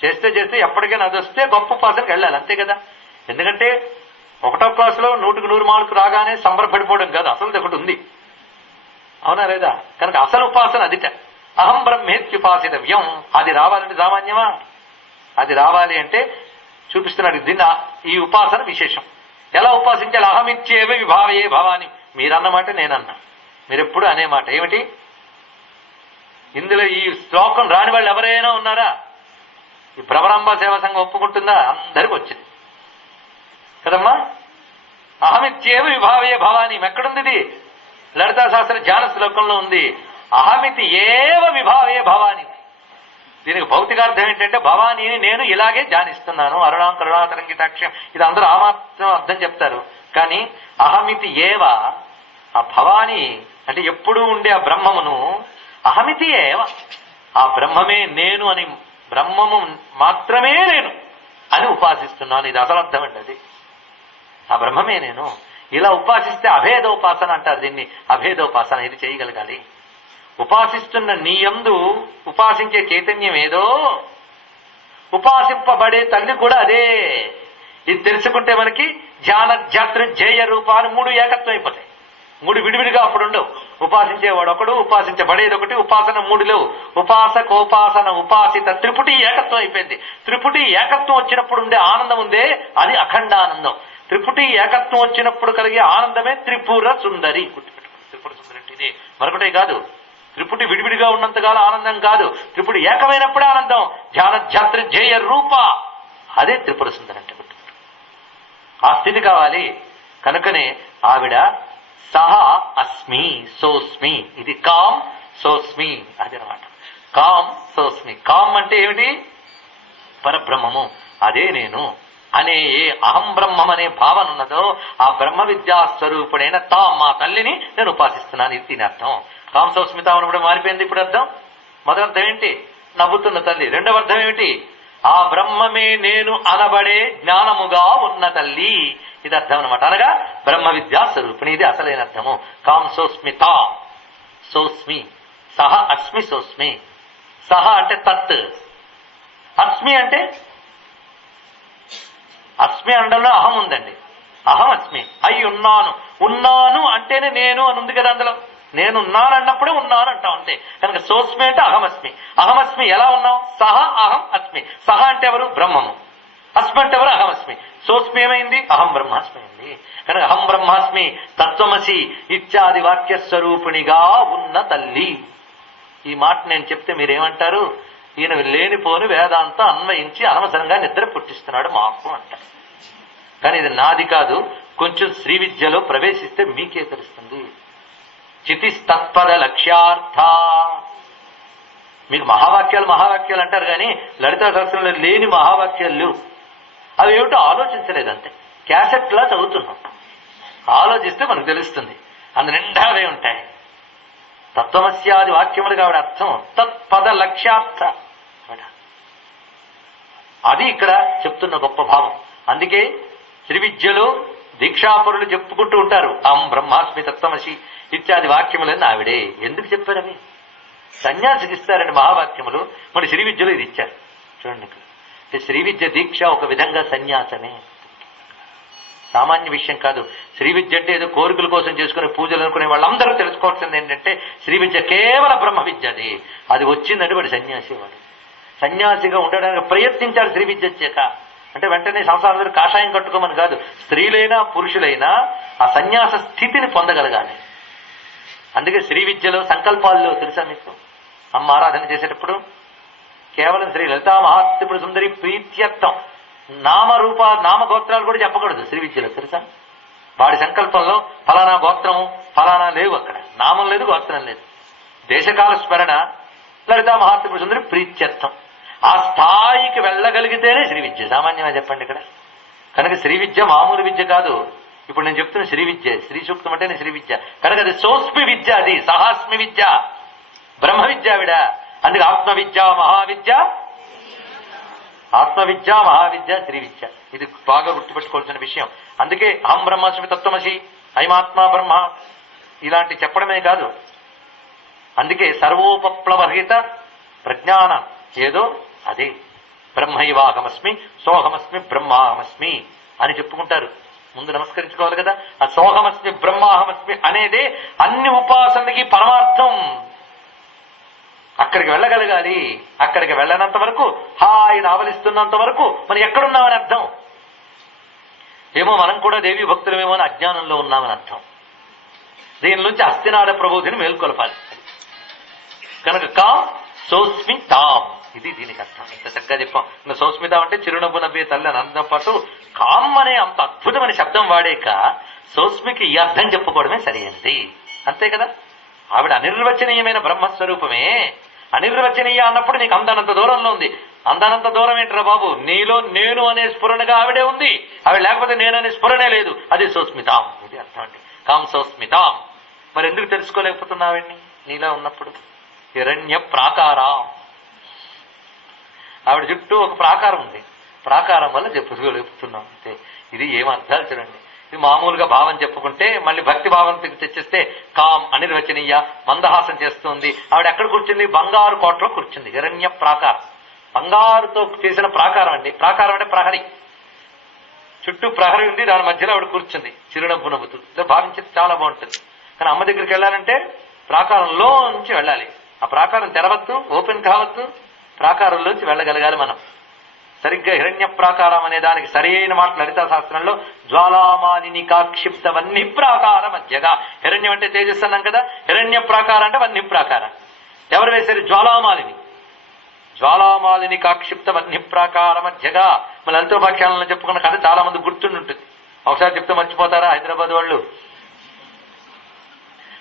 చేస్తే ఎప్పటికైనా అది వస్తే గొప్ప ఉపాసనకి వెళ్ళాలి, అంతే కదా. ఎందుకంటే 1వ క్లాసులో 100కి 100 మార్కులు రాగానే సంబరపడిపోవడం కాదు, అసలు ఒకటి ఉంది, అవునా లేదా? కనుక అసలు ఉపాసన అదిట. అహం బ్రహ్మేత్యుపాసితవ్యం. అది రావాలంటే సామాన్యమా? అది రావాలి అంటే చూపిస్తున్నాడు. దీన్ని ఈ ఉపాసన విశేషం. ఎలా ఉపాసించాలి? అహమిత్యేవ విభావయే భవాని. మీరన్నమాట నేనన్నా, మీరెప్పుడు అనే మాట ఏమిటి? ఇందులో ఈ శ్లోకం రాని వాళ్ళు ఎవరైనా ఉన్నారా? ఈ భ్రమరాంబ సేవా సంఘం ఒప్పుకుంటుందా? అందరికి వచ్చింది కదమ్మా. అహమిత్యేవ విభావయే భవాని ఎక్కడుంది? ఇది లలితా శాస్త్ర ధ్యాన శ్లోకంలో ఉంది. అహమితి ఏవ విభావయే భవాని. దీనికి భౌతికార్థం ఏంటంటే భవానీని నేను ఇలాగే ధ్యానిస్తున్నాను. అరుణాం కరుణాతరంగితాక్షం, ఇది అందరూ ఆ మాత్రం అర్థం చెప్తారు. కానీ అహమితి ఏవ, ఆ భవానీ అంటే ఎప్పుడూ ఉండే ఆ బ్రహ్మమును, అహమితి ఏవ, ఆ బ్రహ్మమే నేను అని, బ్రహ్మము మాత్రమే నేను అని ఉపాసిస్తున్నాను. ఇది అసలు అర్థం అండి. అది ఆ బ్రహ్మమే నేను. ఇలా ఉపాసిస్తే అభేదోపాసన అంటారు దీన్ని. అభేదోపాసన ఇది చేయగలగాలి. ఉపాసిస్తున్న నీయందు ఉపాసించే చైతన్యం ఏదో, ఉపాసింపబడే తల్లి కూడా అదే. ఇది తెలుసుకుంటే మనకి ధ్యాన జాతృ జేయ రూపాలు 3 ఏకత్వం అయిపోతాయి. 3 విడివిడిగా అప్పుడు ఉండవు. ఉపాసించేవాడు ఒకడు, ఉపాసించబడేది ఒకటి, ఉపాసన 3 లేవు. ఉపాసకోపాసన ఉపాసిత త్రిపుటి ఏకత్వం అయిపోయింది. త్రిపుటి ఏకత్వం వచ్చినప్పుడు ఉండే ఆనందం ఉందే, అది అఖండానందం. త్రిపుటి ఏకత్వం వచ్చినప్పుడు కలిగే ఆనందమే త్రిపుర సుందరి. గుర్తుపెట్టుకోండి, త్రిపుర సుందరి అంటే ఇదే, మరొకటే కాదు. త్రిపుటి విడివిడిగా ఉన్నంతకాలం ఆనందం కాదు, త్రిపుటి ఏకమైనప్పుడే ఆనందం. ధ్యాన జాతృ జేయ రూప, అదే త్రిపుర సుందరి అంటే. ఆ స్థితి కావాలి. కనుకనే ఆవిడ సహ అస్మి సోస్మి, ఇది కాం సోస్మి, అది అనమాట. కాం సోస్మి. కాం అంటే ఏమిటి? పరబ్రహ్మము, అదే నేను అనే ఏ అహం బ్రహ్మం అనే భావన ఉన్నదో ఆ బ్రహ్మ విద్యా స్వరూపుడైన మా తల్లిని నేను ఉపాసిస్తున్నాను. ఇది దీని అర్థం. కాం సోస్మిత ఉన్నప్పుడు మారిపోయింది. ఇప్పుడు అర్థం, మొదటి అర్థం ఏంటి? నవ్వుతున్న తల్లి. రెండవ అర్థం ఏమిటి? ఆ బ్రహ్మమే నేను అనబడే జ్ఞానముగా ఉన్న తల్లి. ఇది అర్థం అనమాట. అనగా బ్రహ్మ విద్యా స్వరూపిణి, ఇది అసలైన అర్థము. కాం సోస్మిత, సోస్మి, సహ అస్మి సోస్మి. సహ అంటే తత్, అస్మి అంటే, అస్మి అనడంలో అహం ఉందండి. అహం అస్మి, అయి ఉన్నాను. ఉన్నాను అంటేనే నేను అని ఉంది కదా. అందులో నేనున్నాను అన్నప్పుడే ఉన్నాను అంటాం, అంతే. కనుక సోస్మి అంటే అహమస్మి. అహమస్మి ఎలా ఉన్నాం? సహ అహం అస్మి. సహ అంటే ఎవరు? బ్రహ్మము. అస్మి అంటే ఎవరు? అహమస్మి. సోస్మి ఏమైంది? అహం బ్రహ్మాస్మి అయింది. కనుక అహం బ్రహ్మాస్మి తత్వమసి ఇత్యాది వాక్య స్వరూపిణిగా ఉన్న తల్లి. ఈ మాట నేను చెప్తే మీరేమంటారు? ఈయన లేనిపోని వేదాంతం అన్వయించి అనవసరంగా నిద్ర పుట్టిస్తున్నాడు మాకు అంటారు. కానీ ఇది నాది కాదు. కొంచెం శ్రీ విద్యలో ప్రవేశిస్తే మీకే తెలుస్తుంది. చితిస్తత్పద లక్ష్యార్థ. మీకు మహావాక్యాలు అంటారు కానీ లలితా శాస్త్రంలో లేని మహావాక్యాలు అవి ఏమిటో ఆలోచించలేదంతే. క్యాసెట్లా చదువుతున్నాం. ఆలోచిస్తే మనకు తెలుస్తుంది. అందు నిండా అవే ఉంటాయి. తత్వమస్యాది వాక్యములు కాబట్టి అర్థం తత్పద లక్ష్యార్థ. అది ఇక్కడ చెప్తున్న గొప్ప భావం. అందుకే శ్రీ విద్యలో దీక్షాపరులు చెప్పుకుంటూ ఉంటారు, అహం బ్రహ్మాస్మి తత్వమసి ఇత్యాది వాక్యములని ఆవిడే. ఎందుకు చెప్పారు అవి? సన్యాసికి ఇస్తారండి మహావాక్యములు, మరి శ్రీ విద్యలో ఇది ఇచ్చారు. చూడండి, అంటే శ్రీ విద్య దీక్ష ఒక విధంగా సన్యాసమే, సామాన్య విషయం కాదు. శ్రీ విద్య అంటే ఏదో కోరికల కోసం చేసుకునే పూజలు అనుకునే వాళ్ళందరూ తెలుసుకోవాల్సింది ఏంటంటే శ్రీ విద్య కేవల బ్రహ్మ విద్య. అది వచ్చిందంటే వాడు సన్యాసి. వాడు సన్యాసిగా ఉండడానికి ప్రయత్నించాడు శ్రీ విద్య వచ్చాక. అంటే వెంటనే సంసారంలో కాషాయం కట్టుకోమని కాదు, స్త్రీలైనా పురుషులైనా ఆ సన్యాస స్థితిని పొందగలగాలి. అందుకే శ్రీ విద్యలో సంకల్పాల్లో తెలుసా మీకు, అమ్మ ఆరాధన చేసేటప్పుడు కేవలం శ్రీ లలితా మహాత్రిపుర సుందరి ప్రీత్యర్థం నామగోత్రాలు కూడా చెప్పకూడదు శ్రీ విద్యలో, తెలుసా? వాడి సంకల్పంలో ఫలానా గోత్రము ఫలానా లేవు, అక్కడ నామం లేదు గోత్రం లేదు. దేశకాల స్మరణ లలితా మహాత్రిపుర సుందరి ప్రీత్యర్థం. ఆ స్థాయికి వెళ్ళగలిగితేనే శ్రీ విద్య. సామాన్యంగా చెప్పండి ఇక్కడ. కనుక శ్రీ విద్య మామూలు విద్య కాదు. ఇప్పుడు నేను చెప్తున్న శ్రీ విద్య, శ్రీ సూక్తం అంటేనే శ్రీ విద్య. కనుక అది సోస్మి విద్య, అది సహాస్మి విద్య, బ్రహ్మ విద్య ఆవిడ. అందుకే ఆత్మవిద్య మహావిద్య, ఆత్మవిద్య మహావిద్య శ్రీ విద్య. ఇది బాగా గుర్తుపెట్టుకోవాల్సిన విషయం. అందుకే అహం బ్రహ్మాస్మి తత్వమసి, అయమాత్మా బ్రహ్మ ఇలాంటి చెప్పడమే కాదు. అందుకే సర్వోపప్లవరహిత ప్రజ్ఞాన ఏదో అదే బ్రహ్మైవాహమస్మి సోహమస్మి బ్రహ్మాహమస్మి అని చెప్పుకుంటారు. ముందు నమస్కరించుకోవాలి కదా. ఆ సోహమస్మి బ్రహ్మాహమస్మి అనేదే అన్ని ఉపాసనకి పరమార్థం. అక్కడికి వెళ్ళగలగాలి. అక్కడికి వెళ్ళనంత వరకు, హాయిని ఆవలిస్తున్నంత వరకు మనం ఎక్కడున్నామని అర్థం. ఏమో మనం కూడా దేవీ భక్తులమేమో అని అజ్ఞానంలో ఉన్నామని అర్థం. దీని నుంచి హస్తినాడ ప్రబోధిని మేల్కొల్పాలి. కనుక కా సోస్మి తాం, ఇది దీనికి అర్థం. ఇంత చక్కగా చెప్పాం. ఇంకా సోస్మితాం అంటే చిరునవ్వు నవ్వే తల్లి అని అర్థం పాటు కామ్ అనే అంత అద్భుతమైన శబ్దం వాడేక సోస్మికి ఈ అర్థం చెప్పుకోవడమే సరైనది. అంతే కదా. ఆవిడ అనిర్వచనీయమైన బ్రహ్మస్వరూపమే. అనిర్వచనీయ అన్నప్పుడు నీకు అందానంత దూరంలో ఉంది. అందానంత దూరం ఏంట్రా బాబు, నీలో నేను అనే స్ఫురణగా ఆవిడే ఉంది. ఆవిడ లేకపోతే నేననే స్ఫురణే లేదు. అది సోస్మితాం, ఇది అర్థం అండి. కామ్ సోస్మితాం. మరి ఎందుకు తెలుసుకోలేకపోతున్నావిడ్ని నీలో ఉన్నప్పుడు? హిరణ్య ప్రాకారం. ఆవిడ చుట్టూ ఒక ప్రాకారం ఉంది. ప్రాకారం వల్ల చెప్పుకోలేకపోతున్నాం అంతే. ఇది ఏం అర్థాలు చూడండి. ఇది మామూలుగా భావం చెప్పుకుంటే మళ్ళీ భక్తి భావం తెచ్చేస్తే కామ్ అనిర్వచనీయ మందహాసం చేస్తుంది. ఆవిడ ఎక్కడ కూర్చుంది? బంగారు కోటలో కూర్చుంది. హిరణ్య ప్రాకారం, బంగారుతో చేసిన ప్రాకారం అండి. ప్రాకారం అంటే ప్రహరీ, చుట్టూ ప్రహరీ ఉంది, దాని మధ్యలో ఆవిడ కూర్చుంది చిరునవ్వు నవ్వుతూ. భావించేది చాలా బాగుంటుంది. కానీ అమ్మ దగ్గరికి వెళ్ళాలంటే ప్రాకారంలో నుంచి వెళ్ళాలి. ఆ ప్రాకారం తెరవద్దు, ఓపెన్ కావద్దు, ప్రాకారంలోంచి వెళ్ళగలగాలి మనం. సరిగ్గా హిరణ్య ప్రాకారం అనే దానికి సరైన మాట లలితా శాస్త్రంలో జ్వాలామాలిని కాక్షిప్త వన్య ప్రాకార మధ్యగా. హిరణ్యం అంటే తేజస్సు అన్నాం కదా, హిరణ్య ప్రాకారం అంటే వన్య ప్రాకారం. ఎవరు వేశారు? జ్వాలామాలిని. జ్వాలామాలిని కాక్షిప్త వన్య ప్రాకార మధ్యగా. మన లలితోపాఖ్యానంలో చెప్పుకున్న కథ చాలా మంది గుర్తుంటుంది. ఒకసారి చెప్తే మర్చిపోతారా హైదరాబాద్ వాళ్ళు?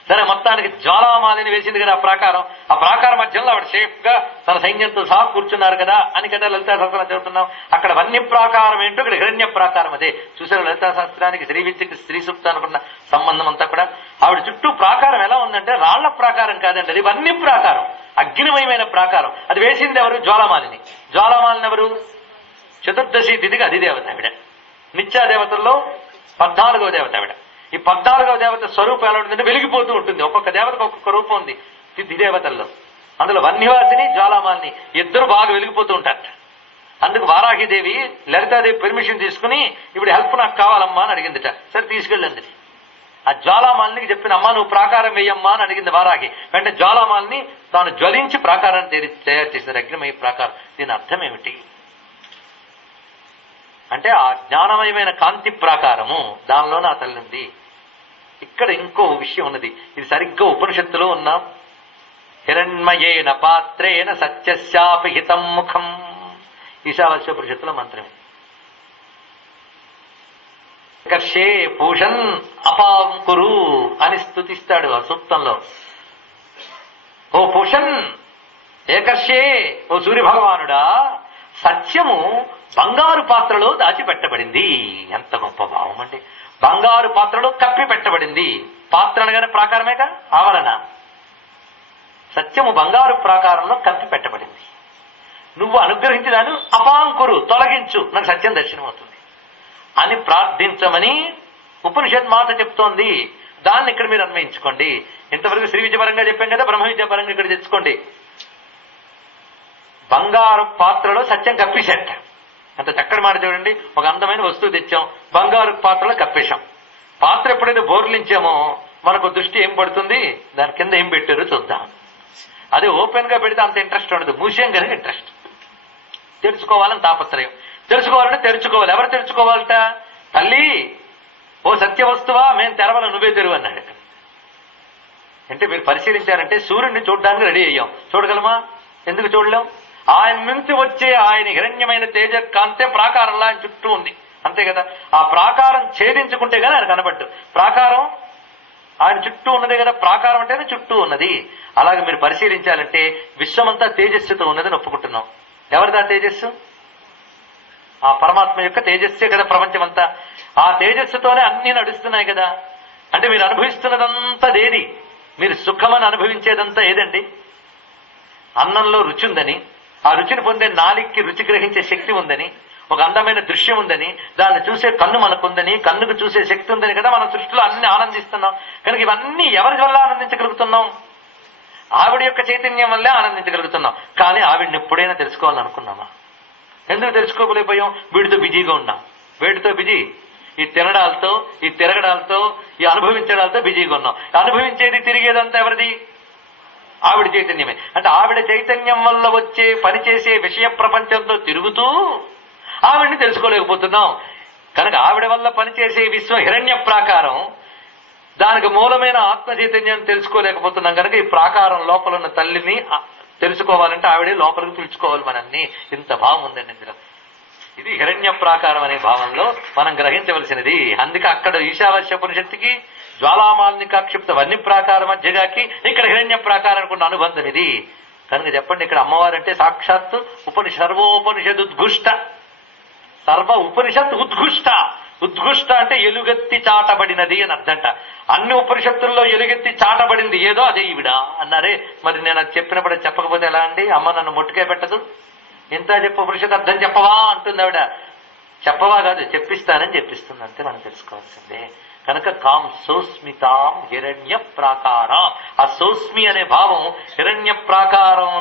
సరే, మొత్తానికి జ్వాలామాలిని వేసింది కదా ఆ ప్రాకారం. ఆ ప్రాకారం మధ్యలో ఆవిడ సేఫ్ గా తన సైన్యంతో సహా కూర్చున్నారు కదా అని కదా లలితా శాస్త్రం చదువుతున్నాం. అక్కడ వన్య ప్రాకారం ఏంటో ఇక్కడ హిరణ్య ప్రాకారం అదే. చూసారు లలితా శాస్త్రానికి శ్రీ విద్యకి స్త్రీ సూక్తానికి ఉన్న సంబంధం అంతా కూడా. ఆవిడ చుట్టూ ప్రాకారం ఎలా ఉందంటే రాళ్ల ప్రాకారం కాదండి, అది వన్య ప్రాకారం, అగ్నిమయమైన ప్రాకారం. అది వేసింది ఎవరు? జ్వాలామాలిని. జ్వాలామాలిని ఎవరు? చతుర్దశి తిథికి అధిదేవత ఆవిడ. నిత్యాదేవతల్లో 14వ దేవత ఆవిడ. ఈ 14వ దేవత స్వరూపం ఎలా ఉంటుందంటే వెలిగిపోతూ ఉంటుంది. ఒక్కొక్క దేవతకు ఒక్కొక్క రూపం ఉంది తిథి దేవతల్లో. అందులో వన్యవాసిని జ్వాలామాలిని ఇద్దరు బాగా వెలిగిపోతూ ఉంటారు. అందుకు వారాహిదేవి లలితాదేవి పర్మిషన్ తీసుకుని ఇప్పుడు హెల్ప్ నాకు కావాలమ్మా అని అడిగిందిట. సరే తీసుకెళ్ళండి. ఆ జ్వాలామాలినికి చెప్పిన అమ్మా నువ్వు ప్రాకారం వేయమ్మా అని అడిగింది వారాహి. వెంటనే జ్వాలామాలిని తాను జ్వలించి ప్రాకారాన్ని తయారు చేసిన అగ్నిమయ ప్రాకారం. దీని అర్థం ఏమిటి అంటే ఆ జ్ఞానమయమైన కాంతి ప్రాకారము, దానిలోనే ఆ తల్లి ఉంది. ఇక్కడ ఇంకో విషయం ఉన్నది. ఇది సరిగ్గా ఉపనిషత్తులో ఉన్నాం. హిరణ్మయేన పాత్రేణ సత్యశాపి హితం ముఖం. ఈశావాస్యోపనిషత్తులో మంత్రమే. కర్షే పూషన్ అపాంకురు అని స్తుతిస్తాడు ఆ సూక్తంలో. ఓ పూషన్, ఏకర్షే, ఓ సూర్యభగవానుడా, సత్యము బంగారు పాత్రలో దాచిపెట్టబడింది. ఎంత గొప్ప భావం అండి. బంగారు పాత్రలో కప్పి పెట్టబడింది. పాత్ర అనగానే ప్రాకారమేగా, ఆవరణ. సత్యము బంగారు ప్రాకారంలో కప్పి పెట్టబడింది. నువ్వు అనుగ్రహించదాను అపాంకురు, తొలగించు, నాకు సత్యం దర్శనమవుతుంది అని ప్రార్థించమని ఉపనిషత్ మాట చెప్తోంది. దాన్ని ఇక్కడ మీరు అన్వయించుకోండి. ఇంతవరకు శ్రీ విద్యపరంగా చెప్పాం కదా, బ్రహ్మ విద్యాపరంగా ఇక్కడ తెచ్చుకోండి. బంగారు పాత్రలో సత్యం కప్పేసేట. అంత చక్కటి మాట చూడండి. ఒక అందమైన వస్తువు తెచ్చాం, బంగారు పాత్రలో కప్పేశాం. పాత్ర ఎప్పుడైతే బోర్లించామో మనకు దృష్టి ఏం పడుతుంది, దాని కింద ఏం పెట్టారో చూద్దాం. అది ఓపెన్ గా పెడితే అంత ఇంట్రెస్ట్ ఉండదు, మూసేం కనుక ఇంట్రెస్ట్. తెలుసుకోవాలని తాపత్రయం. తెలుసుకోవాలంటే తెరుచుకోవాలి. ఎవరు తెరుచుకోవాలట? తల్లి, ఓ సత్య వస్తువా, మేము తెరవల, నువ్వే తెరువు అన్నాడు. అంటే మీరు పరిశీలించారంటే సూర్యుడిని చూడడానికి రెడీ అయ్యాం, చూడగలమా? ఎందుకు చూడలేం? ఆయన నుంచి వచ్చే ఆయన హిరణ్యమైన తేజ కాంతే ప్రాకారంలో ఆయన చుట్టూ ఉంది, అంతే కదా. ఆ ప్రాకారం ఛేదించుకుంటే కానీ ఆయన కనబడ్డు. ప్రాకారం ఆయన చుట్టూ ఉన్నదే కదా, ప్రాకారం అంటేనే చుట్టూ ఉన్నది. అలాగే మీరు పరిశీలించాలంటే విశ్వమంతా తేజస్సుతో ఉన్నదని ఒప్పుకుంటున్నాం. ఎవరిదా తేజస్సు? ఆ పరమాత్మ యొక్క తేజస్సే కదా ప్రపంచమంతా. ఆ తేజస్సుతోనే అన్ని నడుస్తున్నాయి కదా. అంటే మీరు అనుభవిస్తున్నదంతా ఏది? మీరు సుఖమని అనుభవించేదంతా ఏదండి? అన్నంలో రుచి ఉందని, ఆ రుచిని పొందే నాలికి రుచి గ్రహించే శక్తి ఉందని, ఒక అందమైన దృశ్యం ఉందని, దాన్ని చూసే కన్ను మనకుందని, కన్నుకు చూసే శక్తి ఉందని కదా మనం సృష్టిలో అన్ని ఆనందిస్తున్నాం. కనుక ఇవన్నీ ఎవరి వల్ల ఆనందించగలుగుతున్నాం? ఆవిడ యొక్క చైతన్యం వల్లే ఆనందించగలుగుతున్నాం. కానీ ఆవిడని ఎప్పుడైనా తెలుసుకోవాలనుకున్నామా? ఎందుకు తెలుసుకోలేకపోయాం? వీడితో బిజీగా ఉన్నాం. వీడితో బిజీ, ఈ తినడాలతో, ఈ తిరగడాలతో, ఈ అనుభవించడాలతో బిజీగా ఉన్నాం. అనుభవించేది, తిరిగేదంతా ఎవరిది? ఆవిడ చైతన్యమే. అంటే ఆవిడ చైతన్యం వల్ల వచ్చే పనిచేసే విషయ ప్రపంచంతో తిరుగుతూ ఆవిడ్ని తెలుసుకోలేకపోతున్నాం. కనుక ఆవిడ వల్ల పనిచేసే విశ్వ హిరణ్య ప్రాకారం, దానికి మూలమైన ఆత్మ చైతన్యం తెలుసుకోలేకపోతున్నాం. కనుక ఈ ప్రాకారం లోపల ఉన్న తల్లిని తెలుసుకోవాలంటే ఆవిడే లోపలికి పిలుచుకోవాలి మనల్ని. ఇంత భావం ఉందండి ఇందులో. ఇది హిరణ్య ప్రాకారం అనే భావంలో మనం గ్రహించవలసినది. అందుకే అక్కడ ఈశావాస్యోపనిషత్తుకి జ్వాలామాలినికాక్షిప్త వన్య ప్రాకార మధ్యగాకి ఇక్కడ హిరణ్య ప్రాకారానికి ఉన్న అనుబంధం ఇది. కనుక చెప్పండి, ఇక్కడ అమ్మవారంటే సాక్షాత్తు సర్వోపనిషద్ ఉద్ఘుష్ట, సర్వ ఉపనిషత్ ఉద్ఘుష్ట. ఉద్ఘుష్ట అంటే ఎలుగెత్తి చాటబడినది అని అర్థంట. అన్ని ఉపనిషత్తుల్లో ఎలుగెత్తి చాటబడింది ఏదో అదే ఈవిడ అన్నారే. మరి నేను అది చెప్పినప్పుడు చెప్పకపోతే ఎలా అండి? అమ్మ నన్ను మొట్టుకే పెట్టదు. ఇంత చెప్పు, ఉపనిషత్ అర్థం చెప్పవా అంటుంది ఆవిడ. చెప్పవా కాదు, చెప్పిస్తానని చెప్పిస్తుంది, అంతే మనం తెలుసుకోవాల్సిందే. కనుక కాం సోస్మితాం హిరణ్య ప్రాకారం. ఆ సోస్మి అనే భావం హిరణ్య ప్రాకారం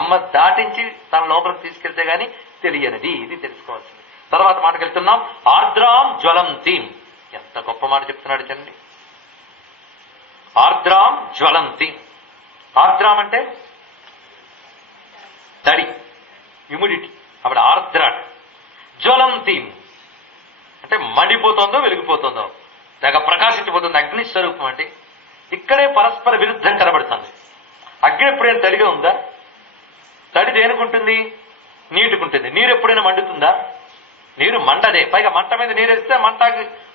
అమ్మ దాటించి తన లోపలికి తీసుకెళ్తే గాని తెలియనిది. ఇది తెలుసుకోవాల్సింది. తర్వాత మాటకెళ్తున్నాం. ఆర్ద్రాం జ్వలంతీం. ఎంత గొప్ప మాట చెప్తున్నాడు చండి. ఆర్ద్రాం జ్వలంతీం. ఆర్ద్రాం అంటే తడి, హ్యూమిడిటీ. ఆవిడ ఆర్ద్ర. జ్వలంతీం అంటే మండిపోతుందో వెలిగిపోతుందో, తెగ ప్రకాశించిపోతుంది. అగ్ని స్వరూపం అంటే ఇక్కడే పరస్పర విరుద్ధం కనబడుతుంది. అగ్ని ఎప్పుడైనా తడిగా ఉందా? తడి దేనికుంటుంది? నీటికుంటుంది. నీరు ఎప్పుడైనా మండుతుందా? నీరు మంటదే. పైగా మంట మీద నీరు వేస్తే మంట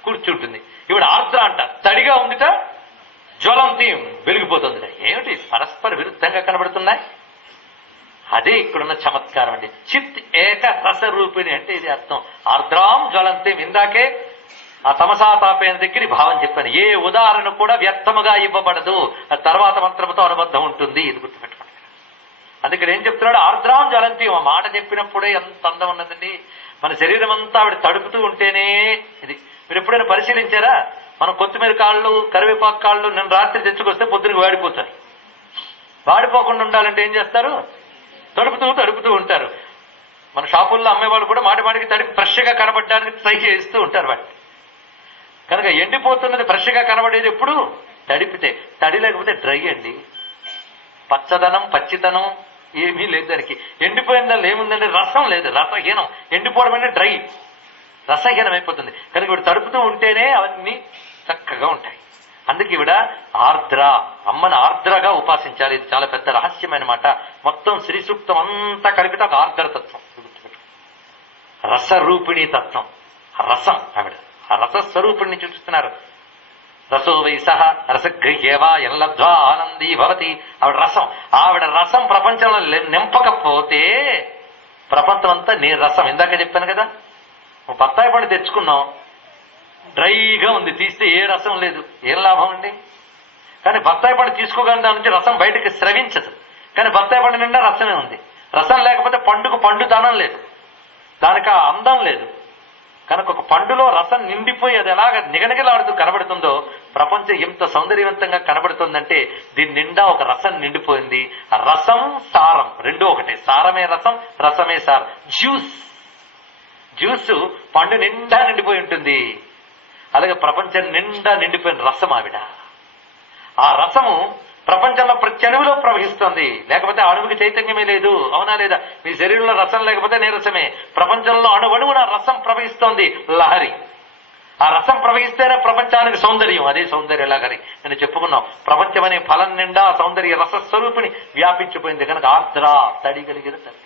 కూర్చుంటుంది. ఇవిడ ఆర్ద్ర అంట, తడిగా ఉందిట, జ్వలంతి వెలిగిపోతుంది. ఏమిటి? పరస్పర విరుద్ధంగా కనబడుతున్నాయి. అదే ఇక్కడున్న చమత్కారం అండి. చిత్ ఏక రసరూపిణి అంటే ఇది అర్థం. ఆర్ద్రాం జ్వలంతి. ఇందాకే ఆ తమసాతాపేన దగ్గర భావం చెప్పాను. ఏ ఉదాహరణ కూడా వ్యర్థముగా ఇవ్వబడదు, తర్వాత మంత్రముతో అనుబంధం ఉంటుంది. ఇది గుర్తుపెట్టుకోండి. అందుకని ఏం చెప్తున్నాడు? ఆర్ద్రాం జ్వలంతి. ఆ మాట చెప్పినప్పుడే ఎంత అందం ఉన్నదండి. మన శరీరం అంతా ఆవిడ తడుపుతూ ఉంటేనే ఇది. మీరు ఎప్పుడైనా పరిశీలించారా? మనం కొత్తిమీర కాళ్ళు, కరివేపాకు కాళ్ళు నేను రాత్రి తెచ్చుకొస్తే పొద్దునకి వాడిపోతారు. వాడిపోకుండా ఉండాలంటే ఏం చేస్తారు? తడుపుతూ ఉంటారు. మన షాపుల్లో అమ్మేవాళ్ళు కూడా మాటికి తడిపి ఫ్రెష్గా కనబడడానికి ట్రై చేస్తూ ఉంటారు వాటిని. కనుక ఎండిపోతున్నది ఫ్రెష్గా కనబడేది ఎప్పుడు? తడిపితే. తడి లేకపోతే డ్రై అండి. పచ్చదనం, పచ్చితనం ఏమీ లేదు దానికి. ఎండిపోయిన దానిలో ఏముందండి? రసం లేదు, రసహీనం. ఎండిపోవడం అంటే డ్రై, రసహీనం అయిపోతుంది. కనుక ఇవిడ తడుపుతూ ఉంటేనే అవన్నీ చక్కగా ఉంటాయి. అందుకే ఇవిడ ఆర్ద్ర, అమ్మను ఆర్ద్రగా ఉపాసించాలి. ఇది చాలా పెద్ద రహస్యమైన మాట. మొత్తం శ్రీ సూక్తం అంతా కలిపితే ఒక ఆర్ద్ర తత్వం, రసరూపిణి తత్వం. రసం ఆవిడ, ఆ రసస్వరూపిణిని చూపిస్తున్నారు. రసో వైసహ రసగృహ్యేవా ఎల్లద్వా ఆనందీ భవతి. ఆవిడ రసం. ఆవిడ రసం ప్రపంచంలో నింపకపోతే ప్రపంచం అంతా నీ రసం. ఇందాక చెప్పాను కదా, బత్తాయి పండు తెచ్చుకున్నాం, డ్రైగా ఉంది, తీస్తే ఏ రసం లేదు, ఏం లాభం అండి? కానీ బత్తాయి పండు తీసుకోగానే దాని నుంచి రసం బయటకు స్రవించదు. కానీ బత్తాయి పండు నిండా రసమే ఉంది. రసం లేకపోతే పండుకు పండుదనం లేదు, దానికి ఆ అందం లేదు. కనుక ఒక పండులో రసం నిండిపోయి అది ఎలాగ నిగనిగలాడుతూ కనబడుతుందో ప్రపంచం ఎంత సౌందర్యవంతంగా కనబడుతుందంటే దీని నిండా ఒక రసం నిండిపోయింది. ఆ రసం సారం రెండు ఒకటే, సారమే రసం, రసమే సారం. జ్యూస్ పండు నిండా నిండిపోయి ఉంటుంది, అలాగే ప్రపంచం నిండా నిండిపోయిన రసం ఆవిడ. ఆ రసము ప్రపంచంలో ప్రతి అణువులో ప్రవహిస్తుంది, లేకపోతే అణువుకి చైతన్యమే లేదు. అవునా లేదా? మీ శరీరంలో రసం లేకపోతే నీరసమే. ప్రపంచంలో అణువణువున రసం ప్రవహిస్తోంది, లహరి. ఆ రసం ప్రవహిస్తేనే ప్రపంచానికి సౌందర్యం, అదే సౌందర్య లహరి. నేను చెప్పుకున్నాం, ప్రపంచం అనే ఫలం నిండా సౌందర్య రసస్వరూపిణి వ్యాపించిపోయింది కనుక ఆర్ద్ర, తడి కలిగిన తల్లి.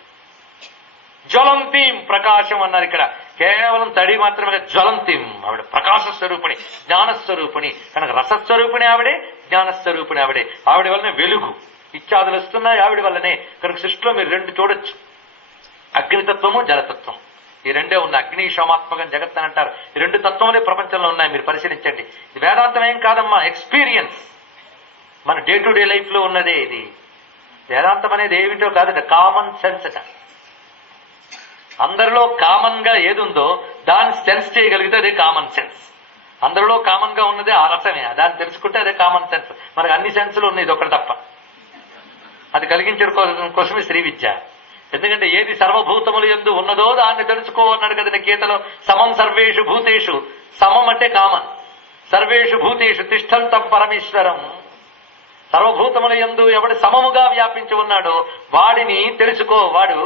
జ్వలంతీం, ప్రకాశం అన్నారు ఇక్కడ. కేవలం తడి మాత్రమే, జ్వలంతీం ఆవిడ ప్రకాశ స్వరూపిణి, జ్ఞానస్వరూపిణి. కనుక రసస్వరూపిణి ఆవిడే, జ్ఞానస్వరూపిణి ఆవిడే. ఆవిడ వల్లనే వెలుగు ఇత్యాదులు వస్తున్నాయి, ఆవిడ వల్లనే. కనుక సృష్టిలో మీరు రెండు చూడొచ్చు, అగ్నితత్వము, జలతత్వం. ఈ రెండే ఉన్నాయి. అగ్ని సోమాత్మకం జగత్ అని అంటారు. ఈ రెండు తత్వములే ప్రపంచంలో ఉన్నాయి, మీరు పరిశీలించండి. ఇది వేదాంతం ఏం కాదమ్మా, ఎక్స్పీరియన్స్. మన డే టు డే లైఫ్ లో ఉన్నదే ఇది. వేదాంతం అనేది ఏమిటో కాదు, కామన్ సెన్స్ అట. అందరిలో కామన్ గా ఏది ఉందో దాన్ని సెన్స్ చేయగలిగితే అదే కామన్ సెన్స్. అందరిలో కామన్ గా ఉన్నదే ఆ రసమే, దాన్ని తెలుసుకుంటే అదే కామన్ సెన్స్. మనకు అన్ని సెన్సులు ఉన్నాయి, ఇది ఒకటి తప్ప. అది కలిగించడం కోసమే శ్రీ విద్య. ఎందుకంటే ఏది సర్వభూతములు యందు ఉన్నదో దాన్ని తెలుసుకో అన్నాడు కదా గీతలో. సమం సర్వేషు భూతేషు, సమం అంటే కామన్, సర్వేషు భూతేషు తిష్టంతం పరమేశ్వరం. సర్వభూతముల యందు ఎవడు సమముగా వ్యాపించి ఉన్నాడో వాడిని తెలుసుకో. వాడు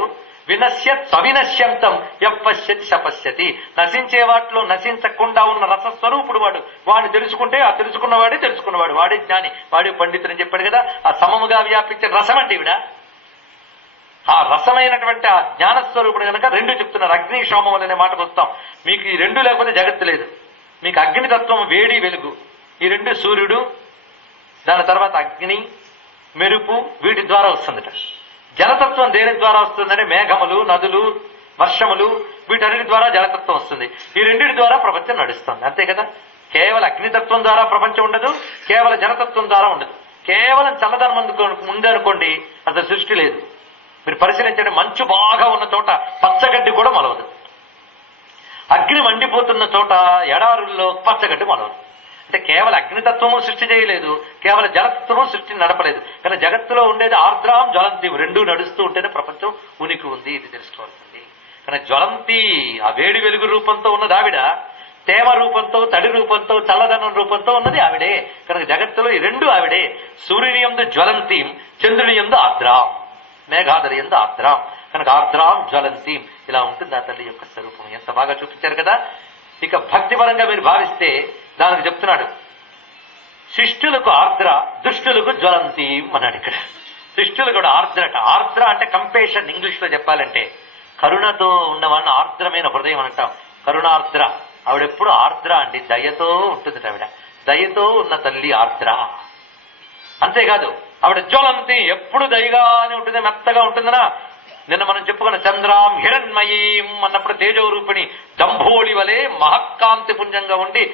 వినశ్యత్ సవినశ్యంతం యపశ్యతి సపశ్యతి. నశించే వాటిలో నశించకుండా ఉన్న రసస్వరూపుడు వాడు. వాడిని తెలుసుకుంటే ఆ తెలుసుకున్నవాడే తెలుసుకున్నవాడు, వాడే జ్ఞాని, వాడే పండితుడు అని చెప్పాడు కదా. ఆ సమముగా వ్యాపించే రసం అంటే ఇవిడ. ఆ రసమైనటువంటి ఆ జ్ఞానస్వరూపుడు కనుక రెండు చెప్తున్నారు. అగ్ని సోమం అనే మాటకు వస్తాం. మీకు ఈ రెండు లేకపోతే జగత్తు లేదు. మీకు అగ్నితత్వం వేడి వెలుగు, ఈ రెండు సూర్యుడు, దాని తర్వాత అగ్ని మెరుపు, వీటి ద్వారా వస్తుందట. జలతత్వం దేని ద్వారా వస్తుందంటే మేఘములు, నదులు, వర్షములు, వీటన్నిటి ద్వారా జలతత్వం వస్తుంది. ఈ రెండింటి ద్వారా ప్రపంచం నడుస్తుంది, అంతే కదా. కేవలం అగ్నితత్వం ద్వారా ప్రపంచం ఉండదు, కేవలం జలతత్వం ద్వారా ఉండదు. కేవలం చల్లదనం ఉందనుకోండి అసలు సృష్టి లేదు. మీరు పరిశీలించండి, మంచు బాగా ఉన్న చోట పచ్చగడ్డి కూడా మొలవదు. అగ్ని మండిపోతున్న చోట ఎడారుల్లో పచ్చగడ్డి మొలవదు. అంటే కేవలం అగ్నితత్వము సృష్టి చేయలేదు, కేవలం జలతత్వము సృష్టిని నడపలేదు. కానీ జగత్తులో ఉండేది ఆర్ద్రాం జ్వలంతి, రెండూ నడుస్తూ ఉంటేనే ప్రపంచం ఉనికి ఉంది, ఇది తెలుసుకోవాల్సింది. కానీ జ్వలంతి ఆ వేడి వెలుగు రూపంతో ఉన్నది ఆవిడ, తేమ రూపంతో, తడి రూపంతో, చల్లదనం రూపంతో ఉన్నది ఆవిడే. కనుక జగత్తులో ఈ రెండు ఆవిడే. సూర్యుని యందు జ్వలంతీం, చంద్రుని యందు ఆర్ద్రాం, మేఘాదరి యందు ఆర్ద్రాం. కనుక ఆర్ద్రాం జ్వలంతీం, ఇలా ఉంటుంది ఆ తల్లి యొక్క స్వరూపం. ఎంత బాగా చూపించారు కదా. ఇక భక్తిపరంగా మీరు భావిస్తే దానికి చెప్తున్నాడు, శిష్టులకు ఆర్ద్ర, దుష్టులకు జ్వలంతీం అన్నాడు ఇక్కడ. శిష్టులు కూడా ఆర్ద్రట. ఆర్ద్ర అంటే కంపేషన్, ఇంగ్లీష్ లో చెప్పాలంటే కరుణతో ఉన్నవాడిని ఆర్ద్రమైన హృదయం అంటాం. కరుణార్ద్ర, ఆవిడెప్పుడు ఆర్ద్ర అండి, దయతో ఉంటుంది ఆవిడ. దయతో ఉన్న తల్లి ఆర్ద్ర. అంతేకాదు ఆవిడ జ్వలంతి, ఎప్పుడు దయగానే ఉంటుంది, మెత్తగా ఉంటుందనా. నిన్న మనం చెప్పుకున్న చంద్రాం హిరణ్మయీం అన్నప్పుడు తేజో రూపిణి దంభోళి వలె మహక్కాంతి పుంజంగా ఉండి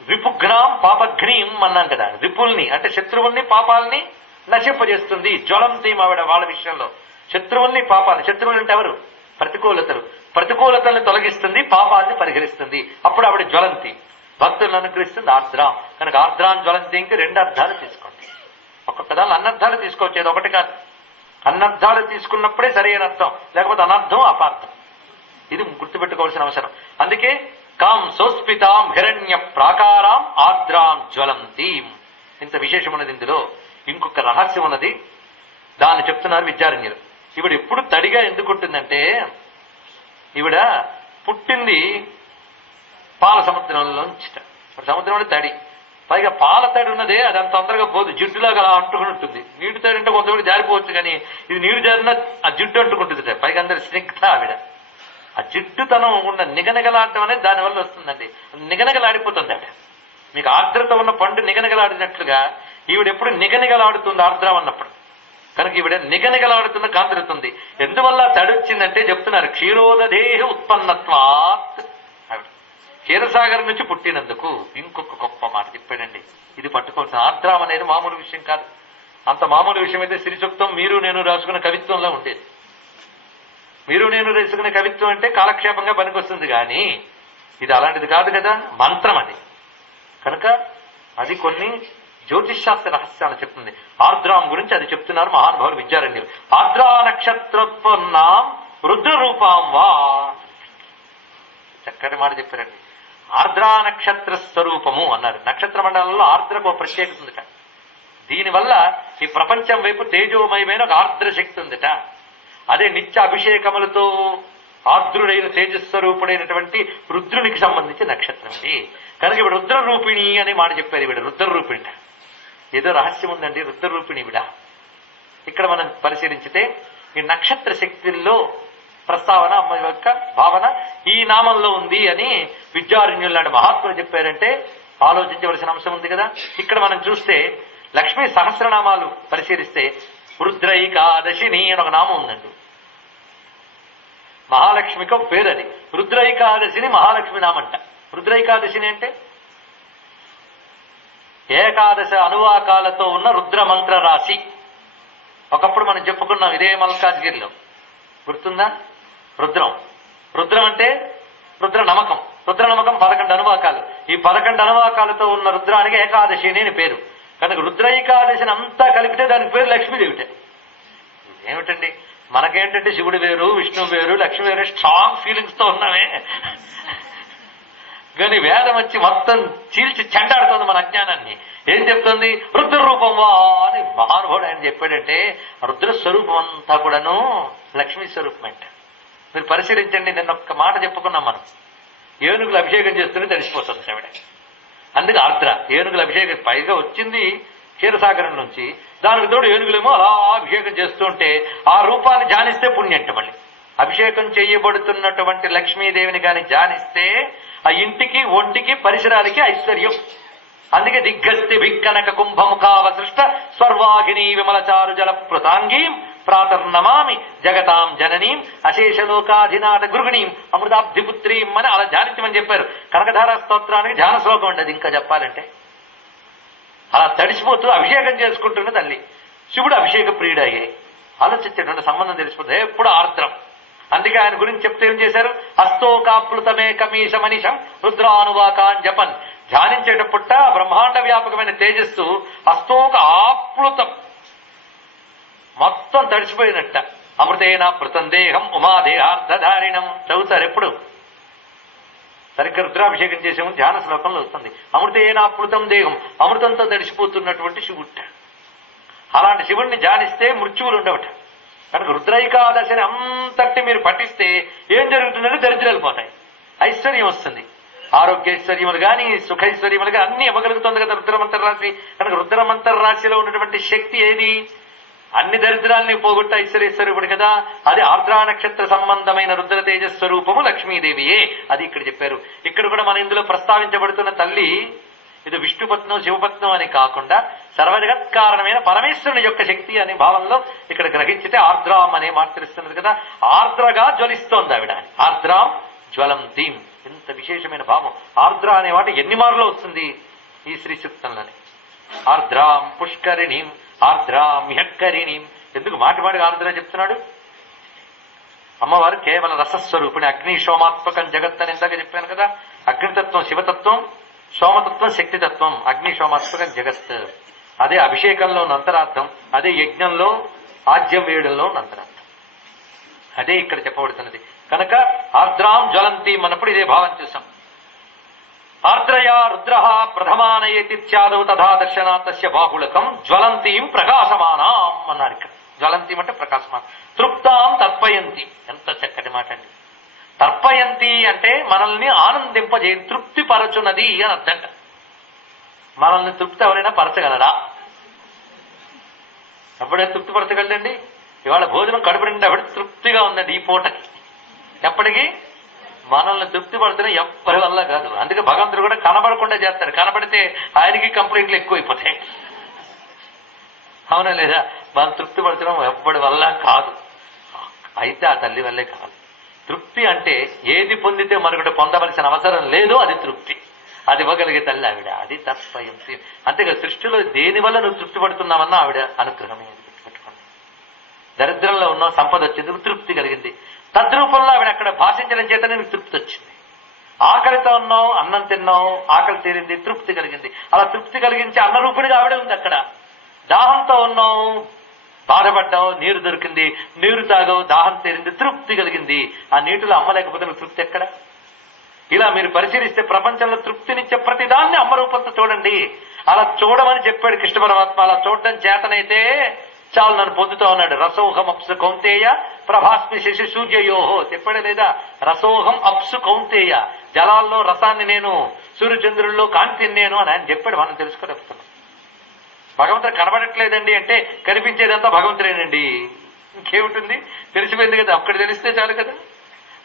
రిపుఘ్నాం పాపఘ్నీం అన్నాం కదా. రిపుల్ని అంటే శత్రువుల్ని, పాపాలని నశింపజేస్తుంది. జ్వలంతీం ఆవిడ వాళ్ళ విషయంలో. శత్రువుల్ని, పాపాలని, శత్రువులు అంటే ఎవరు? ప్రతికూలతలు. ప్రతికూలతల్ని తొలగిస్తుంది, పాపాలని పరిహరిస్తుంది. అప్పుడు ఆవిడ జ్వలంతి. భక్తులను అనుగ్రహిస్తుంది ఆర్ద్రాం. కనుక ఆర్ద్రాం జ్వలంతికి రెండు అర్థాలు తీసుకోండి. ఒక్కొక్క దాని అన్నర్థాలు తీసుకోవచ్చేది ఒకటి కాదు. అన్నర్థాలు తీసుకున్నప్పుడే సరైన అర్థం, లేకపోతే అనర్థం, అపార్థం. ఇది గుర్తుపెట్టుకోవాల్సిన అవసరం. అందుకే కాం సోస్పితాం హిరణ్య ప్రాకారాం ఆర్ద్రాం జ్వలంతీం. ఇంత విశేషం ఉన్నది ఇందులో. ఇంకొక రహస్యం ఉన్నది, దాన్ని చెప్తున్నారు విద్యారణ్యులు. ఈవిడ ఎప్పుడు తడిగా ఎందుకుంటుందంటే, ఈవిడ పుట్టింది పాల సముద్రంలోంచి. సముద్రంలో తడి, పైగా పాల తడి ఉన్నదే అది అంత తొందరగా పోదు, జిడ్డులాగా అలా అంటుకుని ఉంటుంది. నీటి తడి అంటే కొంతమంది జారిపోవచ్చు, కానీ ఇది నీరు జారినా ఆ జిడ్డు అంటుకుంటుంది. పైగా అందరి స్నిగ్ధ ఆవిడ. ఆ జిడ్డుతనం ఉన్న నిగనగలాడటం అనేది దానివల్ల వస్తుందండి. నిగనగలాడిపోతుంది ఆవిడ. మీకు ఆర్ద్రత ఉన్న పండు నిగనగలాడినట్లుగా ఈవిడ ఎప్పుడు నిగనిగలాడుతుంది ఆర్ద్రం అన్నప్పుడు. కనుక ఈవిడ నిగనిగలాడుతున్న కాంతిరుతుంది. ఎందువల్ల తడొచ్చిందంటే చెప్తున్నారు, క్షీరోదదేహ ఉత్పన్నత్వాత్. ఆవిడ క్షీరసాగర్ నుంచి పుట్టినందుకు. ఇంకొక గొప్ప మాట చెప్పాడండి, ఇది పట్టుకోవాల్సిన. ఆర్ద్రం అనేది మామూలు విషయం కాదు. అంత మామూలు విషయం అయితే శ్రీ సూక్తం మీరు నేను రాసుకున్న కవిత్వంలో ఉండేది. మీరు నేను తెలుసుకునే కవిత్వం అంటే కాలక్షేపంగా పనికొస్తుంది కానీ ఇది అలాంటిది కాదు కదా, మంత్రం అది. కనుక అది కొన్ని జ్యోతిషాస్త్ర రహస్యాలు చెప్తుంది. ఆర్ద్రాం గురించి అది చెప్తున్నారు మహానుభావులు విద్యారణ్యులు. ఆర్ద్రా నక్షత్రోత్పన్నాం రుద్ర రూపాం వా, చక్కటి మాట చెప్పారండి. ఆర్ద్రా నక్షత్ర స్వరూపము అన్నారు. నక్షత్ర మండలంలో ఆర్ద్రకు ఒక ప్రత్యేకత ఉందిట. దీనివల్ల ఈ ప్రపంచం వైపు తేజోమయమైన ఒక ఆర్ద్ర శక్తి ఉందిట. అదే నిత్య అభిషేకములతో ఆర్ద్రుడైన తేజస్వరూపుడైనటువంటి రుద్రునికి సంబంధించి నక్షత్రం ఇది. కనుక ఇప్పుడు రుద్రరూపిణి అనే మాట చెప్పారు. ఇవిడ రుద్రరూపిణి, ఏదో రహస్యం ఉందండి రుద్రరూపిణి ఇవిడ. ఇక్కడ మనం పరిశీలించితే ఈ నక్షత్ర శక్తుల్లో ప్రస్తావన అమ్మ యొక్క భావన ఈ నామంలో ఉంది అని విద్యారణ్యులు లాంటి మహాత్ములు చెప్పారంటే ఆలోచించవలసిన అంశం ఉంది కదా. ఇక్కడ మనం చూస్తే లక్ష్మీ సహస్రనామాలు పరిశీలిస్తే రుద్రైకాదశిని అని ఒక నామం ఉందండి. మహాలక్ష్మికి ఒక పేరు అది. రుద్రైకాదశిని మహాలక్ష్మి నామంట. రుద్రైకాదశిని అంటే ఏకాదశ అనువాకాలతో ఉన్న రుద్ర మంత్ర రాశి. ఒకప్పుడు మనం చెప్పుకున్నాం ఇదే మల్కాజ్గిరిలో, గుర్తుందా? రుద్రం, రుద్రం అంటే రుద్ర నమకం. రుద్ర నమకం 11 అనువాకాలు. ఈ 11 అనువాకాలతో ఉన్న రుద్రానికి ఏకాదశి అని పేరు. కనుక రుద్రైకాదశిని అంతా కలిపితే దానికి పేరు లక్ష్మీదేవిటే. ఏమిటండి మనకేంటంటే శివుడు వేరు, విష్ణువు వేరు, లక్ష్మి వేరు స్ట్రాంగ్ ఫీలింగ్స్ తో ఉన్నామే. కానీ వేదం వచ్చి మొత్తం చీల్చి చెండాడుతోంది మన అజ్ఞానాన్ని. ఏం చెప్తుంది? రుద్ర రూపం వా అని మహానుభావుడు ఆయన చెప్పాడంటే రుద్ర స్వరూపం అంతా కూడాను లక్ష్మీ స్వరూపం అంట. మీరు పరిశీలించండి, నిన్న ఒక్క మాట చెప్పుకున్నాం మనం. ఏనుగులు అభిషేకం చేస్తూనే తెలిసిపోతుంది ఆవిడ. అందుకే ఆర్ద్ర ఏనుగుల అభిషేకం పైగా వచ్చింది క్షీరసాగరం నుంచి. దానికి తోడు ఏనుగులేమో అలా అభిషేకం చేస్తూ ఉంటే ఆ రూపాన్ని ధ్యానిస్తే పుణ్యంట. మళ్ళీ అభిషేకం చేయబడుతున్నటువంటి లక్ష్మీదేవిని కానీ ధ్యానిస్తే ఆ ఇంటికి ఒంటికి పరిసరాలకి ఐశ్వర్యం. అందుకే దిగ్గస్తి భిక్కనక కుంభముఖావసృష్ట స్వర్వాహిని విమలచారు జల పృతాంగీం ప్రాతర్నమామి జగతాం జననీం అశేషలోకాధినాథ గృహిణీం అమృతాబ్ధిపుత్రీం అని అలా ధ్యానించమని చెప్పారు. కనకధార స్తోత్రానికి ధ్యాన శ్లోకం ఉండదు. ఇంకా చెప్పాలంటే అలా తడిసిపోతూ అభిషేకం చేసుకుంటున్న తల్లి. శివుడు అభిషేక ప్రియుడయ్యాయి. ఆలోచించేటువంటి సంబంధం తెలిసిపోతుంది ఎప్పుడు ఆర్ద్రం. అందుకే ఆయన గురించి చెప్తే ఏం చేశారు? హస్తోకాప్లుతమే కమీష మనీషం రుద్రానువాకాన్ జపన్. ధ్యానించేటప్పుట బ్రహ్మాండ వ్యాపకమైన తేజస్సు హస్తోక ఆప్లుతం మొత్తం తడిసిపోయినట్ట. అమృతేన పృతం దేహం ఉమాదేహార్థధారిణం చదువుతారు ఎప్పుడు సరిగ్గా రుద్రాభిషేకం చేసేమో ధ్యాన శ్లోకంలో వస్తుంది. అమృతేనాప్లుతం దేహం, అమృతంతో తడిసిపోతున్నటువంటి శివుడు. అలాంటి శివుడిని ధ్యానిస్తే మృత్యువులు ఉండవట. కనుక రుద్రైకాదశిని అంతటి మీరు పఠిస్తే ఏం జరుగుతుందంటే దరిద్రాలు పోతాయి, ఐశ్వర్యం వస్తుంది, ఆరోగ్యైశ్వర్యములు కానీ సుఖైశ్వర్యములు కానీ అన్ని ఇవ్వగలుగుతుంది కదా రుద్రమంతర రాశి. కనుక రుద్రమంతర రాశిలో ఉన్నటువంటి శక్తి ఏది? అన్ని దరిద్రాల్ని పోగొట్ట ఐశ్వర్యేశ్వరుడు కదా. అది ఆర్ద్రా నక్షత్ర సంబంధమైన రుద్ర తేజస్వరూపము లక్ష్మీదేవియే. అది ఇక్కడ చెప్పారు. ఇక్కడ కూడా మన ఇందులో ప్రస్తావించబడుతున్న తల్లి ఇది విష్ణుపత్నం శివపత్నం అని కాకుండా సర్వజగత్కారణమైన పరమేశ్వరుని యొక్క శక్తి అనే భావంలో ఇక్కడ గ్రహించితే ఆర్ద్రాం అనే మాట తెలుస్తున్నది కదా. ఆర్ద్రగా జ్వలిస్తోంది ఆవిడ. ఆర్ద్రాం జ్వలంతీం. ఎంత విశేషమైన భావం. ఆర్ద్ర అనే మాట ఎన్ని మార్లో వస్తుంది ఈ శ్రీ సూక్తంలోనే. ఆర్ద్రాం పుష్కరిణీం ఆర్ద్రాం హ్యక్కరిణీం. ఎందుకు మాటి మాటిగా ఆర్ద్ర చెప్తున్నాడు? అమ్మవారు కేవల రసస్వరూపిణి. అగ్ని సోమాత్మకం జగత్ అని ఇందాక చెప్పాను కదా. అగ్నితత్వం శివతత్వం, సోమతత్వం శక్తితత్వం. అగ్ని సోమాత్మకం జగత్ అదే అభిషేకంలో ఉన్న అంతరార్థం, అదే యజ్ఞంలో ఆజ్యం వేయడంలో ఉన్న అంతరార్థం. అదే ఇక్కడ చెప్పబడుతున్నది. కనుక ఆర్ద్రాం జ్వలంతీం అన్నప్పుడు ఇదే భావం చూసాం. ఆర్ద్రయా రుద్ర ప్రథమానయేతిత్యాదౌ తథా దర్శనాతస్య బాహుళకం జ్వలంతీం ప్రకాశమానాం అన్నారు. ఇక్కడ జ్వలంతీం అంటే ప్రకాశమానం. తృప్తాం తర్పయంతి. ఎంత చక్కటి మాట అండి. తర్పయంతి అంటే మనల్ని ఆనందింపజే తృప్తి పరచున్నది అని అర్థంట. మనల్ని తృప్తి ఎవరైనా పరచగలరా? ఎప్పుడైనా తృప్తి పరచగలండి? ఇవాళ భోజనం కడుపు నిండా తృప్తిగా ఉందండి ఈ పూటకి. ఎప్పటికీ మనల్ని తృప్తి పడుతున్నా ఎవ్వరి వల్ల కాదు. అందుకే భగవంతుడు కూడా కనబడకుండా చేస్తాడు. కనబడితే ఆయనకి కంప్లైంట్లు ఎక్కువైపోతాయి. అవునా లేదా? మనం తృప్తి పడుతున్నాం ఎవ్వడి వల్ల కాదు. అయితే ఆ తల్లి వల్లే కాదు. తృప్తి అంటే ఏది పొందితే మరొకటి పొందవలసిన అవసరం లేదు, అది తృప్తి. అది ఇవ్వగలిగే తల్లి ఆవిడ. అది తత్వయంతి. అంతేగా సృష్టిలో దేని వల్ల నువ్వు తృప్తి పడుతున్నావన్నా ఆవిడ అనుగ్రహమే. పెట్టుకోండి. దరిద్రంలో ఉన్న సంపద వచ్చేందుకు తృప్తి కలిగింది. తద్రూపంలో ఆవిడ అక్కడ భాషించడం చేత నీకు తృప్తి వచ్చింది. ఆకలితో ఉన్నావు, అన్నం తిన్నావు, ఆకలి తీరింది, తృప్తి కలిగింది. అలా తృప్తి కలిగించి అన్నరూపుడిగా ఆవిడే ఉంది అక్కడ. దాహంతో ఉన్నావు, బాధపడ్డావు, నీరు దొరికింది, నీరు తాగావు, దాహం తీరింది, తృప్తి కలిగింది. ఆ నీటిలో అమ్మలేకపోతే నువ్వు తృప్తి ఎక్కడ? ఇలా మీరు పరిశీలిస్తే ప్రపంచంలో తృప్తినిచ్చే ప్రతిదాన్ని అమ్మరూపంతో చూడండి. అలా చూడమని చెప్పాడు కృష్ణ పరమాత్మ. అలా చూడడం చేతనైతే చాలు, నన్ను పొందుతా ఉన్నాడు. రసోహం అప్సు కౌంతేయ ప్రభాస్మి శశి సూర్యయోహో చెప్పాడే లేదా? రసోహం అప్సు కౌంతేయ, జలాల్లో రసాన్ని నేను, సూర్యచంద్రుల్లో కాంతిని నేను అని ఆయన చెప్పాడు. మనం తెలుసుకోలేకపోతున్నాం. భగవంతుడు కనబడట్లేదండి అంటే కనిపించేదంతా భగవంతుడేనండి, ఇంకేమిటుంది? తెలిసిపోయింది కదా, అక్కడ తెలిస్తే చాలు కదా.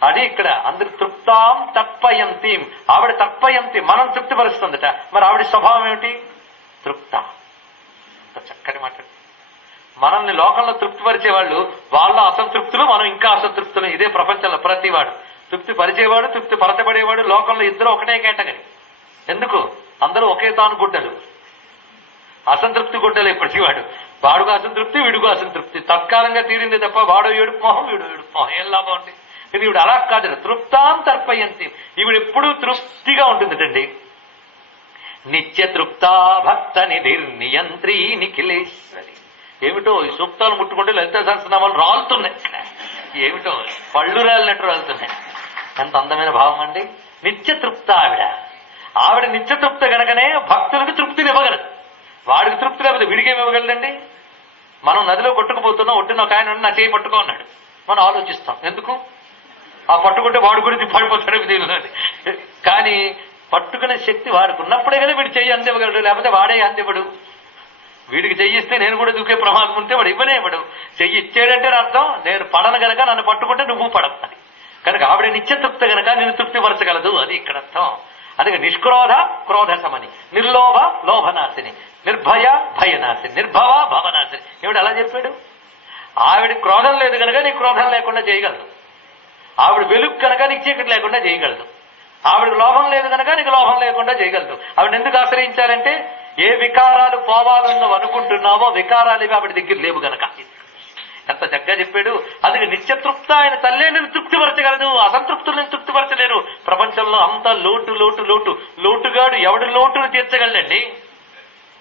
అది ఇక్కడ అందరు తృప్తాం తర్పయంతి, ఆవిడ తర్పయంతి, మనం తృప్తిపరుస్తుందట. మరి ఆవిడ స్వభావం ఏమిటి? తృప్త. చక్కటి మాట. మనల్ని లోకంలో తృప్తిపరిచే వాళ్ళు వాళ్ళ అసంతృప్తులు, మనం ఇంకా అసంతృప్తులు. ఇదే ప్రపంచంలో ప్రతివాడు తృప్తి పరిచేవాడు, తృప్తి పరచబడేవాడు. లోకంలో ఇద్దరు ఒకటే కేటగిరీ. ఎందుకు? అందరూ ఒకే తాను గుడ్డలు, అసంతృప్తి గుడ్డలే ప్రతివాడు. వాడుకు అసంతృప్తి, వీడుకు అసంతృప్తి. తత్కాలంగా తీరింది తప్ప వాడు ఏడుపు మొహం, వీడు ఏడుపు మొహం. ఏం లాభం అంటే ఇది ఈవిడ అలా కాదు. తృప్తాం తర్పయంతి, ఈవిడ ఎప్పుడూ తృప్తిగా ఉంటుందిటండి. నిత్య తృప్తా భక్త నిధిర్నియంత్రీ నిఖిలేశ్వరి. ఏమిటో ఈ సూక్తాలు ముట్టుకుంటే లలిత సహస్రనామాలు రాలుతున్నాయి. ఏమిటో పళ్ళు రాలినట్టు రాలుతున్నాయి. ఎంత అందమైన భావం అండి. నిత్య తృప్త ఆవిడ నిత్య తృప్త గనకనే భక్తులకు తృప్తినివ్వగలదు. వాడికి తృప్తి లేకపోతే వీడికేమి ఇవ్వగలదండి? మనం నదిలో కొట్టుకుపోతున్నాం, ఒట్టిన ఒక ఆయన నా చేయి పట్టుకో అన్నాడు. మనం ఆలోచిస్తాం, ఎందుకు? ఆ పట్టుకుంటే వాడు కూడా పడిపోతాడు దీనిలో. కానీ పట్టుకునే శక్తి వాడికి ఉన్నప్పుడే కదా వీడు చెయ్యి అందివ్వగలడు, లేకపోతే వాడే అందివ్వడు. వీడికి చెయ్యిస్తే నేను కూడా దూకే ప్రమాదం ఉంటే వాడు ఇవ్వనే ఇవ్వడు. చెయ్యి ఇచ్చాడంటే అర్థం నేను పడను గనక నన్ను పట్టుకుంటే నువ్వు పడవు అని. కనుక ఆవిడ నిత్యతృప్తి గనక నేను తృప్తిపరచగలదు, అది ఇక్కడ అర్థం. అందుకే నిష్క్రోధ క్రోధసమని, నిర్లోభ లోభనాశిని, నిర్భయ భయనాశిని, నిర్భవ భవనాశిని. ఏమిటి అలా చెప్పాడు? ఆవిడ క్రోధం లేదు కనుక నీకు క్రోధం లేకుండా చేయగలదు. ఆవిడ వెలుగు కనుక నీకు చీకటి లేకుండా చేయగలదు. ఆవిడకి లోభం లేదు కనుక నీకు లోభం లేకుండా చేయగలదు. ఆవిడ ఎందుకు ఆశ్రయించాలంటే ఏ వికారాలు పోవాలని అనుకుంటున్నావో వికారాలు ఇవి ఆవిడ దగ్గర లేవు గనక. ఎంత చక్కగా చెప్పాడు. అందుకే నిత్యతృప్త ఆయన తల్లే నేను తృప్తిపరచగలదు, అసంతృప్తులను తృప్తిపరచలేరు. ప్రపంచంలో అంతా లోటు లోటు లోటు. లోటుగాడు ఎవడి లోటును తీర్చగలండి?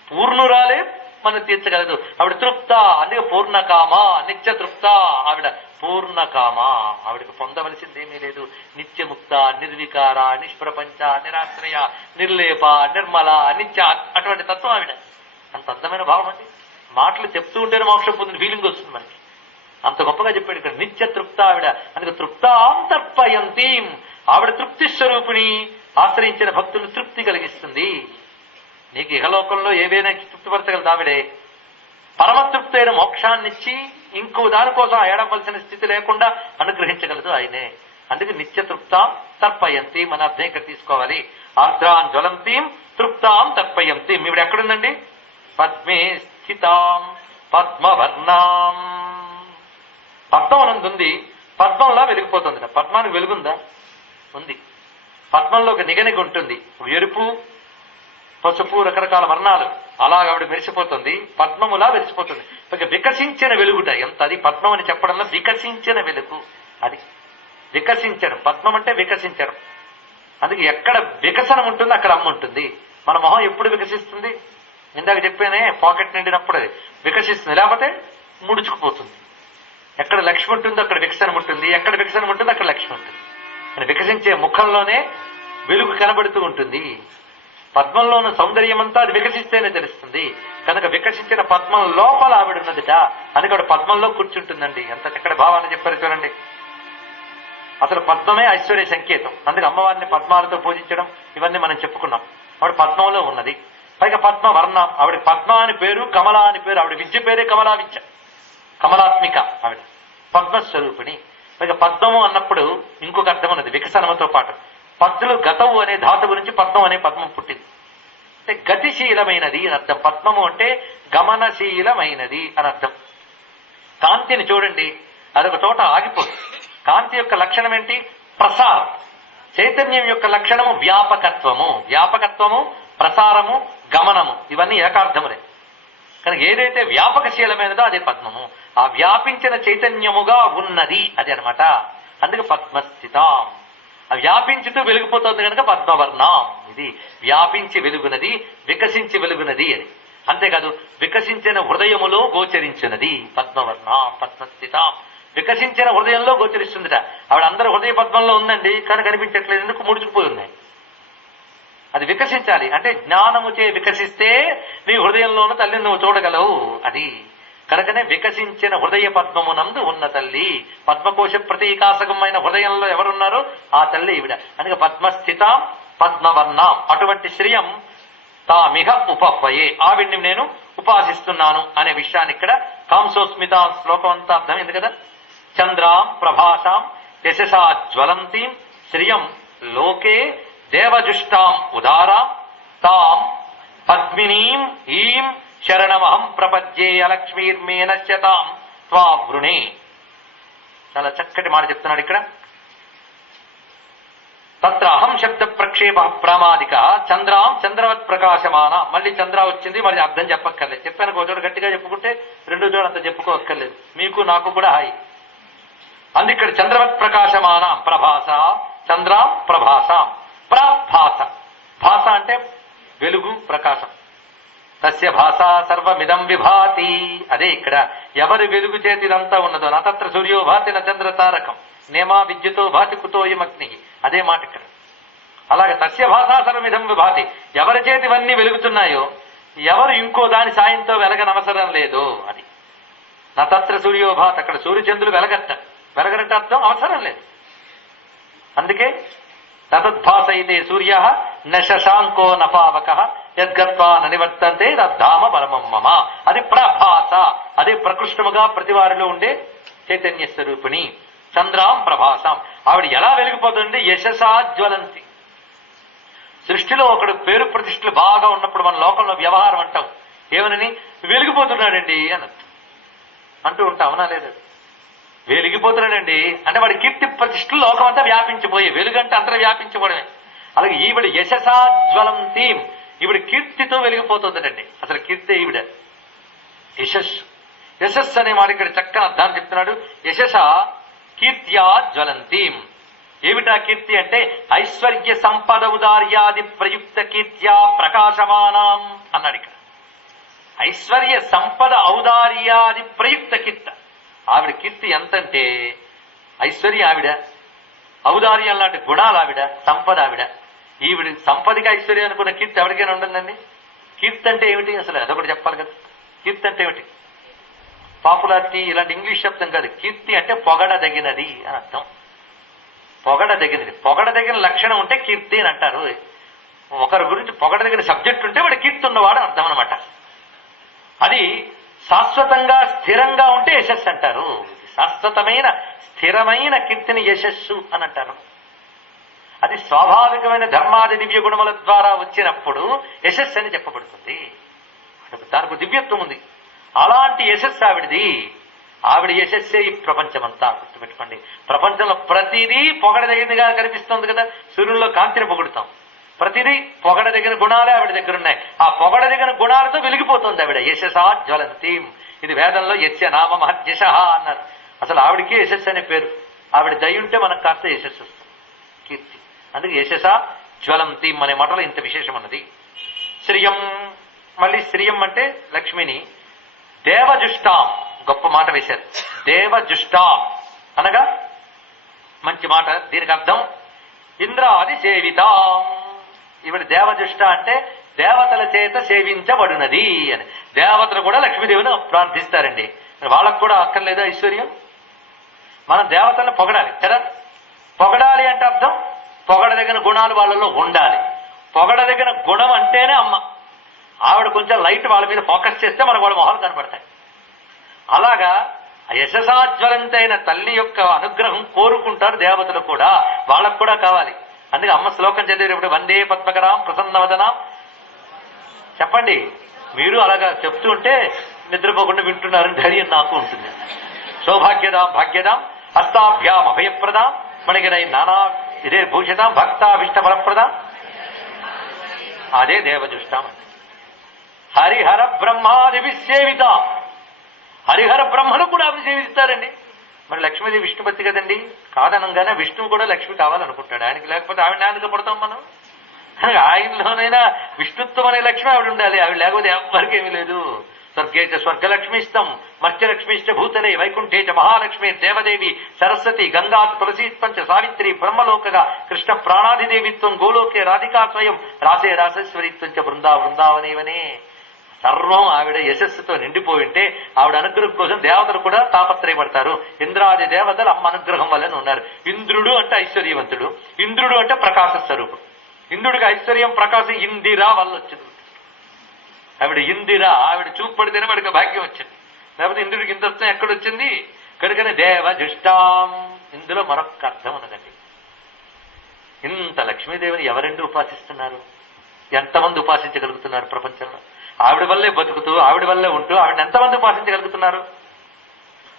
పూర్ణురాలే మనం తీర్చగలదు. ఆవిడ తృప్త, అందుకే పూర్ణకామ, నిత్యతృప్త. ఆవిడ పూర్ణకామ, ఆవిడకి పొందవలసిందేమీ లేదు. నిత్యముక్త, నిర్వికార, నిష్ప్రపంచ, నిరాశ్రయ, నిర్లేప, నిర్మల, నిత్య, అటువంటి తత్వం ఆవిడ. అంత అందమైన భావం అండి. మాటలు చెప్తూ ఉంటేనే మోక్షం పొందిన ఫీలింగ్ వస్తుంది మనకి. అంత గొప్పగా చెప్పాడు ఇక్కడ. నిత్య తృప్త ఆవిడ. అందుకే తృప్తాం తర్పయంతి, ఆవిడ తృప్తి స్వరూపిణి. ఆశ్రయించిన భక్తులు తృప్తి కలిగిస్తుంది. నీకు ఇహలోకంలో ఏవైనా తృప్తిపరచగలదు ఆవిడే. పరమతృప్తి అయిన మోక్షాన్నిచ్చి ఇంకో దానికోసం ఏడవలసిన స్థితి లేకుండా అనుగ్రహించగలదు ఆయనే. అందుకే నిత్య తృప్తాం తర్పయంతి మన అర్థం ఇక్కడ తీసుకోవాలి. ఆర్ద్రాం జ్వలంతీం తృప్తాం తర్పయంతి. ఈవిడ ఎక్కడుందండి? పద్మే స్థితాం పద్మవర్ణాం. పద్మవనందుంది, పద్మంలా వెలిగిపోతుంది. పద్మానికి వెలుగుందా? ఉంది. పద్మంలో ఒక నిగనిగ ఉంటుంది, ఎరుపు పసుపు రకరకాల వర్ణాలు. అలాగ ఆవిడ మెరిసిపోతుంది, పద్మములా మెరిసిపోతుంది. ఇక వికసించిన వెలుగుట ఎంత! అది పద్మం అని చెప్పడంలో వికసించిన వెలుగు. అది వికసించడం. పద్మం అంటే వికసించడం. అందుకే ఎక్కడ వికసనం ఉంటుందో అక్కడ అమ్మ ఉంటుంది. మన మొహం ఎప్పుడు వికసిస్తుంది? ఇందాక చెప్పానే, పాకెట్ నిండినప్పుడు అది వికసిస్తుంది, లేకపోతే ముడుచుకుపోతుంది. ఎక్కడ లక్ష్మి ఉంటుందో అక్కడ వికసనం ఉంటుంది, ఎక్కడ వికసనం ఉంటుందో అక్కడ లక్ష్మి ఉంటుంది. వికసించే ముఖంలోనే వెలుగు కనబడుతూ ఉంటుంది. పద్మంలో ఉన్న సౌందర్యం అంతా అది వికసిస్తేనే తెలుస్తుంది. కనుక వికసించిన పద్మం లోపల ఆవిడ ఉన్నదిట. అందుకే ఆవిడ పద్మంలో కూర్చుంటుందండి. ఎంత చక్కటి భావాన్ని చెప్పారు చూడండి. అసలు పద్మమే ఐశ్వర్య సంకేతం. అందుకే అమ్మవారిని పద్మాలతో పూజించడం ఇవన్నీ మనం చెప్పుకున్నాం. ఆవిడ పద్మంలో ఉన్నది. పైగా పద్మ వర్ణం. ఆవిడ పద్మ అని పేరు, కమల అని పేరు. ఆవిడ విద్య పేరే కమలా విద్య, కమలాత్మిక. ఆవిడ పద్మస్వరూపిణి. పైగా పద్మము అన్నప్పుడు ఇంకొక అర్థం ఉన్నది వికసనముతో పాటు. పద్ములు గతవు అనే ధాతు గురించి పద్మం అనే పద్మం పుట్టింది. అంటే గతిశీలమైనది అని అర్థం. పద్మము అంటే గమనశీలమైనది అని అర్థం. కాంతిని చూడండి, అదొక చోట ఆగిపోదు. కాంతి యొక్క లక్షణం ఏంటి? ప్రసారం. చైతన్యం యొక్క లక్షణము వ్యాపకత్వము. వ్యాపకత్వము, ప్రసారము, గమనము, ఇవన్నీ ఏకార్థములే. కనుక ఏదైతే వ్యాపకశీలమైనదో అదే పద్మము. ఆ వ్యాపించిన చైతన్యముగా ఉన్నది అది అనమాట. అందుకే పద్మస్థితాం. వ్యాపించుతూ వెలిగిపోతుంది కనుక పద్మవర్ణం. ఇది వ్యాపించి వెలుగునది, వికసించి వెలుగునది అని. అంతేకాదు వికసించిన హృదయములో గోచరించినది పద్మవర్ణం పద్మస్థితాం. వికసించిన హృదయంలో గోచరిస్తుందిట. ఆవిడ అందరూ హృదయ పద్మంలో ఉందండి, కానీ కనిపించట్లేదు, ఎందుకు ముడుచుకుపోయి ఉన్నాయి. అది వికసించాలి అంటే జ్ఞానముచే వికసిస్తే నీ హృదయంలోనూ తల్లిని నువ్వు చూడగలవు. అది కనుకనే వికసించిన హృదయ పద్మమునందు ఉన్న తల్లి, పద్మకోశ ప్రతీకాశకమైన హృదయంలో ఎవరున్నారో ఆ తల్లి ఈవిడ. అందుకే పద్మస్థితాం పద్మవర్ణాం. అటువంటి శ్రియం తామిహ ఉపహ్వయే, ఆవిడ్ని నేను ఉపాసిస్తున్నాను అనే విషయాన్ని ఇక్కడ కాంసోస్మిత శ్లోకం అంతా అర్థమైంది కదా. చంద్రాం ప్రభాసాం యశసా జ్వలంతీం శ్రియం లోకే దేవజుష్టాం ఉదారాం తాం పద్మినీం ఈం శరణమహం ప్రపద్యే అలక్ష్మీర్మే నశ్యతాం త్వా వృణే. చాలా చక్కటి మాట చెప్తున్నాడు ఇక్కడ. తత్ర అహం శబ్ద ప్రక్షేప ప్రామాదిక చంద్రాం చంద్రవత్ ప్రకాశమాన. మళ్ళీ చంద్ర వచ్చింది, మళ్ళీ అర్థం చెప్పక్కర్లేదు. చెప్పాను ఒక చోట గట్టిగా చెప్పుకుంటే రెండో చోట అంత చెప్పుకోక్కర్లేదు, మీకు నాకు కూడా హాయి. అందుక్కడ చంద్రవత్ ప్రకాశమాన ప్రభాస చంద్రాం ప్రభాసాం. ప్రభాస భాస అంటే వెలుగు ప్రకాశం. తస్య భాష సర్వమిదం విభాతి. అదే ఇక్కడ ఎవరి వెలుగు చేతిదంతా ఉన్నదో నతత్ర సూర్యో భాతి చంద్ర తారకం నేమా విద్యుతో భాతి కుతోయమగ్ని. అదే మాట ఇక్కడ. అలాగే తస్య భాషా సర్వమిదం విభాతి, ఎవరి చేతివన్నీ వెలుగుతున్నాయో ఎవరు ఇంకో దాని సాయంతో వెలగనవసరం లేదు. అది నతత్ర సూర్యో భాతి, అక్కడ సూర్యచంద్రులు వెలగనంటే అర్థం అవసరం లేదు. అందుకే తదద్భాస ఇదే సూర్య న శశాంకో నపావక యద్గత్వా నివర్తంతే తద్ధామ పరమం మమ. అది ప్రభాస, అదే ప్రకృష్టముగా ప్రతివారిలో ఉండే చైతన్య స్వరూపిణి. చంద్రాం ప్రభాసాం, ఆవిడ ఎలా వెలిగిపోతుంది? యశసా జ్వలంతి. సృష్టిలో ఒకడు పేరు ప్రతిష్టలు బాగా ఉన్నప్పుడు మన లోకంలో వ్యవహారం అంటాం ఏమనని, వెలిగిపోతున్నాడండి అని అంటూ ఉంటాం, అవునా లేదా? వెలిగిపోతున్నాడండి అంటే వాడి కీర్తి ప్రతిష్టలు లోకం అంతా వ్యాపించిపోయి, వెలుగంటే అంతా వ్యాపించిపోవడమే. అలాగే ఈవిడ యశసా జ్వలంతి, ఈవిడ కీర్తితో వెలిగిపోతుందండి. అసలు కీర్తి ఈవిడ యశస్సు. యశస్సు అనే మాట ఇక్కడ చక్కని అర్థాన్ని చెప్తున్నాడు. యశస కీర్త్యా జ్వలంతి. ఏమిటా కీర్తి అంటే ఐశ్వర్య సంపద ఉదార్యాది ప్రయుక్త కీర్త్యా ప్రకాశమానం అన్నాడు ఇక్కడ. ఐశ్వర్య సంపద ఔదార్యాది ప్రయుక్త కీర్త. ఆవిడ కీర్తి ఎంతంటే ఐశ్వర్య ఆవిడ, ఔదార్యం లాంటి గుణాలు ఆవిడ, సంపద ఆవిడ. ఈవిడ సంపదకి ఐశ్వర్యం అనుకున్న కీర్తి ఎవరికైనా ఉంటుందండి? కీర్తి అంటే ఏమిటి అసలు అదొకటి చెప్పాలి కదా. కీర్తి అంటే ఏమిటి? పాపులారిటీ ఇలాంటి ఇంగ్లీష్ శబ్దం కాదు. కీర్తి అంటే పొగడదగినది అని అర్థం. పొగడదగినది, పొగడదగిన లక్షణం ఉంటే కీర్తి అని అంటారు. ఒకరి గురించి పొగడదగిన సబ్జెక్ట్ ఉంటే వాడు కీర్తి ఉన్నవాడు అర్థం అనమాట. అది శాశ్వతంగా స్థిరంగా ఉంటే యశస్సు అంటారు. శాశ్వతమైన స్థిరమైన కీర్తిని యశస్సు అని అంటారు. అది స్వాభావికమైన ధర్మాది దివ్య గుణముల ద్వారా వచ్చినప్పుడు యశస్సు అని చెప్పబడుతుంది. దానికి దివ్యత్వం ఉంది. అలాంటి యశస్సు ఆవిడది. ఆవిడ యశస్సే ఈ ప్రపంచమంతా. గుర్తుపెట్టుకోండి, ప్రపంచంలో ప్రతిదీ పొగడదగినదిగా కనిపిస్తుంది కదా. సూర్యుల్లో కాంతిని పొగుడుతాం, ప్రతిదీ పొగడదగిన గుణాలే ఆవిడ దగ్గర ఉన్నాయి. ఆ పొగడదగిన గుణాలతో వెలిగిపోతుంది ఆవిడ. యశసా జ్వలంతి. ఇది వేదంలో యస్య నామ మహద్యశ అన్నారు. అసలు ఆవిడికి యశస్సు అనే పేరు. ఆవిడ దయ ఉంటే మనకు కాస్త యశస్సు వస్తుంది, కీర్తి. అందుకే యశసా జ్వలంతి అనే మాటలో ఇంత విశేషం అన్నది. శ్రియం, మళ్ళీ శ్రియం అంటే లక్ష్మిని. దేవజుష్టాం, గొప్ప మాట వేశారు. దేవజుష్టాం అనగా మంచి మాట. దీనికి అర్థం ఇంద్రాది సేవితాం. ఈవిడ దేవజుష్ట అంటే దేవతల చేత సేవించబడినది అని. దేవతలు కూడా లక్ష్మీదేవిని ప్రార్థిస్తారండి. వాళ్ళకు కూడా అక్కర్లేదు ఐశ్వర్యం. మనం దేవతలను పొగడాలి కదా. పొగడాలి అంటే అర్థం పొగడదగిన గుణాలు వాళ్ళలో ఉండాలి. పొగడదగిన గుణం అంటేనే అమ్మ. ఆవిడ కొంచెం లైట్ వాళ్ళ మీద ఫోకస్ చేస్తే మనకు వాళ్ళ మొహాలు కనపడతాయి. అలాగా యశసాజ్వలంతైన తల్లి యొక్క అనుగ్రహం కోరుకుంటారు దేవతలు కూడా. వాళ్ళకు కూడా కావాలి. అందుకే అమ్మ శ్లోకం చదివేటప్పుడు వందే పద్మకరాం ప్రసన్నవదనాం. చెప్పండి, మీరు అలాగా చెప్తూ ఉంటే నిద్రపోకుండా వింటున్నారని ధైర్యం నాకు ఉంటుంది. సౌభాగ్యదాం భాగ్యదాం హస్తాభ్యాం అభయప్రదాం మణిగిరై నానా ఇదే భూషితాం భక్తాభిష్ట ఫలప్రదాం. అదే దేవజుష్టాం. హరిహర బ్రహ్మాది సేవితాం. హరిహర బ్రహ్మలు కూడా ఆవిడ సేవిస్తారండి. మరి లక్ష్మీదేవి విష్ణుపతి కదండి, కాదనంగానే విష్ణువు కూడా లక్ష్మి కావాలనుకుంటాడు. ఆయనకి లేకపోతే ఆవిడ నాన్నగా పడతాం మనం. ఆయనలోనైనా విష్ణుత్వం అనే లక్ష్మి ఆవిడ ఉండాలి, ఆవిడ లేకపోతే ఎవరికేమీ లేదు. స్వర్గే చ స్వర్గలక్ష్మిష్టం మర్త్యలక్ష్మిష్ట భూతలే వైకుంఠే చ మహాలక్ష్మి దేవదేవి సరస్వతి గంగా తులసీత్వం చ సావిత్రి బ్రహ్మలోకగా కృష్ణ ప్రాణాధిదేవిత్వం గోలోకే రాధికా స్వయం రాసే రాసేశ్వరిత్వం చ బృందావనేవనే. సర్వం ఆవిడ యశస్సుతో నిండిపోయి ఉంటే ఆవిడ అనుగ్రహం కోసం దేవతలు కూడా తాపత్రయపడతారు. ఇంద్రాది దేవతలు అమ్మ అనుగ్రహం వల్లనే ఉన్నారు. ఇంద్రుడు అంటే ఐశ్వర్యవంతుడు, ఇంద్రుడు అంటే ప్రకాశ స్వరూపుడు. ఇంద్రుడికి ఐశ్వర్యం ప్రకాశం ఇందిరా వల్ల వచ్చింది. ఆవిడ ఇందిరా, ఆవిడ చూపు పడితేనే వాడికి భాగ్యం వచ్చింది, లేకపోతే ఇంద్రుడికి ఇంద్రత్వం ఎక్కడొచ్చింది? కనుకనే దేవ దుష్టాం. ఇందులో మరొక అర్థం ఉన్నదండి. ఇంత లక్ష్మీదేవిని ఎవరెందు ఉపాసిస్తున్నారు? ఎంతమంది ఉపాసించగలుగుతున్నారు ప్రపంచంలో? ఆవిడ వల్లే బతుకుతూ ఆవిడ వల్లే ఉంటూ ఆవిడని ఎంతమంది ఉపాసించగలుగుతున్నారు?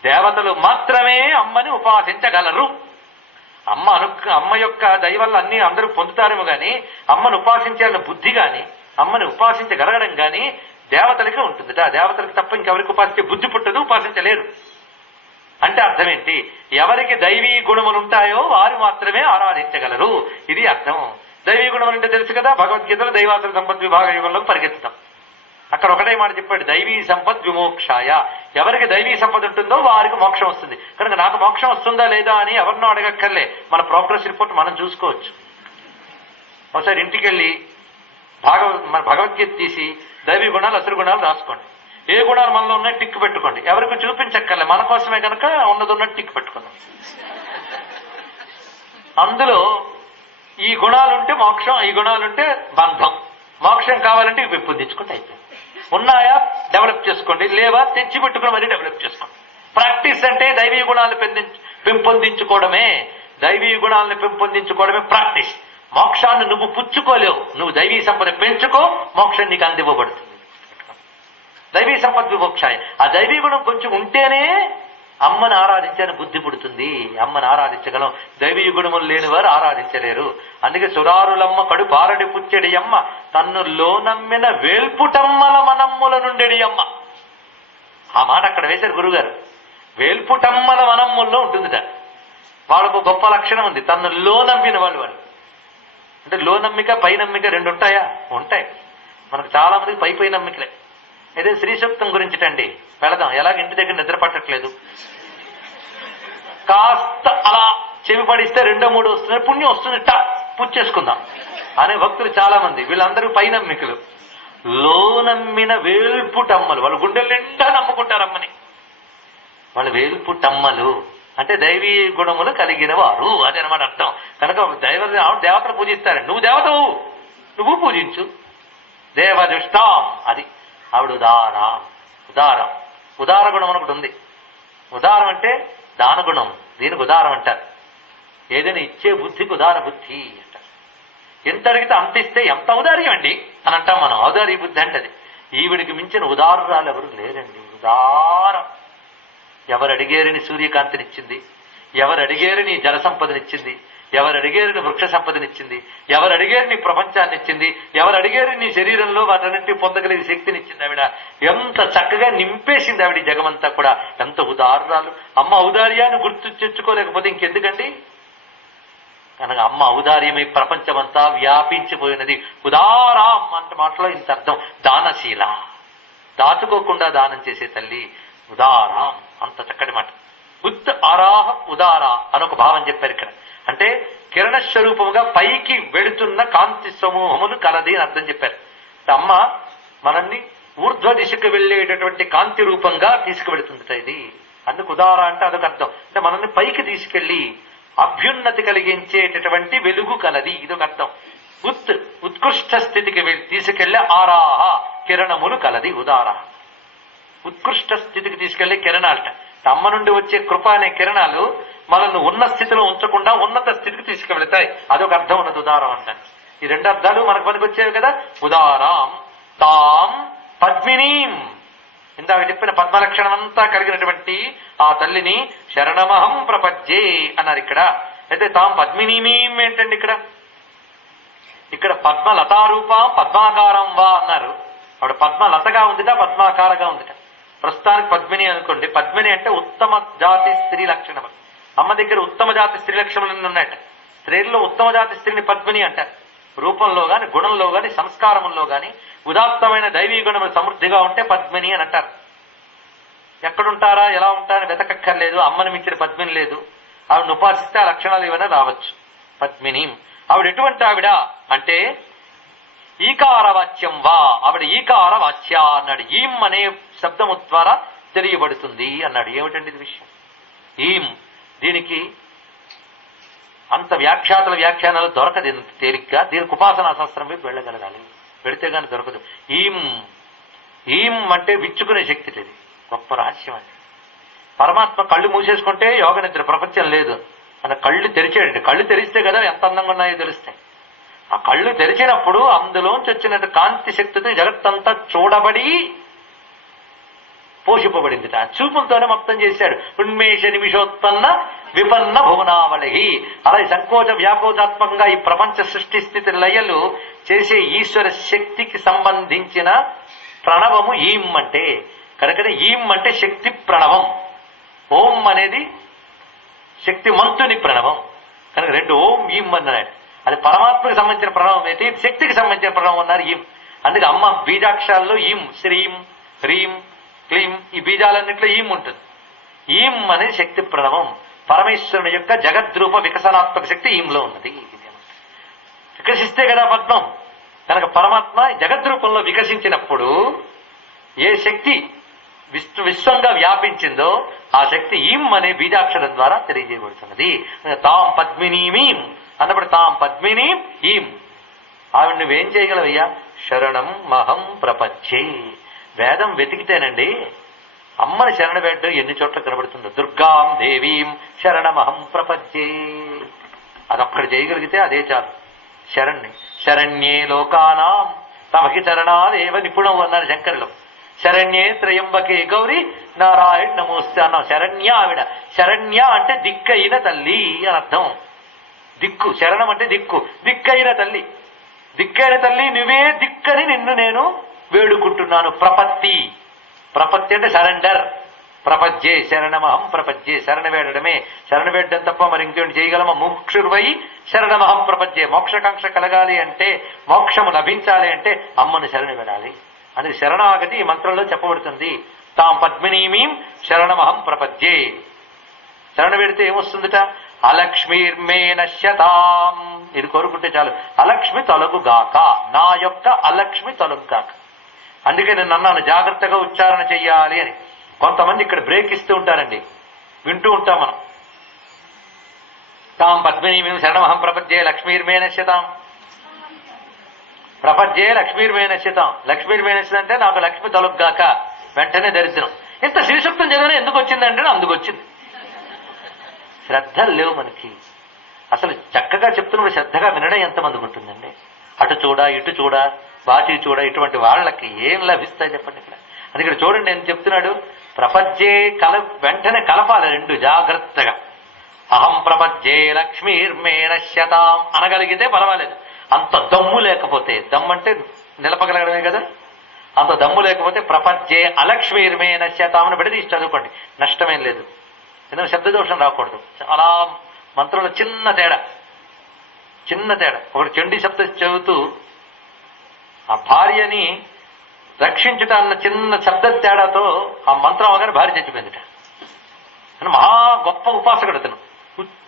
దేవతలు మాత్రమే అమ్మని ఉపాసించగలరు. అమ్మ యొక్క దయ వల్ల అన్ని అందరూ పొందుతారేమో గాని అమ్మను ఉపాసించాలన్న బుద్ధి గాని అమ్మని ఉపాసించగలగడం గాని దేవతలకే ఉంటుందిట. దేవతలకు తప్ప ఇంకెవరికి ఉపాసించే బుద్ధి పుట్టదు, ఉపాసించలేరు. అంటే అర్థం ఏంటి? ఎవరికి దైవీ గుణములు ఉంటాయో వారు మాత్రమే ఆరాధించగలరు. ఇది అర్థం. దైవీ గుణములు అంటే తెలుసు కదా, భగవద్గీతలో దైవాసుర సంపద్ విభాగ యుగంలో పరిగెత్తుతాం. అక్కడ ఒకటే మాట చెప్పాడు, దైవీ సంపద్ విమోక్షాయ. ఎవరికి దైవీ సంపద ఉంటుందో వారికి మోక్షం వస్తుంది. కనుక నాకు మోక్షం వస్తుందా లేదా అని ఎవరినో అడగక్కర్లే, మన ప్రోగ్రెస్ రిపోర్ట్ మనం చూసుకోవచ్చు. ఒకసారి ఇంటికి వెళ్ళి మన భగవద్గీత తీసి దైవీ గుణాలు అసురు గుణాలు రాసుకోండి. ఏ గుణాలు మనలో ఉన్నాయి టిక్ పెట్టుకోండి. ఎవరికి చూపించక్కర్లే, మన కోసమే కనుక ఉన్నది ఉన్నట్టు టిక్ పెట్టుకుందాం. అందులో ఈ గుణాలుంటే మోక్షం, ఈ గుణాలుంటే బంధం. మోక్షం కావాలంటే ఇవి పెంపొందించుకుంటే అయిపోయింది. ఉన్నాయా డెవలప్ చేసుకోండి, లేవా తెచ్చి పెట్టుకుని మరీ డెవలప్ చేసుకోండి. ప్రాక్టీస్ అంటే దైవీ గుణాలను పెంపొందించుకోవడమే. దైవీ గుణాలను పెంపొందించుకోవడమే ప్రాక్టీస్. మోక్షాన్ని నువ్వు పుచ్చుకోలేవు, నువ్వు దైవీ సంపద పెంచుకో, మోక్షం నీకు అందివ్వబడుతుంది. దైవీ సంపద విమోక్షాయ. ఆ దైవీ గుణం కొంచెం ఉంటేనే అమ్మను ఆరాధించని బుద్ధి పుడుతుంది. అమ్మను ఆరాధించగలం, దైవీ గుణములు లేని వారు ఆరాధించలేరు. అందుకే సురారులమ్మ కడు పారడి పుచ్చెడి అమ్మ తన్ను లోనమ్మిన వేల్పుటమ్మల మనమ్ముల నుండెడి అమ్మ. ఆ మాట అక్కడ వేశారు గురుగారు. వేల్పుటమ్మల మనమ్ముల్లో ఉంటుందిట. వాళ్ళకు గొప్ప లక్షణం ఉంది, తన్ను లోనమ్మిన వాళ్ళు. అంటే లోనమ్మిక పై నమ్మిక రెండు ఉంటాయా? ఉంటాయి. మనకు చాలా మందికి పై నమ్మికలే. అయితే శ్రీ సూక్తం గురించిటండి వెళదాం. ఎలాగ ఇంటి దగ్గర నిద్ర పట్టట్లేదు, కాస్త అలా చెవి పడిస్తే 2, 3 వస్తుంది, పుణ్యం వస్తుంది, పూజ చేసుకుందాం అనే భక్తులు చాలా మంది. వీళ్ళందరూ పై నమ్మికలు. లోనమ్మిన వేల్పుటమ్మలు, వాళ్ళు గుండెల నిండా నమ్ముకుంటారమ్మని. వాళ్ళు వేల్పుటమ్మలు అంటే దైవీ గుణములు కలిగిన వారు, అది అనమాట అర్థం. కనుక దేవతను పూజిస్తారండి. నువ్వు దేవతవు, నువ్వు పూజించు. దేవదుష్టాం, అది ఆవిడ ఉదార గుణం అని ఒకటి ఉంది. ఉదారం అంటే దాన గుణం, దీనికి ఉదారం అంటారు. ఏదైనా ఇచ్చే బుద్ధికి ఉదార బుద్ధి అంటారు. ఎంత అడిగితే అంత ఇస్తే ఎంత ఔదార్యం అండి అని అంటాం మనం. ఔదార్య బుద్ధి అంటే అది. ఈవిడికి మించిన ఉదారురాలు ఎవరు లేరండి. ఉదారం. ఎవరు అడిగేరిని సూర్యకాంతినిచ్చింది, ఎవరు అడిగేరిని జల సంపదనిచ్చింది, ఎవరు అడిగేరిని వృక్ష సంపదనిచ్చింది, ఎవరు అడిగేరిని ప్రపంచాన్ని ఇచ్చింది, ఎవరు అడిగేరి నీ శరీరంలో వాటన్నింటినీ పొందగలిగే శక్తినిచ్చింది ఆవిడ. ఎంత చక్కగా నింపేసింది ఆవిడ జగమంతా కూడా. ఎంత ఉదారురాలు. అమ్మ ఔదార్యాన్ని గుర్తు తెచ్చుకోలేకపోతే ఇంకెందుకండి? కనుక అమ్మ ఔదార్యమై ప్రపంచమంతా వ్యాపించిపోయినది. ఉదారాం అంటే మాటలో ఇంత అర్థం. దానశీల, దాచుకోకుండా దానం చేసే తల్లి ఉదారాం. అంత చక్కటి మాట. ఆరాహ ఉదార అనొక భావం చెప్పారు ఇక్కడ. అంటే కిరణ స్వరూపముగా పైకి వెళుతున్న కాంతి సమూహములు కలది అని అర్థం చెప్పారు. అమ్మ మనల్ని ఊర్ధ్వ దిశకు వెళ్లేటటువంటి కాంతి రూపంగా తీసుకువెళుతుందట ఇది. అందుకు ఉదార అంటే అదొక అర్థం. అంటే మనల్ని పైకి తీసుకెళ్లి అభ్యున్నతి కలిగించేటటువంటి వెలుగు కలది, ఇదొక అర్థం. ఉత్కృష్ట స్థితికి తీసుకెళ్లే ఆరాహ కిరణములు కలది ఉదార. ఉత్కృష్ట స్థితికి తీసుకెళ్లే కిరణాలట. అమ్మ నుండి వచ్చే కృప అనే కిరణాలు మనల్ని ఉన్న స్థితిలో ఉంచకుండా ఉన్నత స్థితికి తీసుకువెళతాయి. అదొక అర్థం ఉన్నది ఉదారం అంటే. ఈ 2 అర్థాలు మనకు పనికి వచ్చేవి కదా. ఉదారాం తాం పద్మినీం, ఇందాక చెప్పిన పద్మలక్షణం అంతా కలిగినటువంటి ఆ తల్లిని శరణమహం ప్రపజ్యే అన్నారు ఇక్కడ. అయితే తాం పద్మినీమీం ఏంటండి ఇక్కడ? ఇక్కడ పద్మలతారూపం పద్మాకారం వా అన్నారు. ఆవిడ పద్మలతగా ఉందిట, పద్మాకారగా ఉందిట. ప్రస్తుతానికి పద్మిని అనుకోండి. పద్మిని అంటే ఉత్తమ జాతి స్త్రీ లక్షణం. అమ్మ దగ్గర ఉత్తమ జాతి స్త్రీ లక్షణాలు ఉన్నాయట. స్త్రీల్లో ఉత్తమ జాతి స్త్రీని పద్మిని అంటారు. రూపంలో గాని, గుణంలో గాని, సంస్కారంలో గాని ఉదాత్తమైన దైవీ గుణం సమృద్ధిగా ఉంటే పద్మిని అని అంటారు. ఎక్కడుంటారా, ఎలా ఉంటారని వెతకక్కర్లేదు. అమ్మని మించిన పద్మిని లేదు. ఆవిడను ఉపాసిస్తే ఆ లక్షణాలు ఏమైనా రావచ్చు. పద్మిని ఆవిడ ఎటువంటి ఆవిడ అంటే ఈకార వాచ్యం వా, ఆవిడ ఈకార వాచ్య అన్నాడు. ఈం అనే శబ్దము ద్వారా తెలియబడుతుంది అన్నాడు. ఏమిటండి ఇది విషయం? ఈం, దీనికి అంత వ్యాఖ్యానాలు దొరకదు ఇంత తేలిగ్గా. దీనికి ఉపాసనా శాస్త్రం వైపు వెళ్ళగలగాలి, వెళితే గాని దొరకదు. ఈం, ఈం అంటే విచ్చుకునే శక్తి. ఇది గొప్ప రహస్యం అండి. పరమాత్మ కళ్ళు మూసేసుకుంటే యోగ నిద్ర, ప్రపంచం లేదు. మన కళ్ళు తెరిచేయండి. కళ్ళు తెరిస్తే కదా ఎంత అందంగా ఉన్నాయో తెలుస్తాయి. ఆ కళ్ళు తెరిచినప్పుడు అందులోంచి వచ్చినట్టు కాంతి శక్తితో జగత్తంతా చూడబడి పోషింపబడింది. ఆ చూపులతోనే మొత్తం చేశాడు. ఉన్మేష నిమిషోత్పన్న విపన్న భువనావళి. అలా సంకోచ వ్యాకోచాత్మకంగా ఈ ప్రపంచ సృష్టి స్థితి లయలు చేసే ఈశ్వర శక్తికి సంబంధించిన ప్రణవము ఈం అంటే. కనుకనే ఈం అంటే శక్తి ప్రణవం. ఓం అనేది శక్తిమంతుని ప్రణవం. కనుక రెండు ఓం ఈం అన్నాడు. అది పరమాత్మకి సంబంధించిన ప్రణవం అయితే శక్తికి సంబంధించిన ప్రణవం అన్నారు ఈం. అందుకే అమ్మ బీజాక్షరాల్లో ఈం, శ్రీం, హ్రీం, క్లీం ఈ బీజాలన్నింటిలో ఈం ఉంటుంది. ఈం అనేది శక్తి ప్రణవం. పరమేశ్వరుని యొక్క జగద్రూప వికసనాత్మక శక్తి ఈంలో ఉన్నది. వికసిస్తే కదా పద్మం. కనుక పరమాత్మ జగద్రూపంలో వికసించినప్పుడు ఏ శక్తి విశ్వంగా వ్యాపించిందో ఆ శక్తి ఈం అనే బీజాక్షరం ద్వారా తెలియజేయబడుతున్నది. తాం పద్మినీమీం అన్నప్పుడు తాం పద్మిని ఈం. ఆవిడ నువ్వేం చేయగలవయ్యా? శరణం మహం ప్రపంచే. వేదం వెతికితేనండి అమ్మని శరణ వేడ్డం ఎన్ని చోట్ల కనబడుతుందో. దుర్గాం దేవీం శరణమహం ప్రపంచే. అదొక్కడు చేయగలిగితే అదే చాలు. శరణ్ణి శరణ్యే లోకానాం తమకి చరణాదేవ నిపుణం అన్నారు శంకరులు. శరణ్యే త్రయంబకే గౌరీ నారాయణ నమోస్తే అన్నాం. శరణ్య ఆవిడ. శరణ్య అంటే దిక్కైన తల్లి అని అర్థం. దిక్కు, శరణం అంటే దిక్కు, దిక్కైన తల్లి. దిక్కైన తల్లి నువ్వే దిక్కని నిన్ను నేను వేడుకుంటున్నాను. ప్రపత్తి, ప్రపత్తి అంటే సరెండర్. ప్రపంచే శరణమహం ప్రపంచే. శరణ వేడడమే. శరణ వేడడం తప్ప మరి ఇంకేంటి చేయగలమా? ముక్షుర్వై శరణమహం ప్రపంచే. మోక్షకాంక్ష కలగాలి అంటే, మోక్షము లభించాలి అంటే అమ్మను శరణ వేడాలి. అది శరణాగతి ఈ మంత్రంలో చెప్పబడుతుంది. తాం పద్మినీమీం శరణమహం ప్రపంచే. శరణ వేడితే ఏమొస్తుందిట? అలక్ష్మీర్మే నశ్యతాం. ఇది కోరుకుంటే చాలు. అలక్ష్మి తొలగుగాక, నా యొక్క అలక్ష్మి తొలగుగాక. అందుకే నేను అన్నాను జాగ్రత్తగా ఉచ్చారణ చెయ్యాలి అని. కొంతమంది ఇక్కడ బ్రేక్ ఇస్తూ ఉంటారండి, వింటూ ఉంటాం మనం. తాం పద్మినీమీం శరణమహం ప్రపంచే లక్ష్మీర్మే నశ్యతాం. ప్రపంచే లక్ష్మీర్మే నశ్యతాం. లక్ష్మీర్మే నశ్యత అంటే నాకు లక్ష్మి తొలగుగాక. వెంటనే దరిద్రం. ఇంత శ్రీసూక్తం చదివిన ఎందుకు వచ్చిందంటే అందుకు వచ్చింది. శ్రద్ధలు లేవు మనకి. అసలు చక్కగా చెప్తున్నప్పుడు శ్రద్ధగా వినడం ఎంతమందికి ఉంటుందండి? అటు చూడ, ఇటు చూడ, బాచి చూడ, ఇటువంటి వాళ్ళకి ఏం లభిస్తాయి చెప్పండి ఇక్కడ. అది ఇక్కడ చూడండి నేను చెప్తున్నాడు. ప్రపంచే వెంటనే కలపాలి రెండు జాగ్రత్తగా. అహం ప్రపంచే లక్ష్మీర్మే నశ్యతాం అనగలిగితే పర్వాలేదు. అంత దమ్ము లేకపోతే, దమ్ము అంటే నిలపగలగడమే కదా, అంత దమ్ము లేకపోతే ప్రపంచే అలక్ష్మీర్మే నశ్యతాం అని విడదీసి చదువుకోండి, నష్టమేం లేదు. ఎందుకంటే శబ్దదోషం రాకూడదు. చాలా మంత్రంలో చిన్న తేడా. ఒకటి చండీ శబ్దం చదువుతూ ఆ భార్యని రక్షించుట అన్న చిన్న శబ్ద తేడాతో ఆ మంత్రం అవగానే భార్య చచ్చిపోయిందిట. అని మహా గొప్ప ఉపాసకుడు అతను.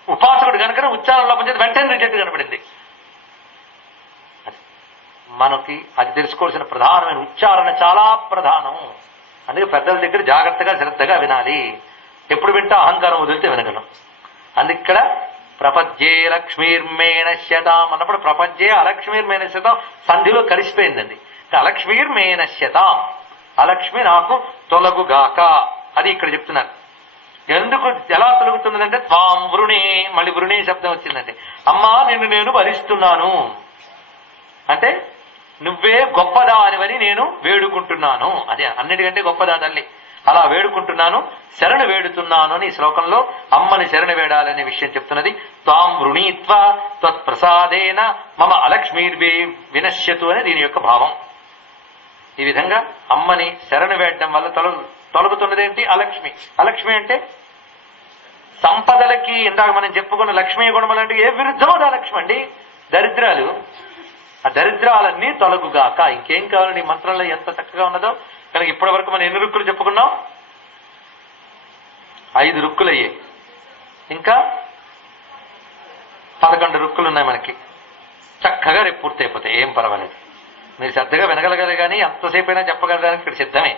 ఉపాసకుడు కనుక ఉచ్చారణలో పనిచేసి వెంటనే రిజెక్ట్ కనపడింది. మనకి అది తెలుసుకోవాల్సిన ప్రధానమైన ఉచ్చారణ చాలా ప్రధానం. అందుకే పెద్దల దగ్గర జాగ్రత్తగా శ్రద్ధగా వినాలి. ఎప్పుడు వింటా అహంకారం వదిలితే వినగలం. అందుక్కడ ప్రపంచే లక్ష్మీర్మే నశ్యతాం అన్నప్పుడు ప్రపంచే అలక్ష్మీర్మే నశ్యతాం సంధిలో కలిసిపోయిందండి. అలక్ష్మీర్మే నశ్యతాం, అలక్ష్మి నాకు తొలగుగాక. అది ఇక్కడ చెప్తున్నారు. ఎందుకు ఎలా తొలగుతున్నదంటే త్వాం వృణే, మళ్ళీ వృణే శబ్దం వచ్చిందండి. అమ్మా నిన్ను నేను భరిస్తున్నాను అంటే నువ్వే గొప్పదానివని నేను వేడుకుంటున్నాను. అదే అన్నిటికంటే గొప్పదా తల్లి. అలా వేడుకుంటున్నాను, శరణు వేడుతున్నాను అని ఈ శ్లోకంలో అమ్మని శరణు వేడాలనే విషయం చెప్తున్నది. త్వాం వృణీత్వ త్వత్ప్రసాదేన మమ అలక్ష్మీర్వే వినశ్యతు అని దీని యొక్క భావం. ఈ విధంగా అమ్మని శరణు వేయడం వల్ల తొలగుతున్నదేంటి? అలక్ష్మి. అలక్ష్మి అంటే సంపదలకి ఇందాక మనం చెప్పుకున్న లక్ష్మీ గుణములంటే ఏ విరుద్ధమో అలక్ష్మి అండి. దరిద్రాలు, ఆ దరిద్రాలన్నీ తొలగుగాక. ఇంకేం కావాలండి? ఈ మంత్రంలో ఎంత చక్కగా ఉన్నదో. కనుక ఇప్పటి వరకు మనం ఎన్ని రుక్కులు చెప్పుకున్నాం? 5 రుక్కులు అయ్యాయి. ఇంకా 11 రుక్కులు ఉన్నాయి మనకి. చక్కగా రేపు పూర్తి అయిపోతాయి, ఏం పర్వాలేదు. మీరు శ్రద్ధగా వినగలగాలి, కానీ ఎంతసేపు అయినా చెప్పగలగాలని ఇక్కడ సిద్ధమే.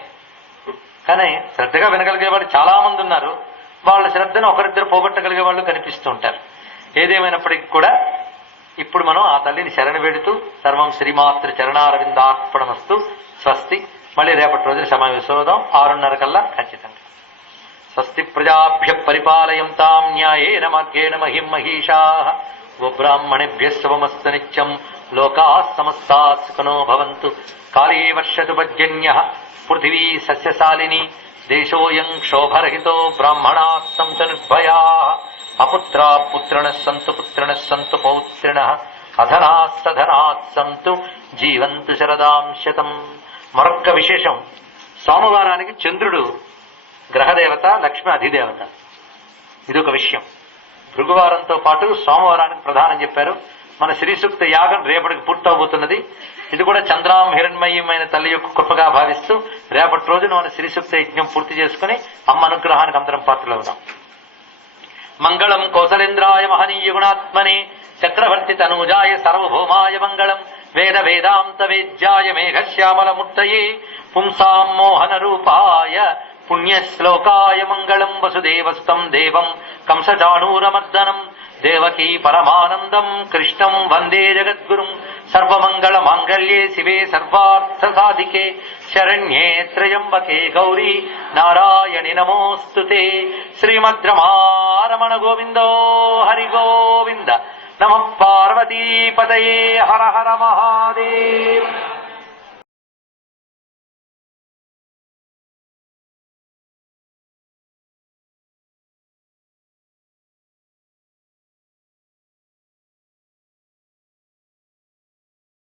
కానీ శ్రద్ధగా వినగలిగే వాళ్ళు చాలా మంది ఉన్నారు. వాళ్ళ శ్రద్ధను ఒకరిద్దరు పోగొట్టగలిగే వాళ్ళు కనిపిస్తూ ఉంటారు. ఏదేమైనప్పటికీ కూడా ఇప్పుడు మనం ఆ తల్లిని శరణ వేడుతూ సర్వం శ్రీమాతృ చరణారవిందార్పణమస్తు. స్వస్తి. మళ్ళీ రేపటి రోజున సమావేశం అవుదాం 6:30 కల్లా ఖచ్చితంగా. స్వస్తి ప్రజాభ్య పరిపాలయంతాం న్యాయేన మార్గేణ మహిం మహిషాః. గోబ్రాహ్మణేభ్యః శుభమస్తు నిత్యం. లోకాః సమస్తాః సుఖినో భవంతు. కాళీ వర్షతు పర్జన్యః. పృథివీ సస్యశాలిని. దేశోయం క్షోభరహితో. బ్రాహ్మణాః సంతు నిర్భయాః. అపుత్రా పుత్రిణః సంతు. పుత్రిణః సంతు పౌత్రిణః. అధనాః సధనాః సంతు. జీవంతు శరదాం శతం. మరొక్క విశేషం, సోమవారానికి చంద్రుడు గ్రహదేవత, లక్ష్మి అధిదేవత. ఇదొక విషయం. భృగువారంతో పాటు సోమవారానికి ప్రధానం చెప్పారు. మన శ్రీ సూక్త యాగం రేపటికి పూర్తవబోతున్నది. ఇది కూడా చంద్రాం హిరణ్మయమైన తల్లి యొక్క కృపగా భావిస్తూ రేపటి రోజున మన శ్రీ సూక్త యజ్ఞం పూర్తి చేసుకుని అమ్మ అనుగ్రహానికి అందరం పాత్రలవుదాం. మంగళం కౌసలేంద్రాయ మహనీయ గుణాత్మనే చక్రవర్తి తనూజాయ సర్వభౌమాయ మంగళం. వేద వేదాంత వేద్యాయ మేఘశ్యామల మూర్తయే పుంసాం మోహన రూపాయ పుణ్యశ్లోకాయ మంగళం. వసుదేవస్తం దేవం కంసచాణూరమర్దనం దేవకీ పరమానందం కృష్ణం వందే జగద్గురుం. సర్వమంగళ మాంగళ్యే శివే సర్వార్థ సాధికే శరణ్యే త్రయంబకే గౌరీ నారాయణి నమోస్తుతే. శ్రీమద్రమారమణ గోవిందో హరి గోవింద. నమః పార్వతీపతయే. హర హర మహాదేవ్.